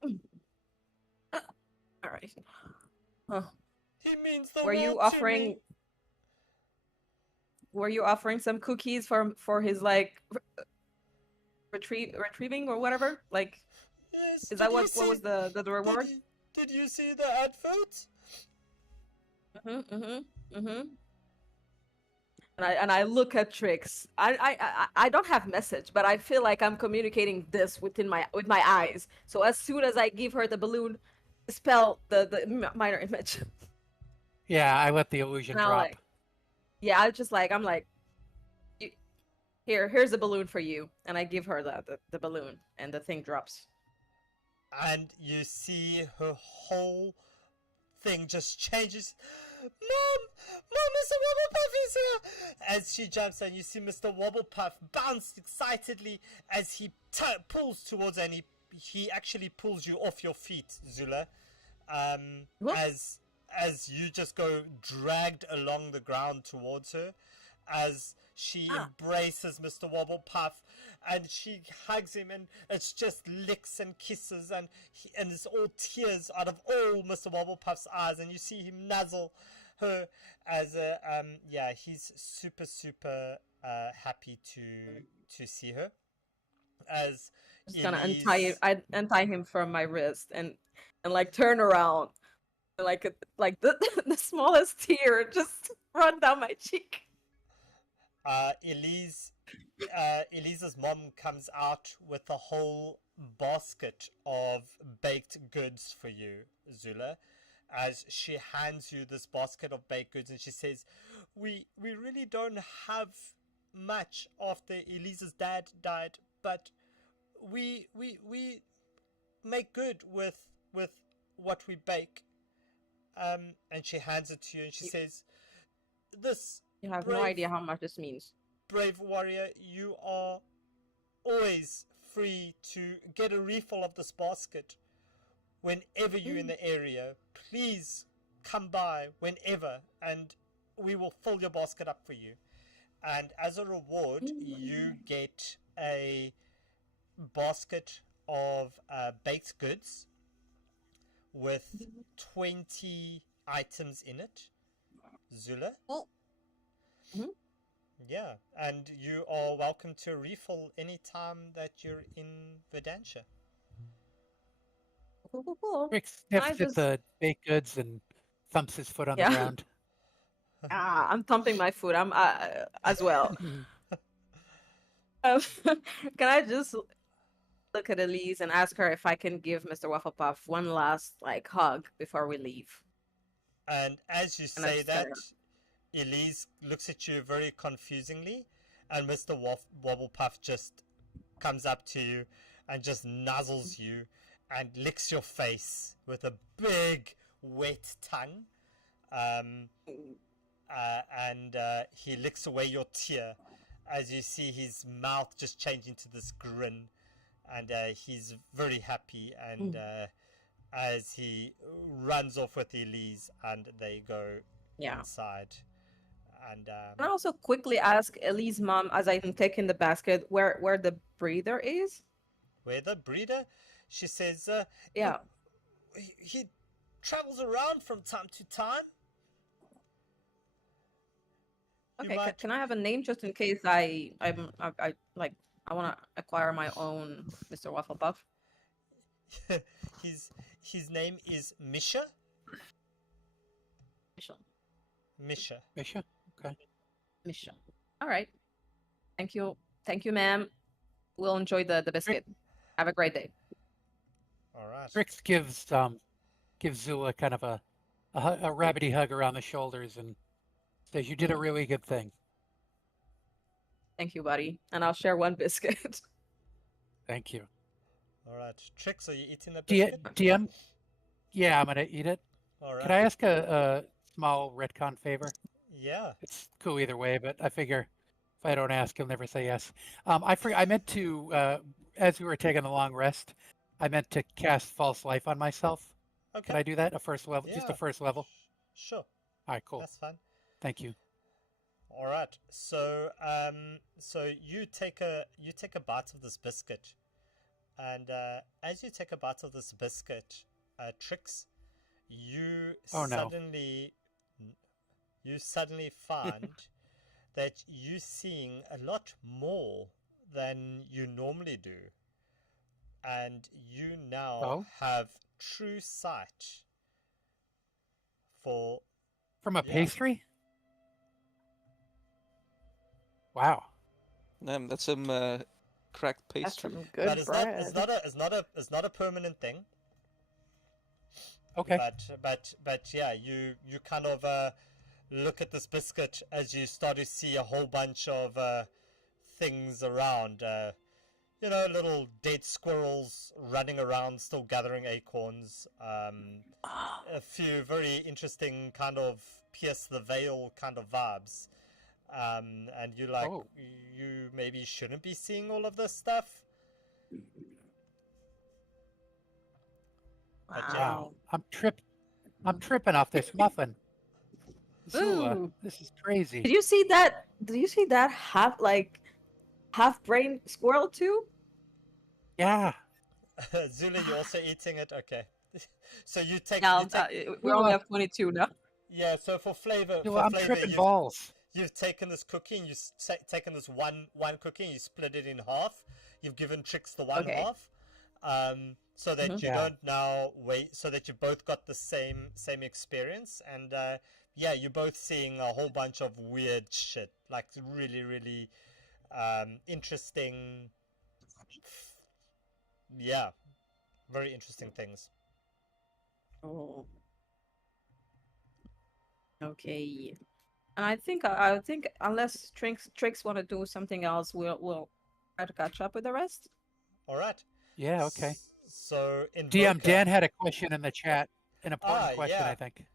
All right. Huh. He means the Were you world to offering? me. Were you offering some cookies for his like retrieving or whatever? Like, Yes. is that did you what was see- the reward? Did you see the advert? Mm-hmm. And I look at Trix. I don't have message, but I feel like I'm communicating this with my eyes. So as soon as I give her the balloon, spell the minor image. Yeah, I let the illusion And I'm drop. like, yeah, I'm like, here's a balloon for you, and I give her the balloon, and the thing drops. And you see her whole thing just changes. Mom, Mr. Wobblepuff is here! As she jumps and you see Mr. Wobblepuff bounce excitedly as he pulls towards, and he actually pulls you off your feet, Zula. Whoop. As you just go dragged along the ground towards her, as she embraces Mr. Wobblepuff, and she hugs him, and it's just licks and kisses, and it's all tears out of all Mr. Wobblepuff's eyes, and you see him nuzzle her as he's super happy to see her. As Just gonna Elise- untie him from my wrist and like turn around, and like the smallest tear just run down my cheek. Elise's mom comes out with a whole basket of baked goods for you, Zula, as she hands you this basket of baked goods, and she says, we really don't have much after Elise's dad died, but we make good with what we bake. And she hands it to you, and she says, this You have no idea how much this means. brave warrior, you are always free to get a refill of this basket whenever you're in the area. Please come by whenever, and we will fill your basket up for you. And as a reward, you get a basket of baked goods with 20 items in it, Zula. Oh. Mm-hmm. Yeah, and you are welcome to refill anytime that you're in Verdantia. Cool. Rick I sniffs at just- the baked goods and thumps his foot on Yeah. the ground. I'm thumping my foot. I'm as well. Can I just look at Elise and ask her if I can give Mr. Wafflepuff one last like hug before we leave? And as you And I'm say just that, gonna- Elise looks at you very confusingly, and Mr. Wobblepuff just comes up to you and just nuzzles you and licks your face with a big wet tongue. And he licks away your tear as you see his mouth just change into this grin, and he's very happy, and as he runs off with Elise and they go inside. And Can I also quickly ask Elise's mom, as I'm taking the basket, where the breather is? where the breeder, she says, Yeah. he travels around from time to time. You Okay. might- Can I have a name just in case I want to acquire my own Mr. Wafflepuff? his name is Misha. Misha. Misha? Okay. Misha. All right. Thank you, ma'am. We'll enjoy the biscuit. Have a great day. All right. Rix gives Zula kind of a rabbity hug around the shoulders and says, "You did a really good thing." Thank you, buddy. And I'll share one biscuit. Thank you. All right. Trix, are you eating the D- biscuit? DM? Yeah, I'm gonna eat it. All right. Can I ask a small retcon favor? Yeah. It's cool either way, but I figure if I don't ask, he'll never say yes. I meant to, as we were taking a long rest, I meant to cast False Life on myself. Okay. Can I do that? A first level, just a Yeah. first level. Sure. All right, cool. That's fine. Thank you. All right. So you take a bite of this biscuit, and as you take a bite of this biscuit, Trix, you Oh, no. suddenly find that you're seeing a lot more than you normally do, and you now Oh, have true sight for from a yeah. pastry? Wow. That's some cracked That's pastry. some But good it's bread. not a permanent thing. Okay. But yeah, you kind of look at this biscuit as you start to see a whole bunch of things around. Little dead squirrels running around, still gathering acorns. A few very interesting kind of pierce the veil kind of vibes. And you like, Oh. you maybe shouldn't be seeing all of this stuff. But yeah. Wow. I'm tripping off this muffin. Zula, Ooh. this is crazy. Did you see that? Did you see that half brain squirrel too? Yeah. Zula, you're also eating it? Okay. So you take, Yeah, you take we only have 22 now. yeah, so for flavor, Zula, I'm tripping balls. you've taken this cookie and you've taken this one cookie and you split it in half. You've given Trix the one Okay. half, so that you Yeah. don't now wait, so that you both got the same experience, and yeah, you're both seeing a whole bunch of weird shit, like really really interesting, yeah, very interesting things. Oh. Okay. And I think unless Tricks want to do something else, we'll try to catch up with the rest. All right. Yeah, okay. So DM Invoker. Dan had a question in the chat. An important question, yeah. I think.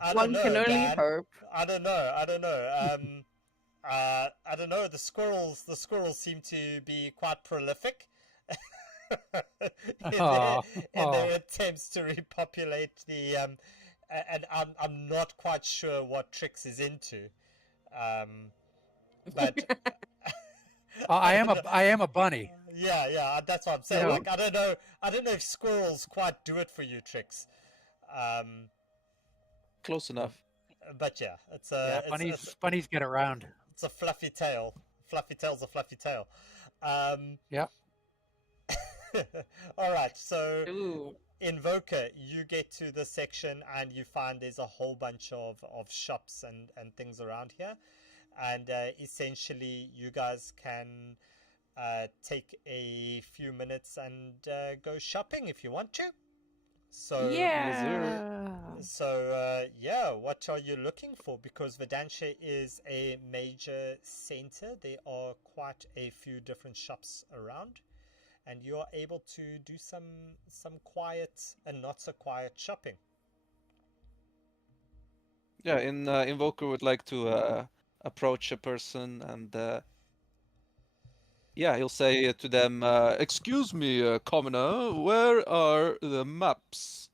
I don't One can know, only Dan. hope. I don't know. I don't know. The squirrels seem to be quite prolific Oh, in their attempts to repopulate the and I'm not quite sure what Trix is into. But I am a bunny. yeah, that's what I'm You saying. know, Like I don't know if squirrels quite do it for you, Trix. Close enough. But yeah, it's yeah, a bunnies get around. it's a fluffy tail. Fluffy tail's a fluffy tail. Yep. All right, so Ooh. Invoker, you get to the section and you find there's a whole bunch of shops and things around here, and essentially you guys can take a few minutes and go shopping if you want to. So Yeah. yeah, what are you looking for? Because Verdantia is a major center. There are quite a few different shops around, and you are able to do some quiet and not so quiet shopping. Yeah, Invoker would like to approach a person and yeah, he'll say to them, "Excuse me, commoner, where are the maps?"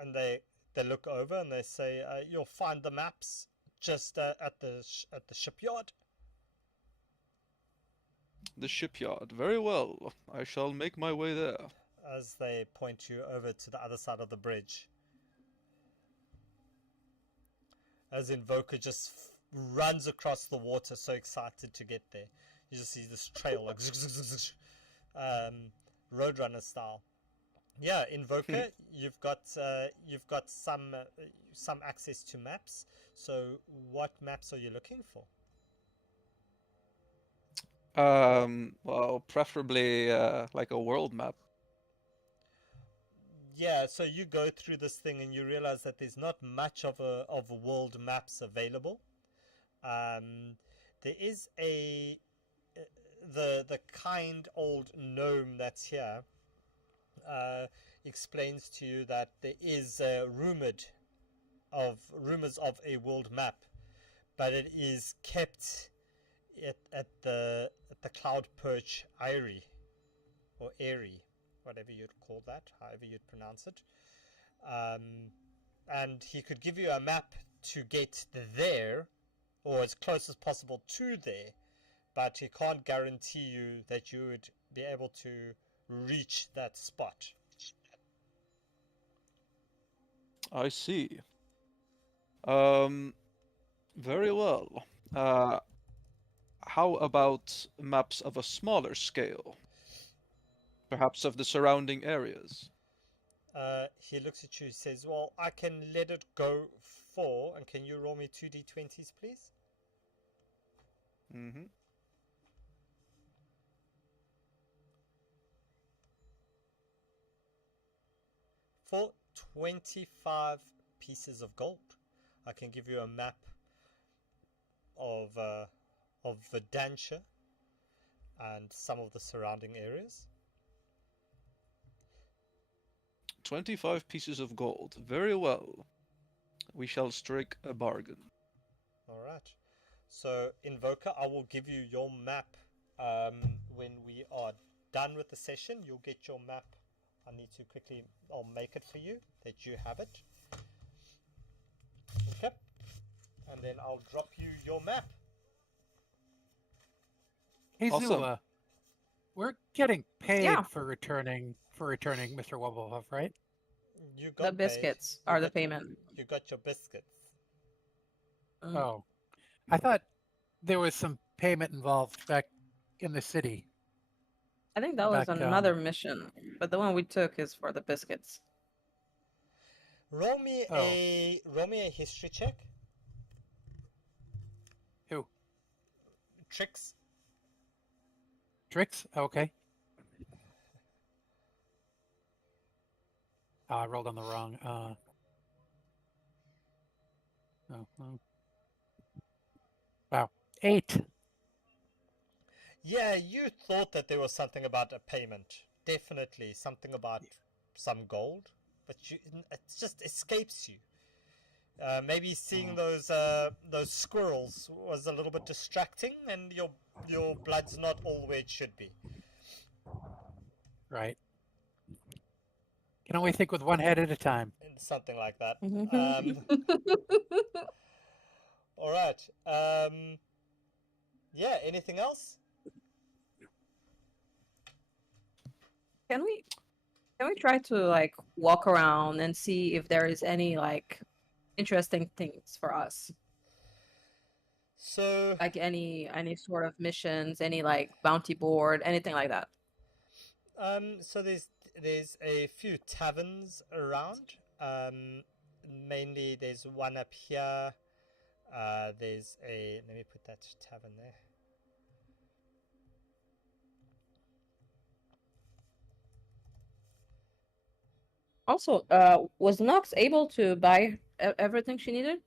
And they look over and they say, "You'll find the maps just at the shipyard." The shipyard. Very well. I shall make my way there. As they point you over to the other side of the bridge. As Invoker just runs across the water, so excited to get there. You just see this trail like Roadrunner style. Yeah, Invoker, you've got some access to maps. So, what maps are you looking for? Well, preferably like a world map. Yeah, so you go through this thing and you realize that there's not much of world maps available. There is the kind old gnome that's here explains to you that there is rumors of a world map, but it is kept at the Cloud Perch Eyrie or Airy, whatever you'd call that, however you'd pronounce it. And he could give you a map to get there, or as close as possible to there, but he can't guarantee you that you would be able to reach that spot. I see. Very well. How about maps of a smaller scale? Perhaps of the surrounding areas? He looks at you, says, well, I can let it go 4, and can you roll me 2d20s, please? Mm-hmm. For 25 pieces of gold, I can give you a map of Verdantia and some of the surrounding areas. 25 pieces of gold. Very well. We shall strike a bargain. All right. So, Invoker, I will give you your map when we are done with the session. You'll get your map. I need to quickly, I'll make it for you, that you have it. Okay. And then I'll drop you your map. Hey, Awesome. Zula, we're getting paid Yeah. for returning Mr. Wobblehuff, right? You The got paid. biscuits You are the got- payment. You got your biscuits. Mm. Oh, I thought there was some payment involved back in the city. I think that was Back, another mission, but the one we took is for the biscuits. Roll me Oh. a history check. Who? Tricks. Tricks? Okay. I rolled on the wrong. Oh. Wow. 8. Yeah, you thought that there was something about a payment. Definitely something about some gold, but it just escapes you. Maybe seeing those squirrels was a little bit distracting, and your blood's not all where it should be. Right. Can only think with one head at a time. Something like that. Mhm. All right. Yeah. Anything else? Can we try to like walk around and see if there is any like interesting things for us? So Like any sort of missions, any like bounty board, anything like that. So there's a few taverns around. Mainly there's one up here. There's a, let me put that tavern there. Also, was Nox able to buy everything she needed?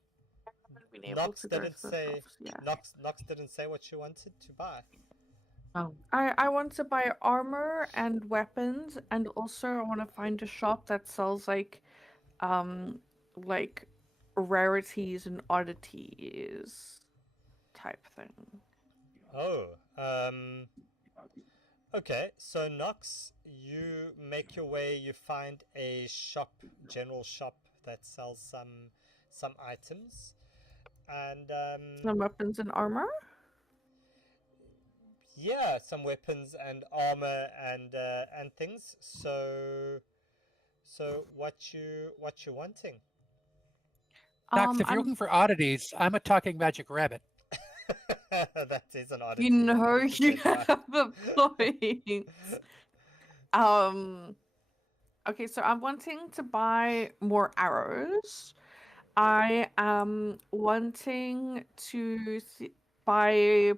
Been able Nox to go didn't to the say. shops, yeah. Nox didn't say what she wanted to buy. Oh, I want to buy armor and weapons, and also I want to find a shop that sells like rarities and oddities type thing. Oh, okay. So Nox, you make your way. You find a shop, general shop that sells some items, and Some weapons and armor. yeah, some weapons and armor and things. So what you wanting? Nox, if you're I'm looking for oddities, I'm a talking magic rabbit. That is an oddity. You know you 100% right. have a point. Okay, so I'm wanting to buy more arrows. I am wanting to buy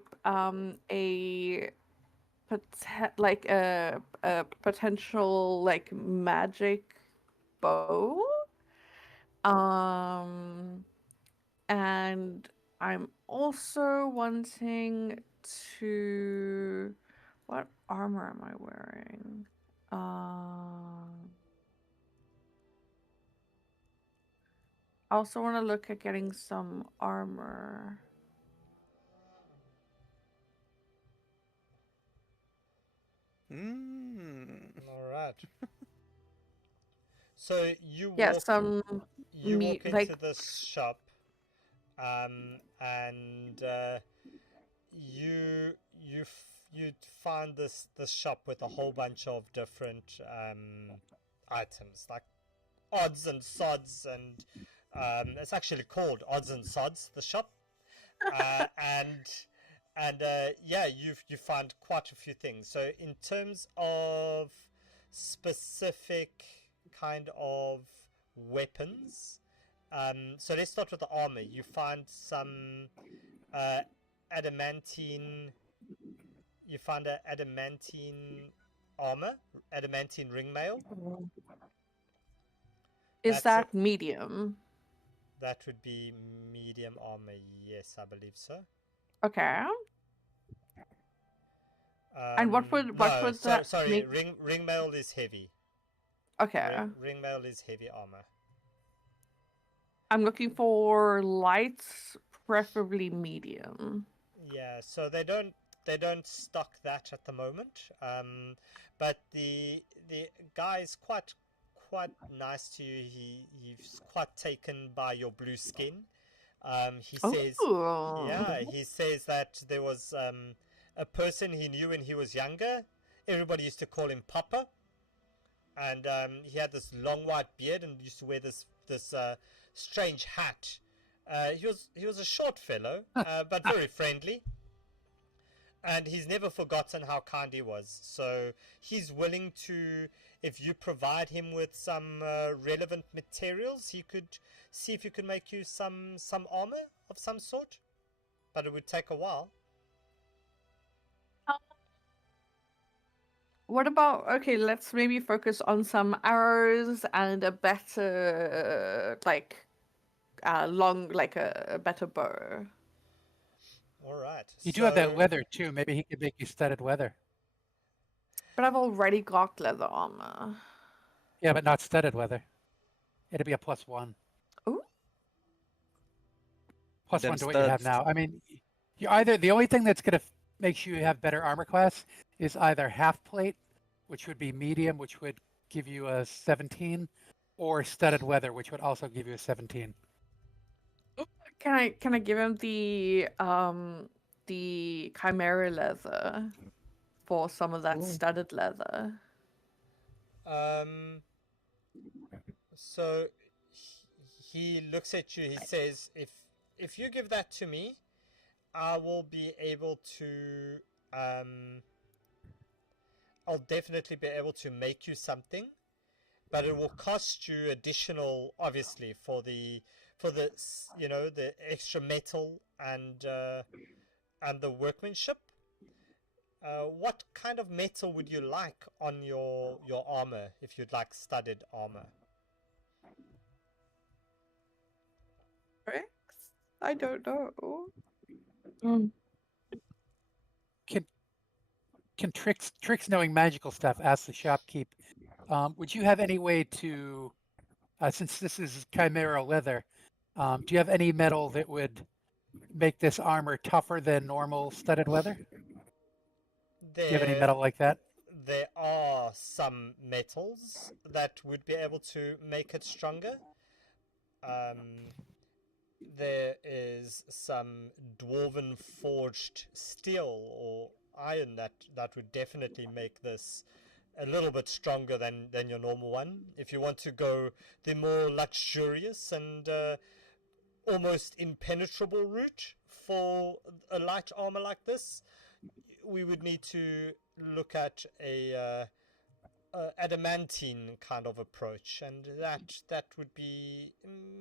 a a potential like magic bow. And I'm also wanting to. What armor am I wearing? I also want to look at getting some armor. All right. So you Yeah, walk some you meat walk into this shop, and you find this shop with a whole bunch of different items like odds and sods, and it's actually called odds and sods, the shop. Yeah, you find quite a few things. So in terms of specific kind of weapons, so let's start with the armor. You find some uh, adamantine. You find a adamantine armor, adamantine ringmail. Is That's that medium? that would be medium armor. Yes, I believe so. Okay. And what would that sorry. make? Ringmail is heavy. Okay. Ringmail is heavy armor. I'm looking for lights, preferably medium. Yeah, so they don't stock that at the moment. But the guy is quite nice to you. He's quite taken by your blue skin. He says, Oh. he says that there was a person he knew when he was younger. Everybody used to call him Papa, and he had this long white beard and used to wear this strange hat. He was a short fellow, but very friendly, and he's never forgotten how kind he was. So he's willing to, if you provide him with some relevant materials, he could see if you could make you some armor of some sort, but it would take a while. What about, okay, let's maybe focus on some arrows and a better, like, a better bow. All right. You do have that leather too. Maybe he could make you studded leather. But I've already got leather armor. Yeah, but not studded leather. It'd be a +1. Ooh. Plus Them one to what you have studs. now. I mean, you either the only thing that's gonna make you have better armor class is either half plate, which would be medium, which would give you a 17, or studded leather, which would also give you a 17. Can I give him the chimera leather for some of that studded leather? So he looks at you. He says, "If you give that to me, I will be able to. I'll definitely be able to make you something, but it will cost you additional, obviously, for the the extra metal and the workmanship. What kind of metal would you like on your armor if you'd like studded armor?" Bricks? I don't know. Can tricks knowing magical stuff? Ask the shopkeep. Would you have any way to, since this is chimera leather, do you have any metal that would make this armor tougher than normal studded leather? Do you have any metal like that? There are some metals that would be able to make it stronger. There is some dwarven forged steel or iron that would definitely make this a little bit stronger than your normal one. If you want to go the more luxurious and almost impenetrable route for a light armor like this, we would need to look at a adamantine kind of approach, and that would be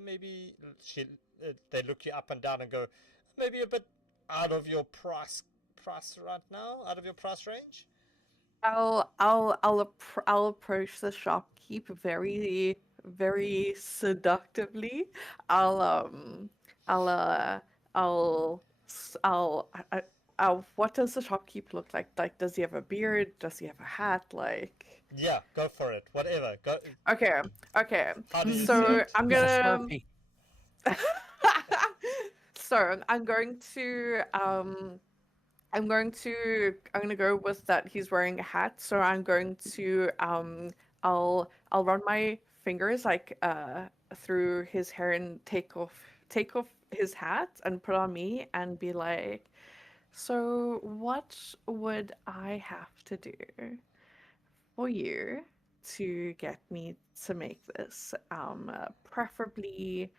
maybe they look you up and down and go, maybe a bit out of your price right now, out of your price range. I'll approach the shopkeep very seductively. What does the shopkeep look like? Like, does he have a beard? Does he have a hat? Like, Yeah, go for it. Whatever. Go. okay. How do you see So it? I'm He's a gonna. Smurfy. So I'm going to I'm gonna go with that he's wearing a hat, so I'm going to I'll run my fingers like through his hair and take off his hat and put on me and be like, so what would I have to do for you to get me to make this? Preferably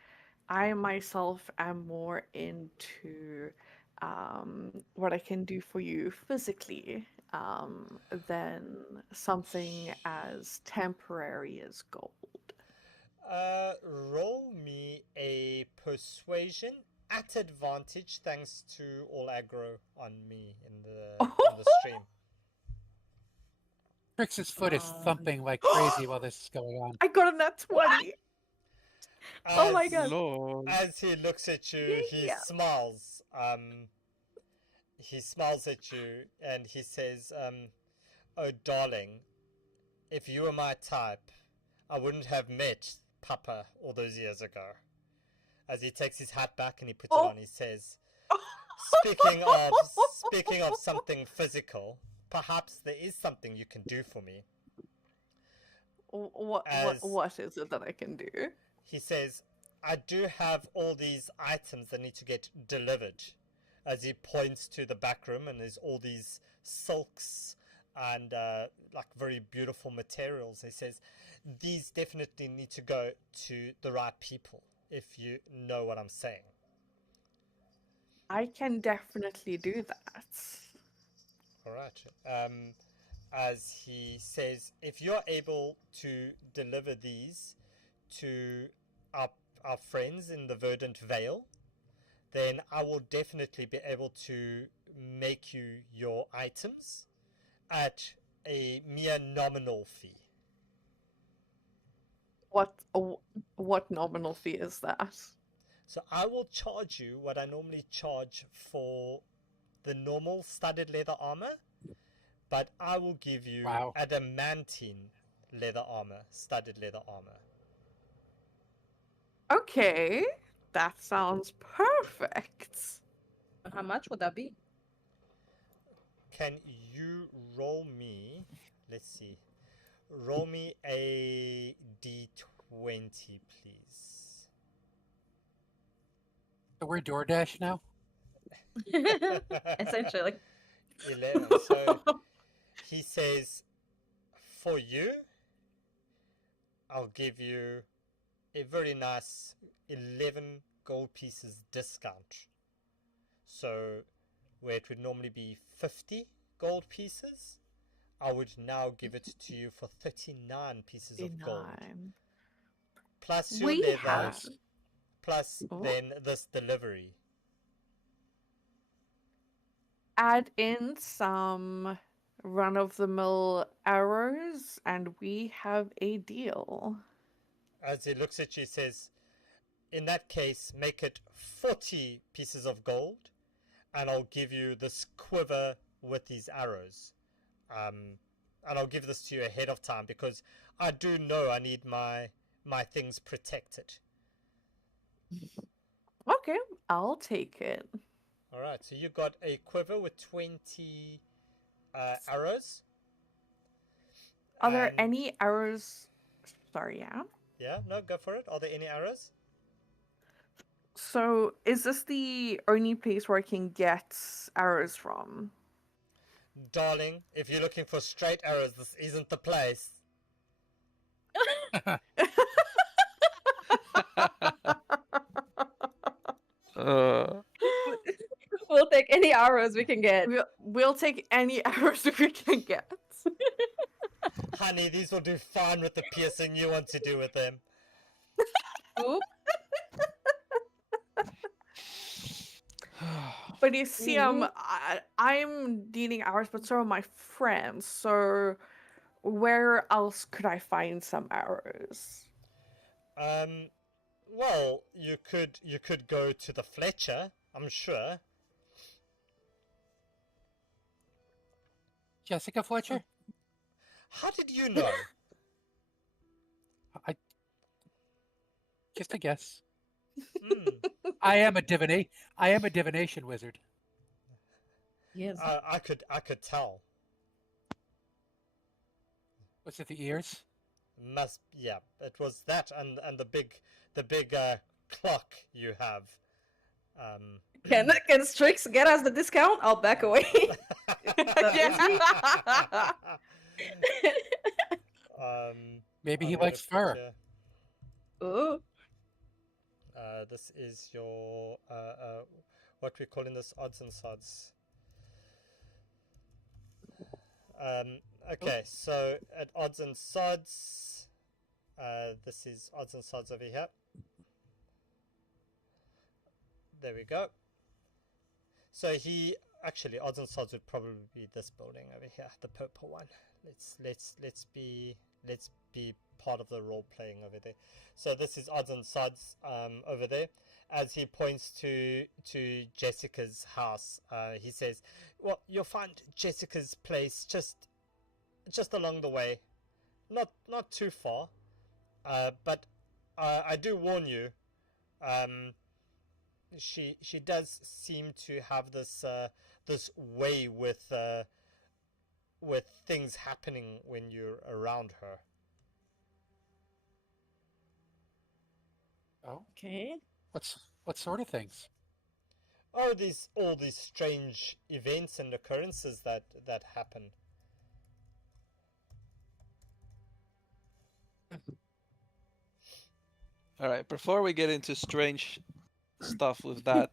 I myself am more into what I can do for you physically than something as temporary as gold. Roll me a persuasion at advantage, thanks to all aggro on me in the stream. Trix's foot is thumping like crazy while this is going on. I got a nat 20. Oh my god. Lord. As he looks at you, he Yeah. smiles. He smiles at you and he says, "Oh, darling, if you were my type, I wouldn't have met Papa all those years ago." As he takes his hat back and he puts it on, he says, "Speaking of something physical, perhaps there is something you can do for me." What is it that I can do? He says, "I do have all these items that need to get delivered." As he points to the back room, and there's all these silks and like very beautiful materials. He says, "These definitely need to go to the right people, if you know what I'm saying." I can definitely do that. All right. As he says, if you're able to deliver these to our friends in the Verdant Vale, then I will definitely be able to make you your items at a mere nominal fee. What nominal fee is that? So I will charge you what I normally charge for the normal studded leather armor, but I will give you adamantine leather armor, studded leather armor. Okay, that sounds perfect. How much would that be? Can you roll me, let's see, roll me a d20, please. So we're DoorDash now? Essentially. 11. So he says, for you, I'll give you a very nice 11 gold pieces discount. So where it would normally be 50 gold pieces, I would now give it to you for 39 pieces of gold. Plus your leather, plus then this delivery. Add in some run-of-the-mill arrows, and we have a deal. As he looks at you, he says, in that case, make it 40 pieces of gold, and I'll give you this quiver with these arrows. And I'll give this to you ahead of time, because I do know I need my things protected. Okay, I'll take it. Alright, so you got a quiver with 20 arrows. Are there any arrows? Sorry, yeah? Yeah, no, go for it. Are there any arrows? So, is this the only place where I can get arrows from? Darling, if you're looking for straight arrows, this isn't the place. We'll take any arrows we can get. We'll take any arrows we can get. Honey, these will do fine with the piercing you want to do with them. Oop. But you see, I'm needing arrows, but so are my friends. So, where else could I find some arrows? Well, you could go to the Fletcher, I'm sure. Jessica Fletcher? How did you know? Just a guess. Mm. I am a divination wizard. Yes. I could tell. Was it the ears? Yeah, it was that and the big clock you have. Can Strix get us the discount? I'll back away. Maybe he likes fur. Ooh. This is your what we call in this odds and sods. Okay, so at odds and sods, this is odds and sods over here. There we go. So he actually odds and sods would probably be this building over here, the purple one. Let's be part of the role playing over there. So this is odds and sods over there. As he points to Jessica's house, he says, "Well, you'll find Jessica's place just along the way, not too far, but I do warn you, she does seem to have this way with things happening when you're around her." Oh, Okay. what sort of things? Oh, all these strange events and occurrences that happen. All right, before we get into strange stuff with that,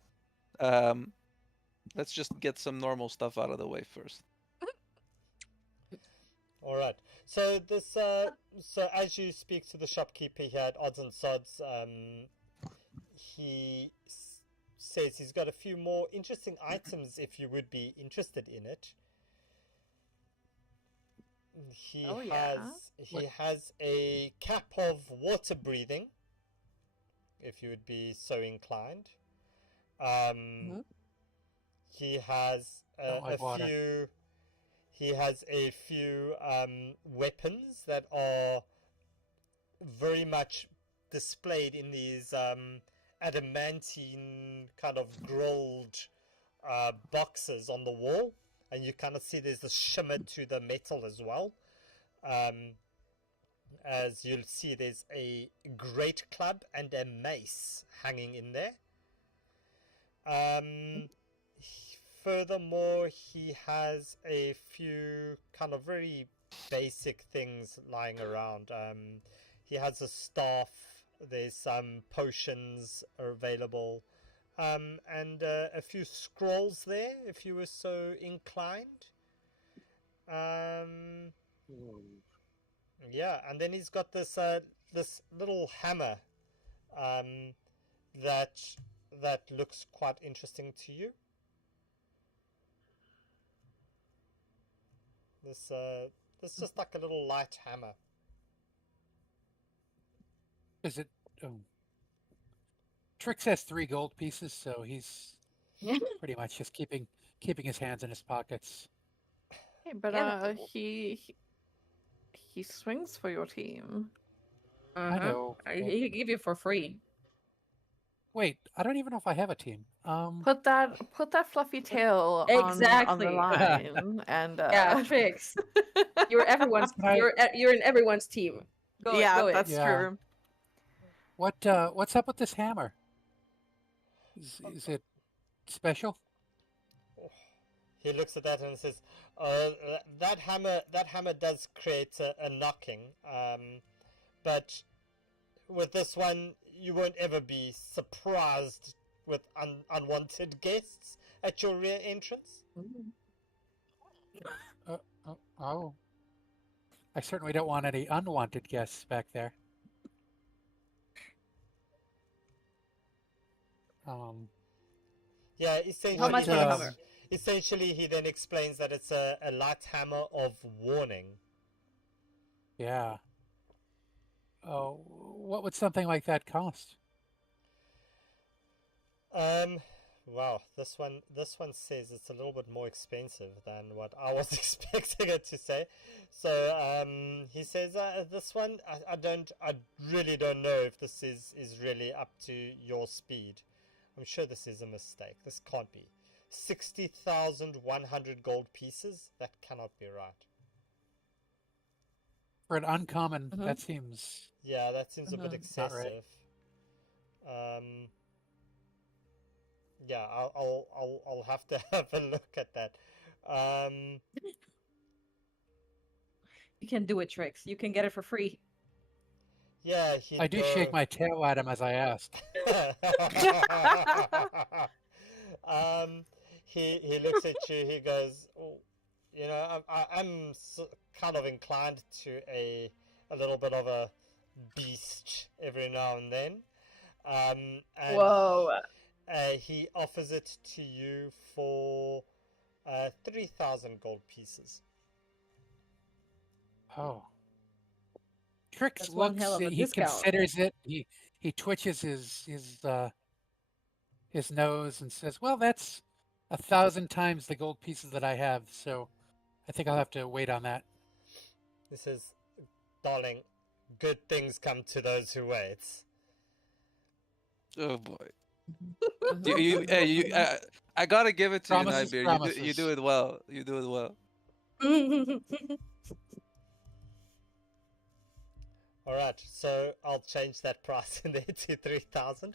let's just get some normal stuff out of the way first. All right. So this, so as you speak to the shopkeeper here at Odds and Sods, he says he's got a few more interesting items if you would be interested in it. He has a cap of water breathing, if you would be so inclined. He has a few weapons that are very much displayed in these adamantine kind of grilled boxes on the wall, and you kind of see there's a shimmer to the metal as well. As you'll see, there's a great club and a mace hanging in there. Furthermore, he has a few kind of very basic things lying around. He has a staff, there's some potions are available, and a few scrolls there if you were so inclined. Yeah, and then he's got this this little hammer that looks quite interesting to you. This is just like a little light hammer. Is it? Oh. Trix has 3 gold pieces, so he's pretty much just keeping his hands in his pockets. Hey, but he swings for your team. I know. He could give you for free. Wait, I don't even know if I have a team. Put that fluffy tail on Exactly. the line, and Yeah, Trix. You're everyone's. You're in everyone's team. Go ahead. that's true. What's up with this hammer? Is it special? He looks at that and says, "That hammer does create a knocking, but with this one, you won't ever be surprised with unwanted guests at your rear entrance." Oh. I certainly don't want any unwanted guests back there. Yeah, essentially, How much for the hammer? Essentially, he then explains that it's a light hammer of warning. Yeah. Oh, what would something like that cost? Wow, this one says it's a little bit more expensive than what I was expecting it to say. So he says this one I really don't know if this is really up to your speed. I'm sure this is a mistake. This can't be. 60,100 gold pieces? That cannot be right. For an uncommon, that seems... Yeah, that seems a bit excessive. Right. Yeah, I'll have to have a look at that. You can do it, Trix. You can get it for free. Yeah, I do shake my tail at him as I ask. He looks at you. He goes, oh, you know, I'm kind of inclined to a little bit of a beast every now and then. And Whoa. he offers it to you for 3,000 gold pieces. Oh. Trix That's one looks. hell of a He discount. considers it. He twitches his nose and says, "Well, that's 1,000 times the gold pieces that I have. So, I think I'll have to wait on that." He says, darling, good things come to those who wait. Oh boy. I gotta give it to Promises, you, Nightbeard. You do promises. it well. You do it well. All right, so I'll change that price in there to 3,000.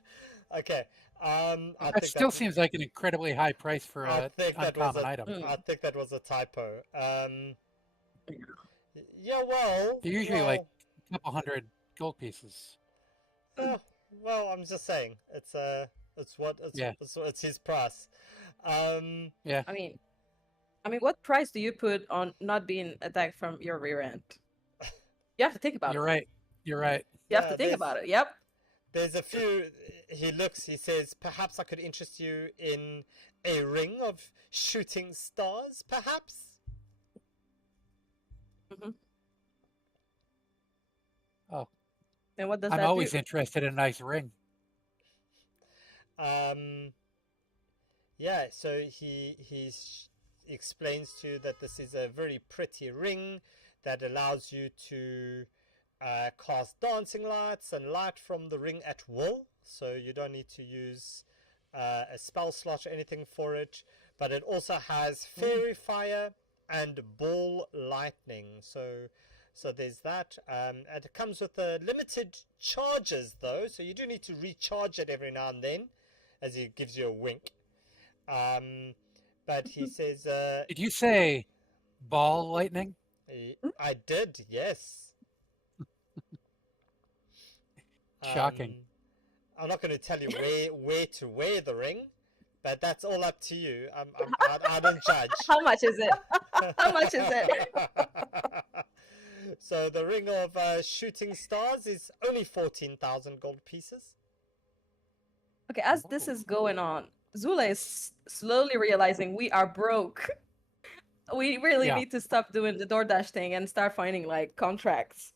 Okay. I That think still seems like an incredibly high price for I an think that was uncommon item. I think that was a typo. Yeah, well, They're usually like a couple hundred gold pieces. well, I'm just saying it's Yeah. it's his price. Yeah. I mean, what price do you put on not being attacked from your rear end? You have to think about You're it. right. You're right. You have Yeah, to think about it. Yep. There's a few. He says, perhaps I could interest you in a ring of shooting stars, perhaps. Oh, And what does I'm that always do? interested in a nice ring. Yeah, so he explains to you that this is a very pretty ring that allows you to cast dancing lights and light from the ring at will, so you don't need to use a spell slot or anything for it, but it also has fairy fire and ball lightning, so there's that. And it comes with limited charges though, so you do need to recharge it every now and then, as he gives you a wink. But he says, Did you say ball lightning? I did, yes. Shocking. I'm not going to tell you where to wear the ring, but that's all up to you. I don't judge. How much is it? How much is it? So the ring of shooting stars is only 14,000 gold pieces. Okay, as this is going on, Zula is slowly realizing we are broke. We really Yeah. need to stop doing the DoorDash thing and start finding like contracts.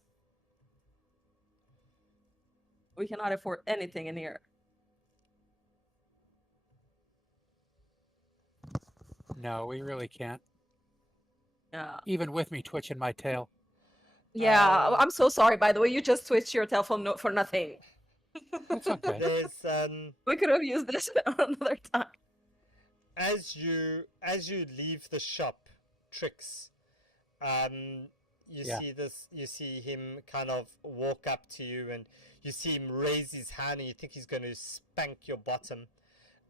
We cannot afford anything in here. No, we really can't. Yeah. Even with me twitching my tail. Yeah, I'm so sorry. By the way, you just switched your telephone for nothing. It's okay. There's We could have used this another time. as you leave the shop, Trix, Yeah. you see him kind of walk up to you, and you see him raise his hand, and you think he's going to spank your bottom.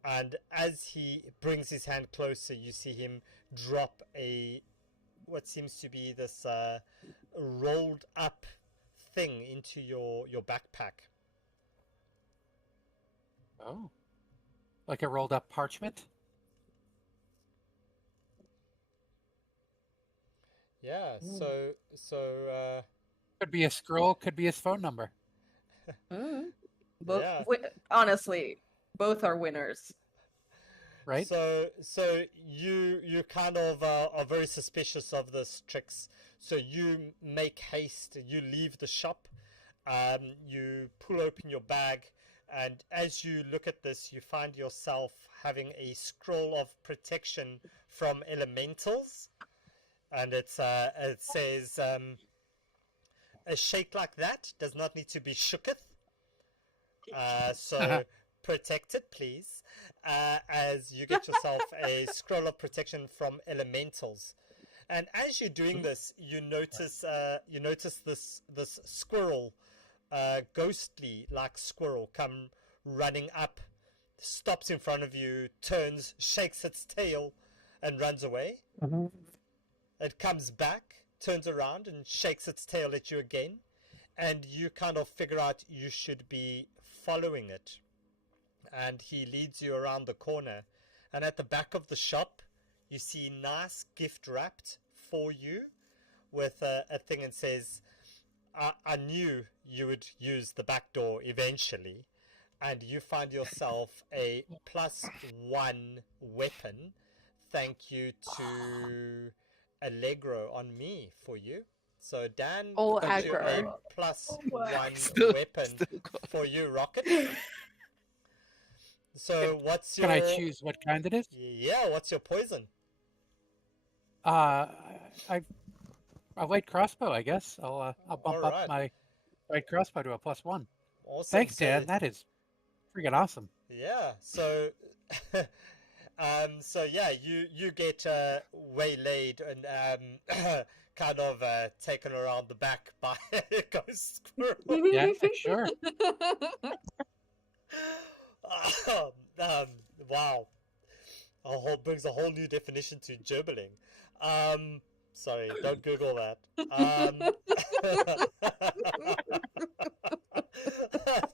And as he brings his hand closer, you see him drop what seems to be this rolled up thing into your backpack. Oh. Like a rolled up parchment? Yeah, so Could be a scroll, could be his phone number. Both, Yeah. honestly, both are winners. Right? So you kind of are very suspicious of this, Trix. So you make haste. You leave the shop. You pull open your bag, and as you look at this, you find yourself having a scroll of protection from elementals, and it says, "A shake like that does not need to be shooketh." So protect it, please. As you get yourself a scroll of protection from elementals, and as you're doing this, you notice this squirrel, ghostly like squirrel, come running up, stops in front of you, turns, shakes its tail, and runs away. It comes back, turns around, and shakes its tail at you again, and you kind of figure out you should be following it. and he leads you around the corner. And at the back of the shop, you see nice gift wrapped for you with a thing and says, I knew you would use the back door eventually. And you find yourself a +1 weapon. Thank you to Allegro on me for you. So Dan All gives you a aggro. +1 Still- weapon still got- for you, Rocket. So what's your... Can I choose what kind it is? Yeah, what's your poison? Uh, I a light crossbow, I guess. I'll bump up Alright. my light crossbow to a +1. Awesome. Thanks, So- Dan. That is freaking awesome. Yeah, so so yeah, you get waylaid and kind of taken around the back by a ghost squirrel. Yeah, sure. Wow, brings a whole new definition to gerbling. Sorry, don't Google that.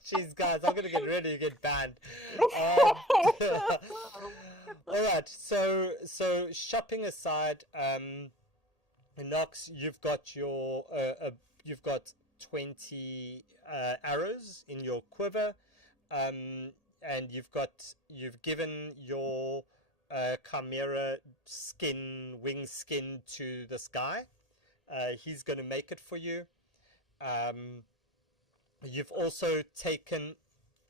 Jeez, guys, I'm gonna get ready to get banned. All right, so shopping aside, Nox, you've got your you've got 20 arrows in your quiver, and you've given your chimera wing skin to this guy. He's gonna make it for you. You've also taken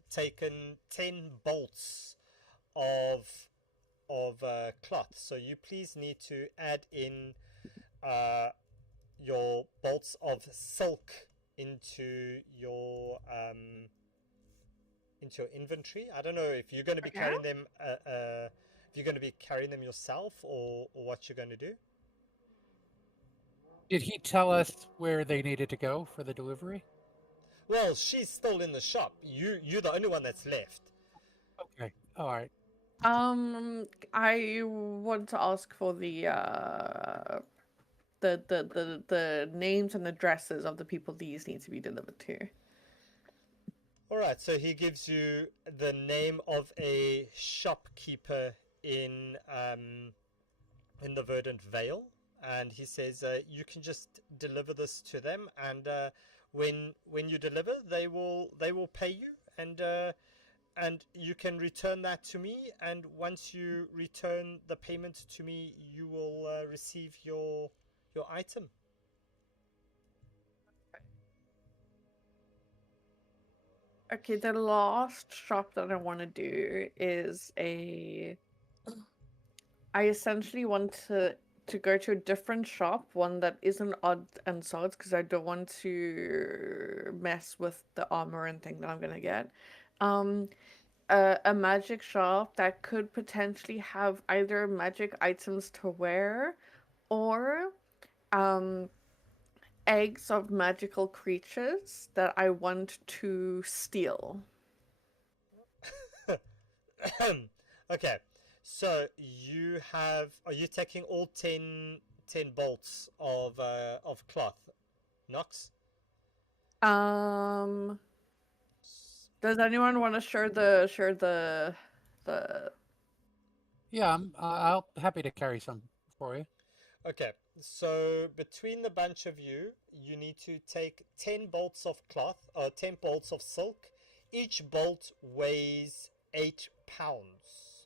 10 bolts of cloth. So you please need to add in your bolts of silk into your inventory. I don't know if you're going to be carrying them. If you're going to be carrying them yourself, or what you're going to do. Did he tell us where they needed to go for the delivery? Well, she's still in the shop. You're the only one that's left. Okay. All right. I want to ask for the names and addresses of the people these need to be delivered to. All right, so he gives you the name of a shopkeeper in the Verdant Vale, and he says you can just deliver this to them, and when you deliver, they will pay you, and you can return that to me, and once you return the payment to me, you will receive your item. Okay, the last shop that I want to do is I essentially want to go to a different shop, one that isn't odd and sods, because I don't want to mess with the armor and thing that I'm gonna get. A magic shop that could potentially have either magic items to wear or eggs of magical creatures that I want to steal. Okay, so are you taking all 10 bolts of cloth, Nox? Does anyone want to share the Yeah, I'll happy to carry some for you. Okay, so between the bunch of you, you need to take 10 bolts of cloth, or 10 bolts of silk. Each bolt weighs 8 pounds.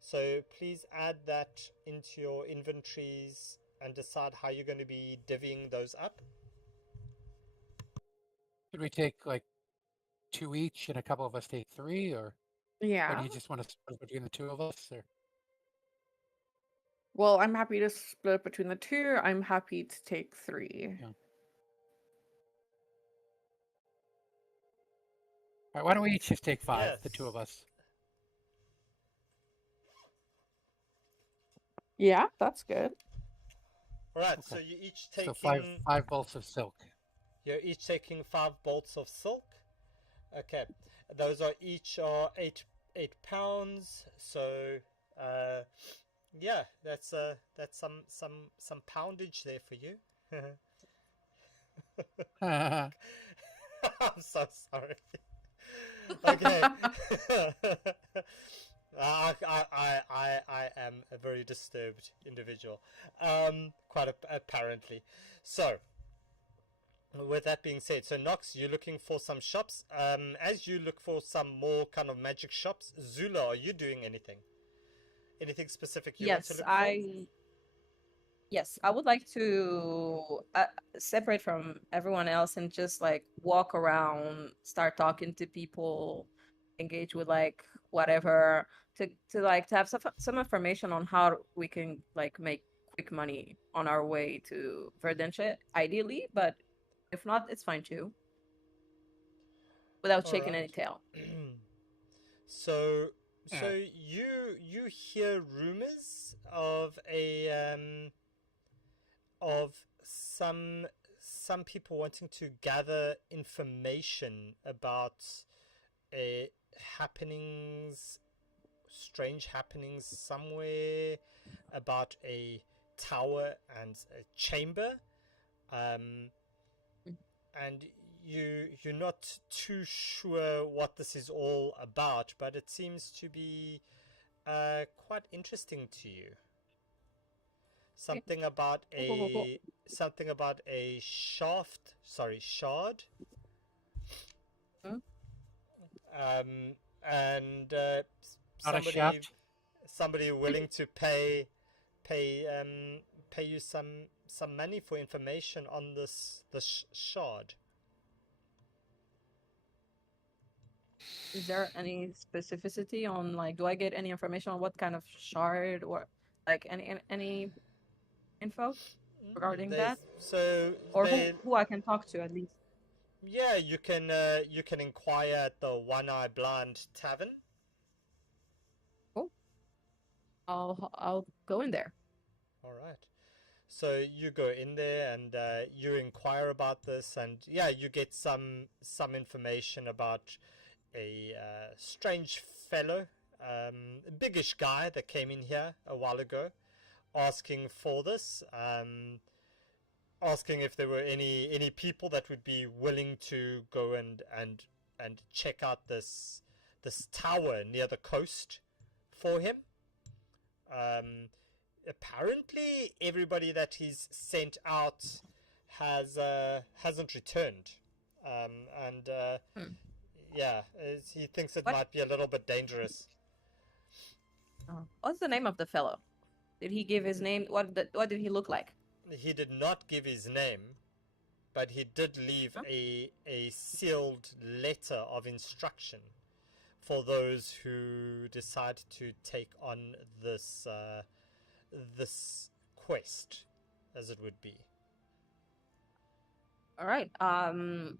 So please add that into your inventories and decide how you're going to be divvying those up. Should we take like 2 each and a couple of us take 3, or do Yeah. you just want to split between the 2 of us? Or Well, I'm happy to split between the 2. I'm happy to take 3. Yeah. All right, why don't we each just take 5, the 2 of us? Yeah, that's good. All right, Okay. so you each taking So 5 bolts of silk. You're each taking 5 bolts of silk. Okay, those are each 8 pounds. So yeah, that's some poundage there for you. I'm so sorry. Okay. I am a very disturbed individual, quite apparently. So, with that being said, so Nox, you're looking for some shops. As you look for some more kind of magic shops, Zula, are you doing anything? Anything specific you want to Yes, look for? yes, I would like to separate from everyone else and just like walk around, start talking to people, engage with like whatever to like to have some information on how we can like make quick money on our way to Verdansk, ideally, but if not, it's fine too, without All shaking any right. tail. So, Yeah. you hear rumors of of some people wanting to gather information about happenings, strange happenings somewhere, about a tower and a chamber, um, and you're not too sure what this is all about, but it seems to be quite interesting to you. Something about Cool. a shard, Hmm? and Not a somebody shaft. somebody willing to pay pay you some money for information on this shard. Is there any specificity on like, do I get any information on what kind of shard or like any info regarding There's that, so or they who I can talk to at least? Yeah, you can inquire at the One Eye Blind Tavern. Cool. I'll go in there. All right. So you go in there and you inquire about this, and yeah, you get some information about a strange fellow, a biggish guy that came in here a while ago, asking for this, asking if there were any people that would be willing to go and check out this tower near the coast for him. Apparently, everybody that he's sent out hasn't returned, and Hmm. yeah, he thinks it What? might be a little bit dangerous. What's the name of the fellow? Did he give his name? What did he look like? He did not give his name, but he did leave Huh? a sealed letter of instruction for those who decide to take on this quest, as it would be. All right. And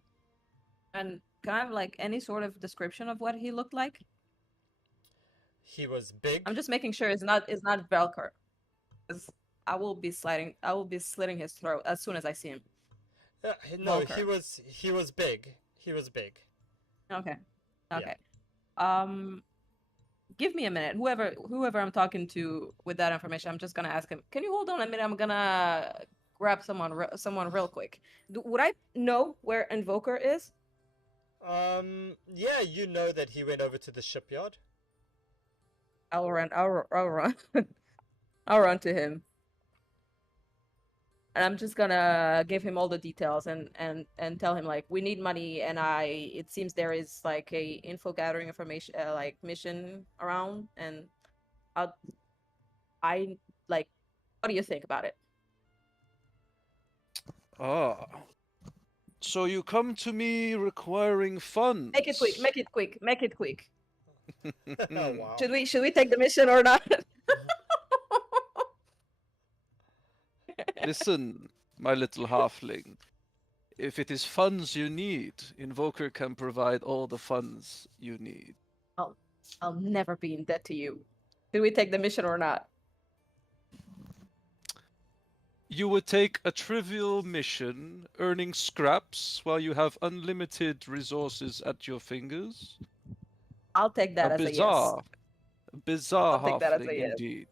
can I have like any sort of description of what he looked like? He was big. I'm just making sure it's not Velker, 'cause I will be slitting his throat as soon as I see him. No, Volker. he was big. He was big. Okay. Yeah. Okay. Give me a minute. Whoever I'm talking to with that information, I'm just gonna ask him. Can you hold on a minute? I'm gonna grab someone real quick. Would I know where Invoker is? Yeah, you know that he went over to the shipyard. I'll run. I'll run. I'll run to him. And I'm just gonna give him all the details and tell him like we need money and it seems there is like a info gathering information like mission around and I like what do you think about it? Ah. So you come to me requiring funds. Make it quick, make it quick, make it quick. Oh wow. Should we take the mission or not? Listen, my little halfling. If it is funds you need, Invoker can provide all the funds you need. I'll never be in debt to you. Should we take the mission or not? You would take a trivial mission, earning scraps while you have unlimited resources at your fingers. I'll take that as a yes. Bizarre I'll take that as a halfling yes. indeed.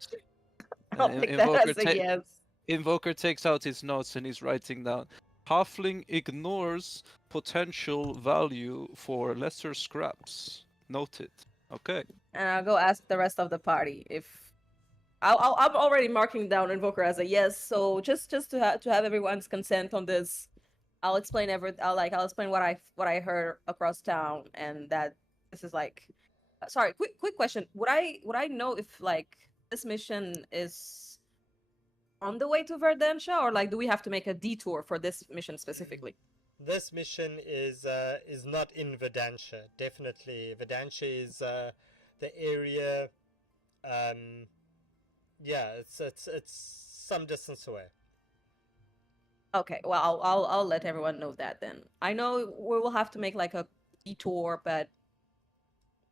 I'll And take that as a yes. Invoker takes out his notes and he's writing down. Halfling ignores potential value for lesser scraps. Noted. Okay. And I'll go ask the rest of the party if I'm already marking down Invoker as a yes. So just to have everyone's consent on this, I'll explain I'll explain what I heard across town, and that this is like. Sorry, quick question. Would I know if like this mission is on the way to Verdantia, or like do we have to make a detour for this mission specifically? This mission is not in Verdantia. Definitely, Verdantia is the area. Yeah, it's some distance away. Okay, well I'll let everyone know that then. I know we will have to make like a detour, but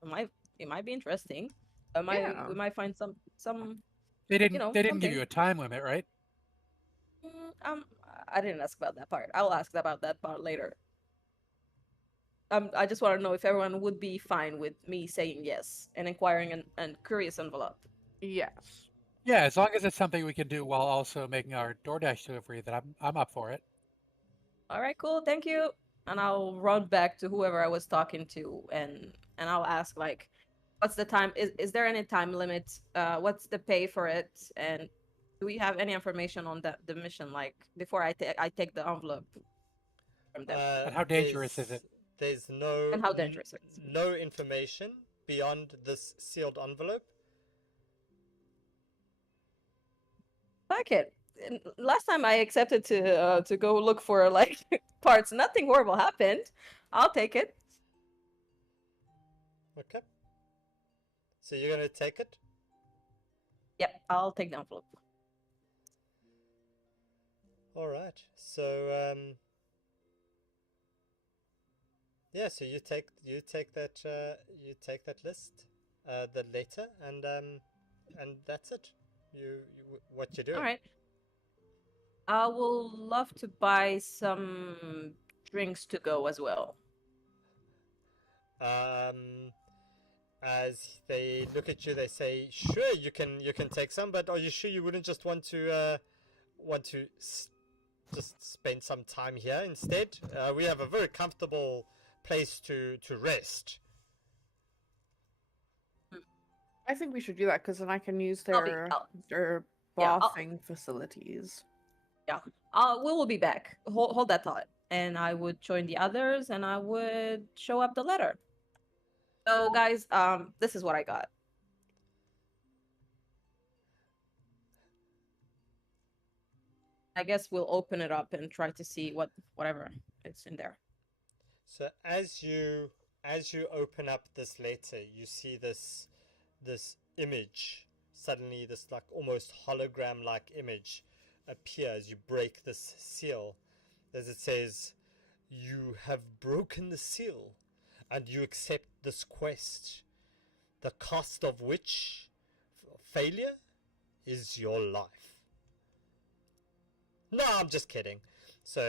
it might be interesting. Yeah. We might find some They didn't know, they didn't give something. you a time limit, right? I didn't ask about that part. I'll ask about that part later. I just want to know if everyone would be fine with me saying yes and inquiring and curious envelope. Yes. Yeah, as long as it's something we can do while also making our DoorDash delivery, then I'm up for it. All right, cool. Thank you. And I'll run back to whoever I was talking to, and I'll ask like, what's the time? Is there any time limit? What's the pay for it? And do we have any information on the mission? Like before I take the envelope from them. And how dangerous is it? There's no And how dangerous it is. no information beyond this sealed envelope. Fuck it. Last time I accepted to go look for like parts, nothing horrible happened. I'll take it. Okay. So you're gonna take it? Yep, I'll take the envelope. All right. So yeah. So you take that list, the letter, and that's it. What you do? All right. I will love to buy some drinks to go as well. As they look at you, they say, "Sure, you can take some, but are you sure you wouldn't just want to just spend some time here instead? We have a very comfortable place to rest." I think we should do that because then I can use I'll their yeah, I'll- bathing facilities. We will be back. Hold that thought. And I would join the others, and I would show up the letter. So, guys, this is what I got. I guess we'll open it up and try to see whatever is in there. So as you open up this letter, you see this image. Suddenly, this like almost hologram-like image appears. You break this seal, as it says, "You have broken the seal, and you accept this quest, the cost of which failure is your life." No, I'm just kidding. So,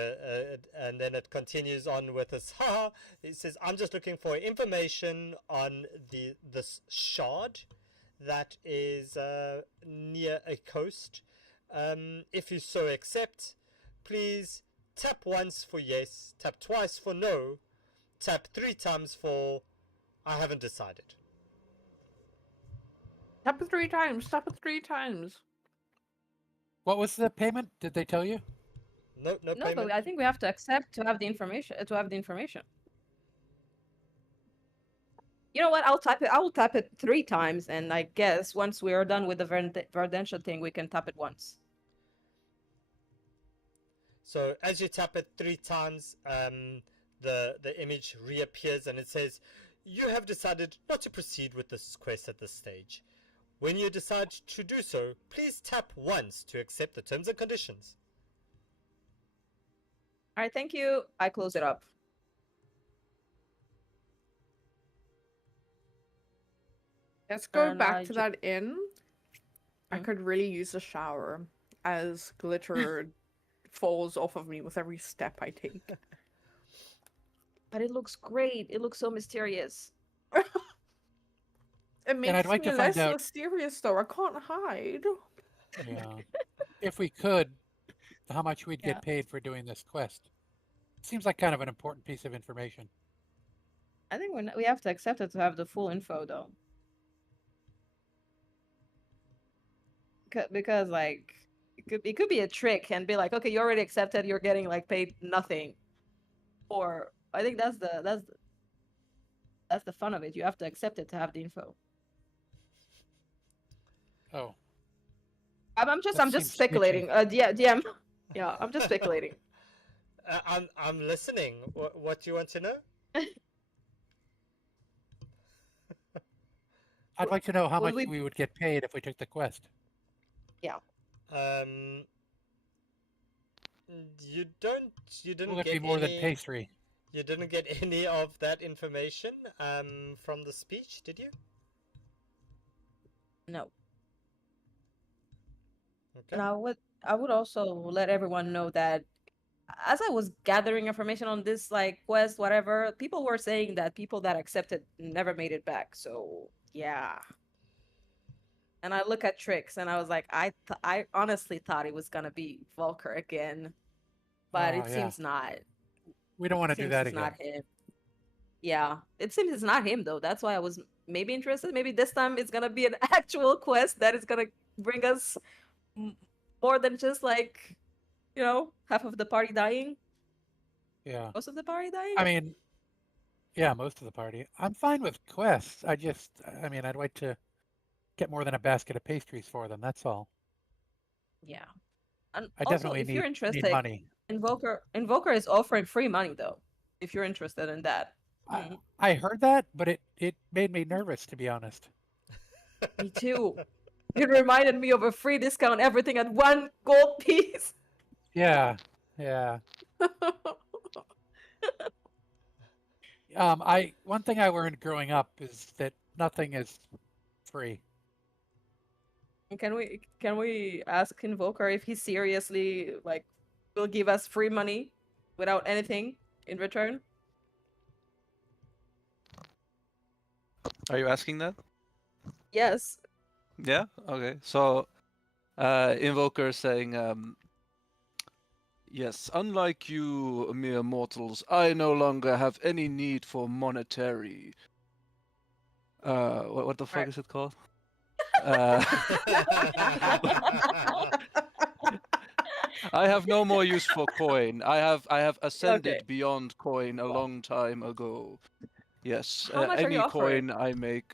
and then it continues on with this. It says, "I'm just looking for information on this shard that is near a coast. If you so accept, please tap once for yes, tap twice for no, tap 3 times for I haven't decided." Tap it 3 times. Tap it 3 times. What was the payment? Did they tell you? No No, payment. but I think we have to accept to have the information. You know what? I'll type it. I will tap it 3 times, and I guess once we are done with the Verdential thing, we can tap it once. So as you tap it 3 times, the image reappears and it says, "You have decided not to proceed with this quest at this stage. When you decide to do so, please tap once to accept the terms and conditions." All right, thank you. I close it up. Let's go And back I to ju- that inn. I Mhm. could really use a shower as glitter falls off of me with every step I take. But it looks great. It looks so mysterious. It makes I'd like me to find less out- mysterious though. I can't hide. Yeah. If we could, how much we'd Yeah. get paid for doing this quest. Seems like kind of an important piece of information. I think we have to accept it to have the full info, though. Because like it could be a trick and be like, okay, you already accepted, you're getting like paid nothing. Or I think that's the fun of it. You have to accept it to have the info. Oh, I'm that just seems speculating. Yeah, DM. Yeah, I'm just speculating. I'm listening. What do you want to know? I'd like to know how Would much we- we would get paid if we took the quest. Yeah. You didn't Will it get be more than any. pastry? You didn't get any of that information from the speech, did you? No. Okay. And I would also let everyone know that as I was gathering information on this like quest, whatever, people were saying that people that accepted never made it back. So yeah. And I look at Trix and I was like, I honestly thought it was gonna be Volker again, but Oh, it yeah. seems not. We don't want to do Seems that it's again. not him. Yeah, it seems it's not him though. That's why I was maybe interested. Maybe this time it's gonna be an actual quest that is gonna bring us more than just like, half of the party dying, Yeah. most of the party dying. I mean, yeah, most of the party. I'm fine with quests. I mean, I'd like to get more than a basket of pastries for them. That's all. Yeah. And I also, definitely if you're need interested, money. Invoker is offering free money though. If you're interested in that. I heard that, but it made me nervous, to be honest. Me too. It reminded me of a free discount, everything at 1 gold piece. Yeah, yeah. One thing I learned growing up is that nothing is free. Can we ask Invoker if he seriously like will give us free money without anything in return? Are you asking that? Yes. Yeah. Okay. So, Invoker saying, yes, unlike you mere mortals, I no longer have any need for monetary. What the fuck Right. is it called? I have no more use for coin. I have ascended Okay. beyond coin a long time ago. Yes, How much are you any offering? coin I make.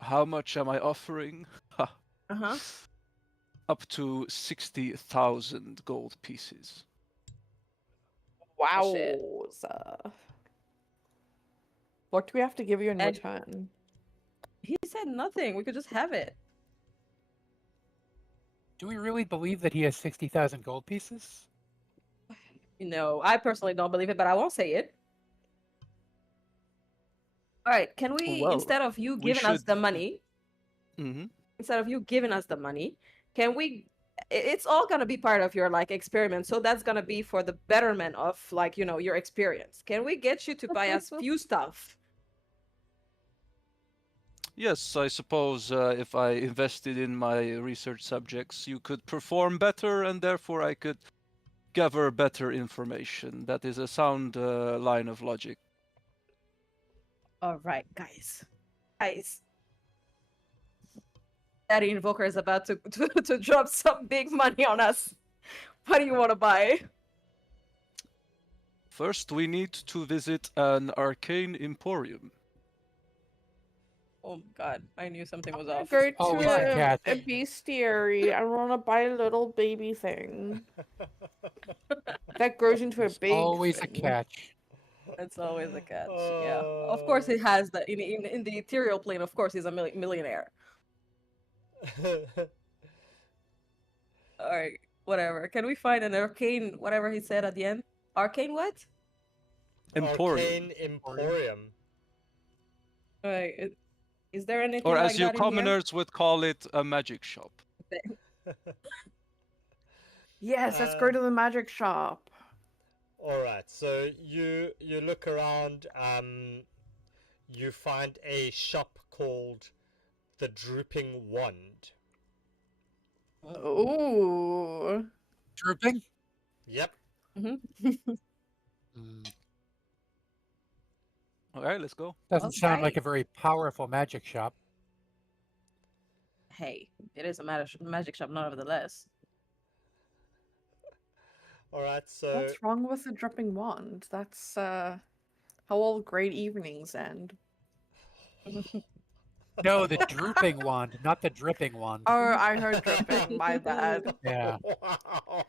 How much am I offering? Uh-huh. Up to 60,000 gold pieces. Wow. Shit. What do we have to give you in And- return? He said nothing. We could just have it. Do we really believe that he has 60,000 gold pieces? I personally don't believe it, but I won't say it. All right, can we, Well, instead of you we giving us should- the money, Mm-hmm. instead of you giving us the money, can we, it's all gonna be part of your like experiment, so that's gonna be for the betterment of like, your experience. Can we get you to buy us few stuff? Yes, I suppose if I invested in my research subjects, you could perform better, and therefore I could gather better information. That is a sound line of logic. All right, guys. Daddy Invoker is about to drop some big money on us. What do you want to buy? First, we need to visit an arcane emporium. Oh my god, I knew something was I off. go Always to a a catch. bestiary. I want to buy a little baby thing that grows into a big Always a thing. catch. It's always a catch. Yeah, of course he has the in the ethereal plane. Of course he's a millionaire. All right, whatever. Can we find an arcane? Whatever he said at the end. Arcane what? Emporium. Arcane Emporium. All right. Is there anything Or like as you that in here? commoners would call it, a magic shop. Yes, let's go to the magic shop. All right. So you look around. You find a shop called the Drooping Wand. Ooh. Drooping? Yep. All right, let's go. Doesn't sound like Okay. a very powerful magic shop. Hey, it is a magic shop, nevertheless. All right, so What's wrong with the dripping wand? That's how all great evenings end. No, the drooping wand, not the dripping wand. Oh, I heard dripping. My bad. Yeah. Wow.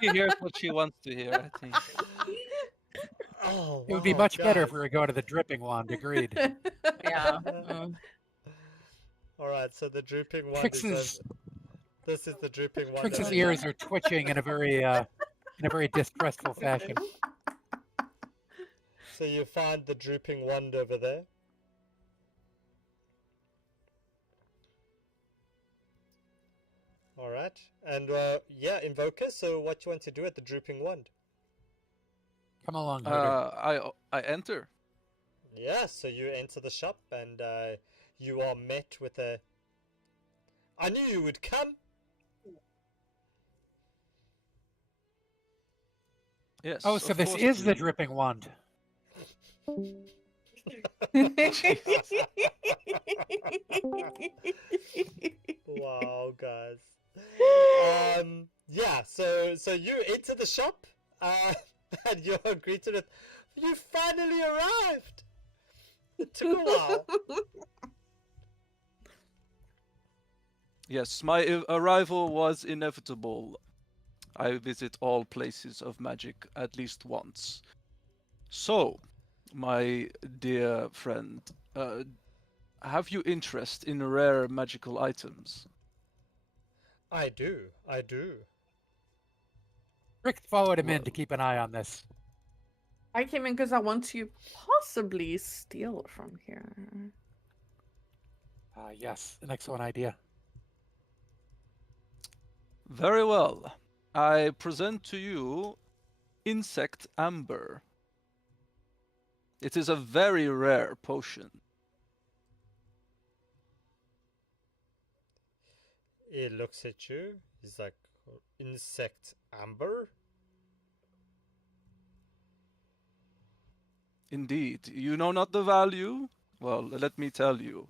She hears what she wants to hear, I think. Oh, It would be wow, much better if guys. we were going to the dripping wand, agreed. Yeah. All right, so the drooping wand is Trix's, this is the drooping wand. Trix's over ears there. are twitching in a very distrustful fashion. So you find the drooping wand over there. All right, and yeah, Invoker. So what you want to do at the drooping wand? Come along, Hooter. I enter. Yeah, so you enter the shop and you are met with a. I knew you would come. Yes. Oh, so of this course, is the please. dripping wand. Wow, guys. Yeah. So you enter the shop, and you're greeted with, "You finally arrived." It took a while. Yes, my arrival was inevitable. I visit all places of magic at least once. So, my dear friend, have you interest in rare magical items? I do. I do. Rick followed him in to keep an eye on this. I came in because I want to possibly steal from here. Yes, an excellent idea. Very well. I present to you Insect Amber. It is a very rare potion. He looks at you. He's like, "Insect amber." Indeed. You know not the value? Well, let me tell you.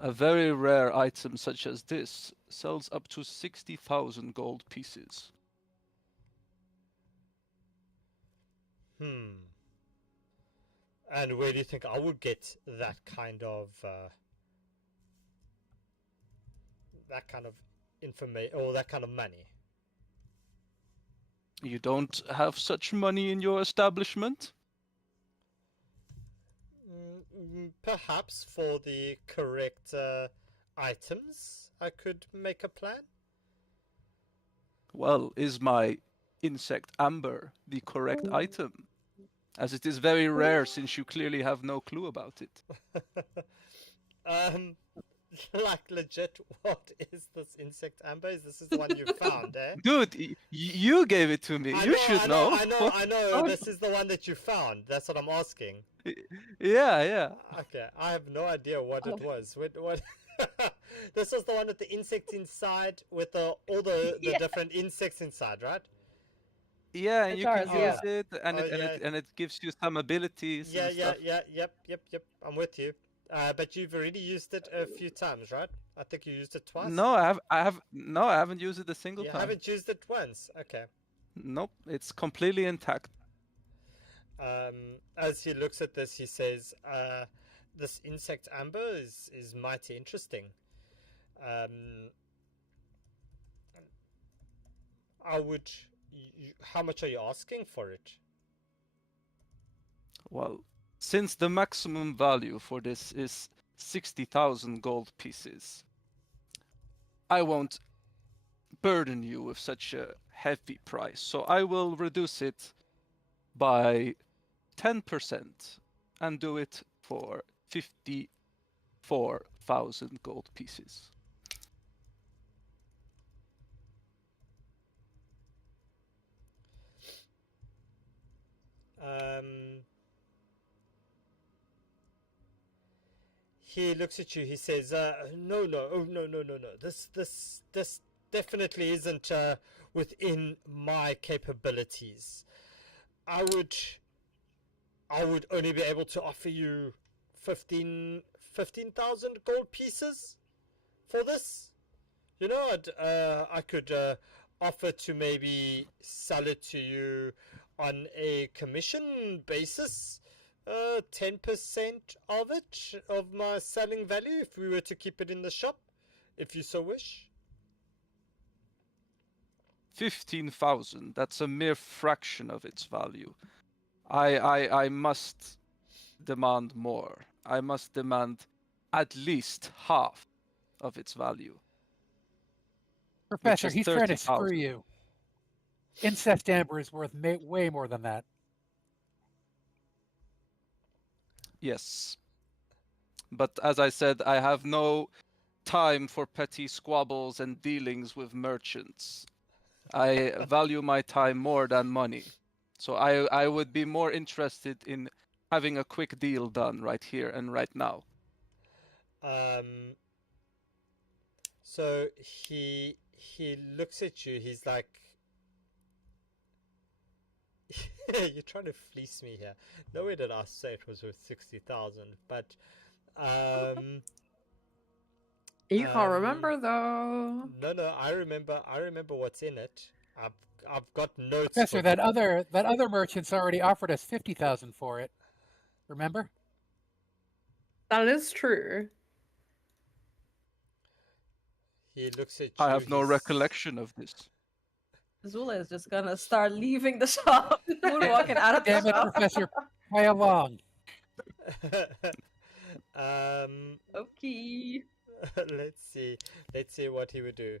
A very rare item such as this sells up to 60,000 gold pieces. And where do you think I would get that kind of information or that kind of money? You don't have such money in your establishment? Perhaps for the correct items, I could make a plan. Well, is my insect amber the correct item? As it is very rare since you clearly have no clue about it. Like legit, what is this insect amber? This is the one you found, eh? Dude, you gave it to me. You should know. I know. This is the one that you found. That's what I'm asking. Yeah. Okay, I have no idea what it was. What? This was the one with the insect inside, with all the different insects inside, right? Yeah, and It's you can ours, use yeah. it, and it gives you some abilities. Yeah, and stuff. yep. I'm with you. But you've already used it a few times, right? I think you used it twice. No, I haven't used it a single You time. haven't used it once. Okay. Nope, it's completely intact. As he looks at this, he says, "This insect amber is mighty interesting. I would. How much are you asking for it?" Well, since the maximum value for this is 60,000 gold pieces, I won't burden you with such a heavy price, so I will reduce it by 10% and do it for 54,000 gold pieces. He looks at you. He says, "No, no. This definitely isn't within my capabilities. I would only be able to offer you 15,000 gold pieces for this. You know, I could offer to maybe sell it to you on a commission basis. 10% of it, of my selling value, if we were to keep it in the shop, if you so wish. 15,000. That's a mere fraction of its value. I must demand more. I must demand at least half of its value. Professor, is he's trying to 30,000. screw you. Incest amber is worth way more than that. Yes. But as I said, I have no time for petty squabbles and dealings with merchants. I value my time more than money. So I would be more interested in having a quick deal done right here and right now. So he looks at you. He's like, "You're trying to fleece me here." Nowhere did I say it was worth 60,000, but You can't remember though. No, I remember what's in it. I've got notes. Professor, for that other merchant's already offered us 50,000 for it. Remember? That is true. He looks at you. I have no recollection of this. Zula is just gonna start leaving the shop, walking out of the Damn it, shop. Professor, play along. Okay. Let's see what he would do.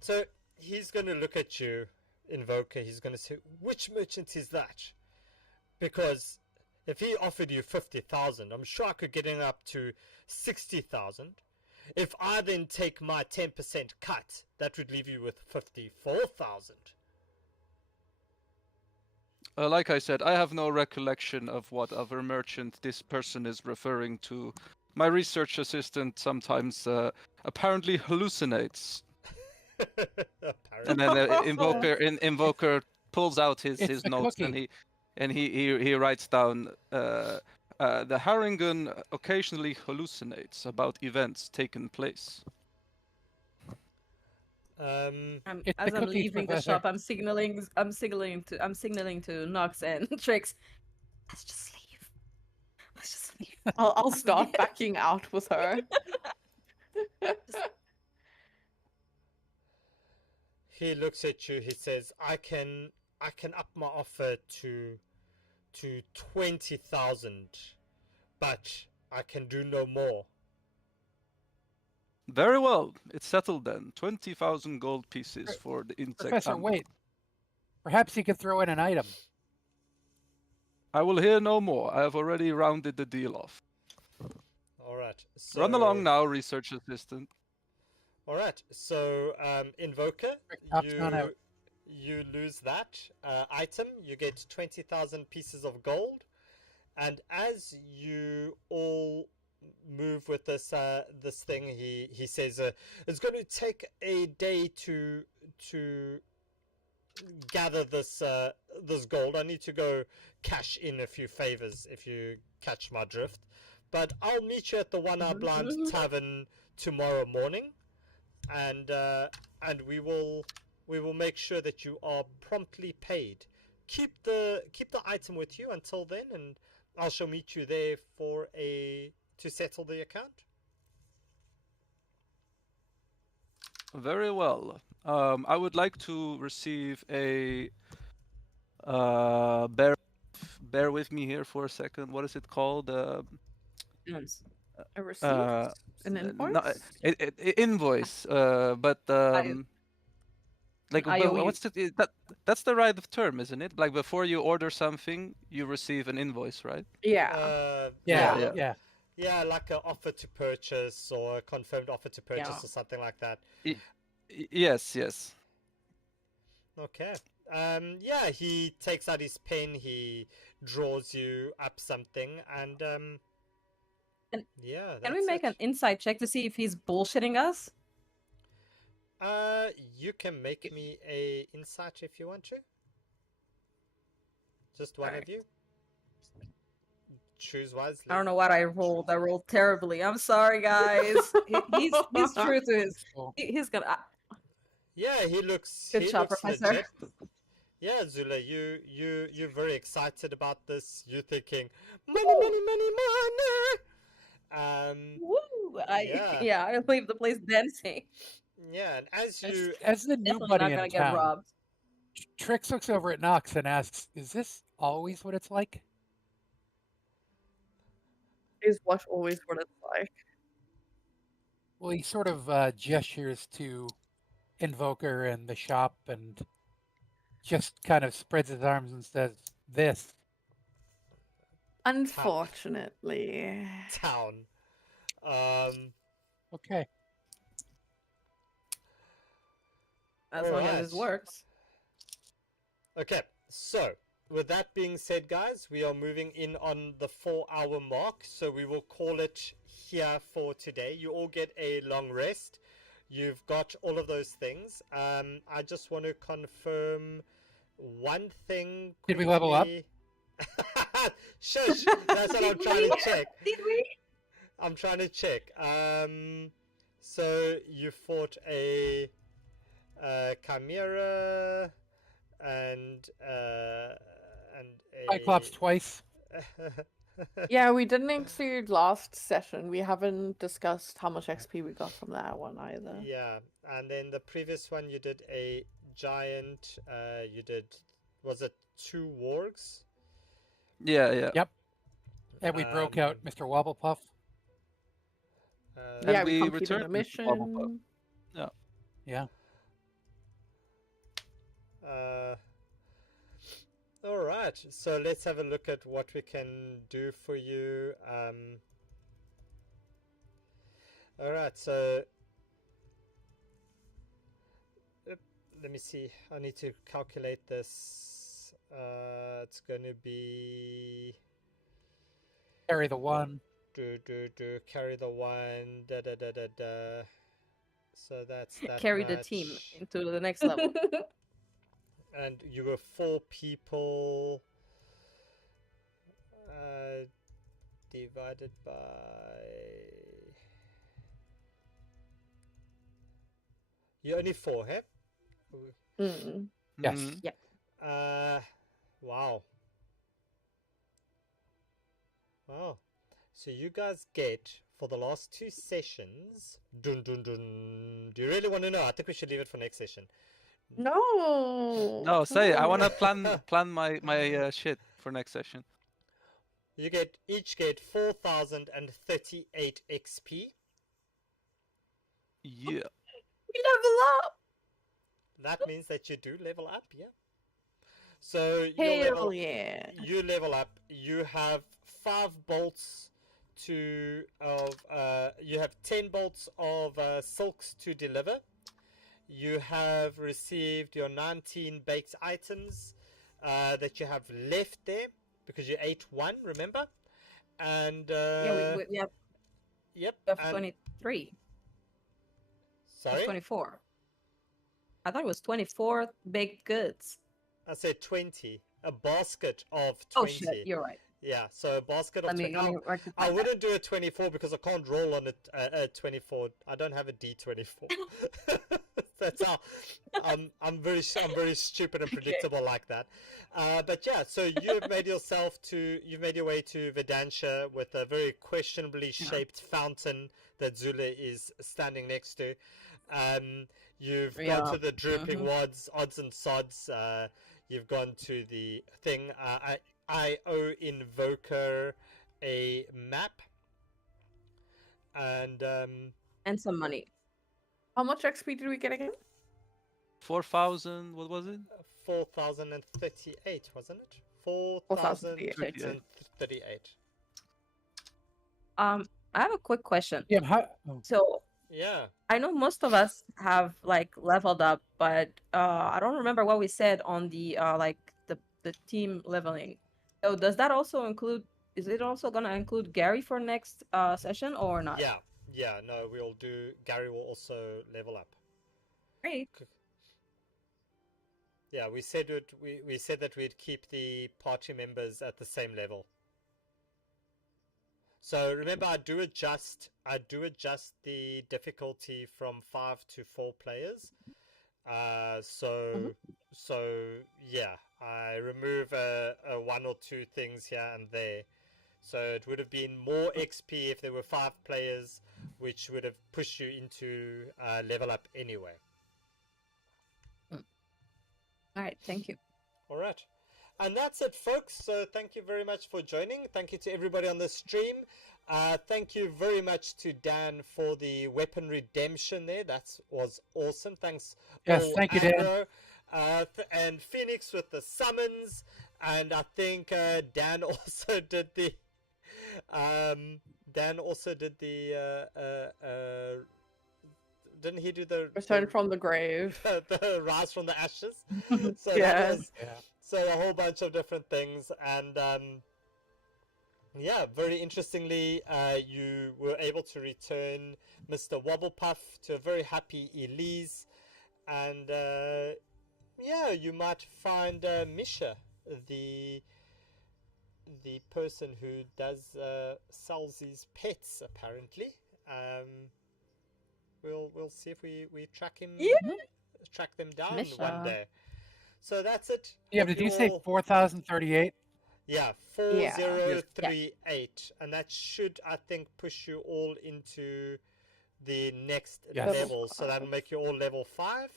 So he's going to look at you, Invoker. He's going to say, "Which merchant is that?" Because if he offered you 50,000, I'm sure I could get him up to 60,000. If I then take my 10% cut, that would leave you with 54,000. Like I said, I have no recollection of what other merchant this person is referring to. My research assistant sometimes apparently hallucinates. And then Invoker pulls out his notes cookie. and he writes down the Harangun occasionally hallucinates about events taken place. It's As the I'm cookies, leaving the Professor. shop, I'm signaling to Nox and Trix. Let's just leave. Let's just leave. I'll start backing out with her. He looks at you. He says, "I can up my offer to 20,000, but I can do no more." Very well, it's settled then. 20,000 gold pieces for the insect. Professor, amber. wait. Perhaps he could throw in an item. I will hear no more. I have already rounded the deal off. All right. So, Run along now, research assistant. All right. So, Invoker, Op's gone out. you lose that item. You get 20,000 pieces of gold, and as you all move with this this thing, he says it's going to take a day to gather this this gold. I need to go cash in a few favors, if you catch my drift. But I'll meet you at the One Eye Blind Tavern tomorrow morning, and we will make sure that you are promptly paid. Keep the item with you until then, and I shall meet you there to settle the account. Very well. I would like to receive a bear with me here for a second. What is it called? Yes. A receipt? An invoice? No, invoice. But like, IOU. what's that's the right term, isn't it? Like before you order something, you receive an invoice, right? Yeah. Yeah. Yeah, like an offer to purchase or a confirmed offer to purchase Yeah. or something like that. Yes. Okay. Yeah, he takes out his pen, he draws you up something, and Yeah, Can we that's make an it. insight check to see if he's bullshitting us? You can make me a insight if you want to. Just one Alright. of you. Choose wisely. I don't know what I rolled. I rolled terribly. I'm sorry, guys. He's true to his. Cool. He's gonna. Yeah, he looks. Good he job, looks Professor. legit. Yeah, Zula, you're very excited about this. You're thinking money, money, money, money. Woo! Yeah. Yeah, I leave the place dancing. Yeah, and as you As the new Definitely buddy not in gonna get town, robbed. Trix looks over at Nox and asks, "Is this always what it's like?" Is what always what it's like. Well, he sort of gestures to Invoker and the shop and just kind of spreads his arms and says, "This." Unfortunately. town. Okay. As long as it Alright. works. Okay, so with that being said, guys, we are moving in on the 4-hour mark, so we will call it here for today. You all get a long rest. You've got all of those things. I just want to confirm one thing. Did we level up? quickly. Shush! That's what I'm trying to check. Did we? I'm trying to check. So you fought a chimera and a Cyclops twice. Yeah, we didn't include last session. We haven't discussed how much XP we got from that one either. Yeah, and then the previous one you did a giant. You did, was it 2 wargs? Yeah. Yep. And we broke out Mr. Wobblepuff. Yeah, And we we completed a returned Mr. Wobblepuff. mission. Yeah. All right, so let's have a look at what we can do for you. All right, so let me see. I need to calculate this. It's going to be Carry the one. carry the one. So that's that. Carry the team into the next level. And you were 4 people. Divided by. You're only 4, hey? Mm. Yes. Mhm. Wow. Wow. So you guys get, for the last 2 sessions, dun dun dun. Do you really want to know? I think we should leave it for next session. No. No, say I want to no. plan my shit for next session. You each get 4,038 XP. Yeah. We level up. That means that you do level up, yeah. So you Hell level, yeah. you level up. You have 5 bolts you have 10 bolts of silks to deliver. You have received your 19 baked items that you have left there because you ate 1, remember? And Yeah, we have yep. 23. Sorry, It's 24. I thought it was 24 baked goods. I said 20. A basket of 20. Oh shit, you're right. Yeah, so a basket of Let me 20. rectify I that. wouldn't do a 24 because I can't roll on a 24. I don't have a D24. That's how I'm very stupid and predictable like that. But yeah, so you've made your way to Vedantia with a very questionably shaped fountain that Zula is standing next to. You've gone to the drooping odds and sods. You've gone to the thing. I owe Invoker a map and some money. How much XP did we get again? 4,000. What was it? 4,038, wasn't it? 4,038. 4,038. I have a quick question. Yeah. So Yeah. I know most of us have like leveled up, but I don't remember what we said on the the team leveling. So does that also include is it also gonna include Gary for next session or not? Yeah, no, we'll do. Gary will also level up. Great. Yeah, we said it. We said that we'd keep the party members at the same level. So remember, I do adjust the difficulty from 5 to 4 players. So yeah, I remove a 1 or 2 things here and there. So it would have been more XP if there were 5 players, which would have pushed you into level up anyway. All right, thank you. All right. And that's it, folks. So thank you very much for joining. Thank you to everybody on the stream. Thank you very much to Dan for the weapon redemption there. That was awesome. Thanks. Yes, thank you, Dan. And Phoenix with the summons. And I think Dan also did the... didn't he do the... Return from the grave. the rise from the ashes? So Yeah. that was... So a whole bunch of different things, and yeah, very interestingly, you were able to return Mr. Wobblepuff to a very happy Elise, and yeah, you might find Misha, the person who does sells these pets. Apparently, we'll see if we track him, track them down Misha. one day. So that's it. Yeah, Hope did you you say all- 4038? Yeah, 4038, and that should, I think, push you all into the next Yes. level. So that'll make you all level 5.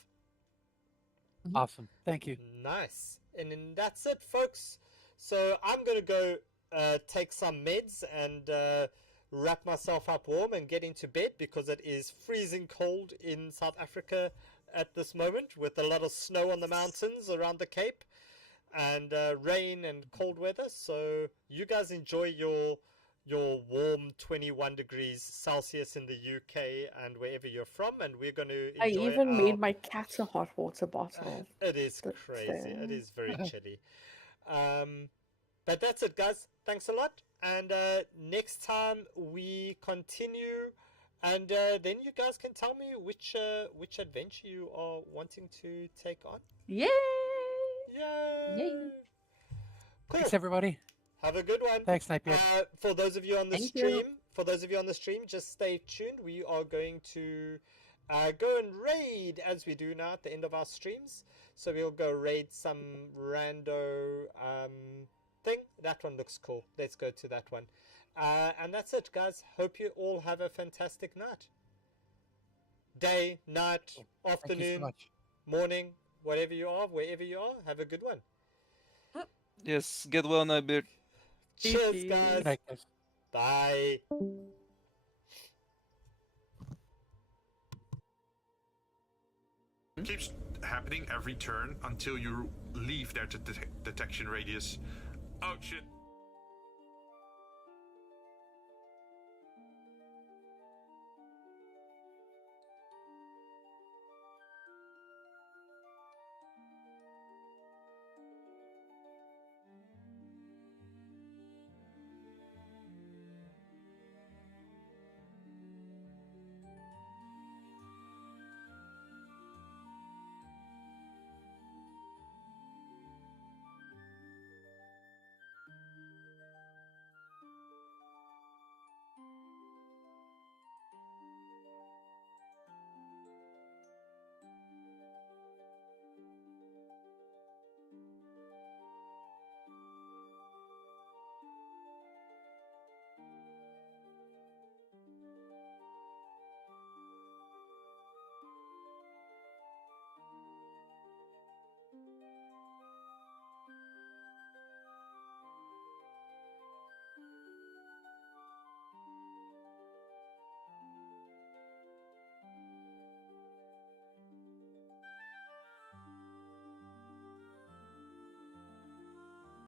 Awesome. Thank you. Nice. And then that's it, folks. So I'm gonna go take some meds and wrap myself up warm and get into bed because it is freezing cold in South Africa at this moment, with a lot of snow on the mountains around the Cape, and rain and cold weather. So you guys enjoy your warm 21 degrees Celsius in the UK and wherever you're from, and we're going to I enjoy even our... made my cat a hot water bottle. It is But, crazy. It is very chilly. But that's it, guys. Thanks a lot. And next time we continue, and then you guys can tell me which adventure you are wanting to take on. Yay! Yay! Yay. Cool. Thanks, everybody. Have a good one. Thanks, Nightbeard. For those of you on the Thank stream, you. just stay tuned. We are going to go and raid as we do now at the end of our streams. So we'll go raid some rando thing. That one looks cool. Let's go to that one. And that's it, guys. Hope you all have a fantastic night. Day, night, Thank you so afternoon, much. morning, whatever you are, wherever you are. Have a good one. Yes, get well, Nightbeard. Cheers, GG. guys. Good night, guys. Bye. Keeps happening every turn until you leave their detection radius. Oh shit.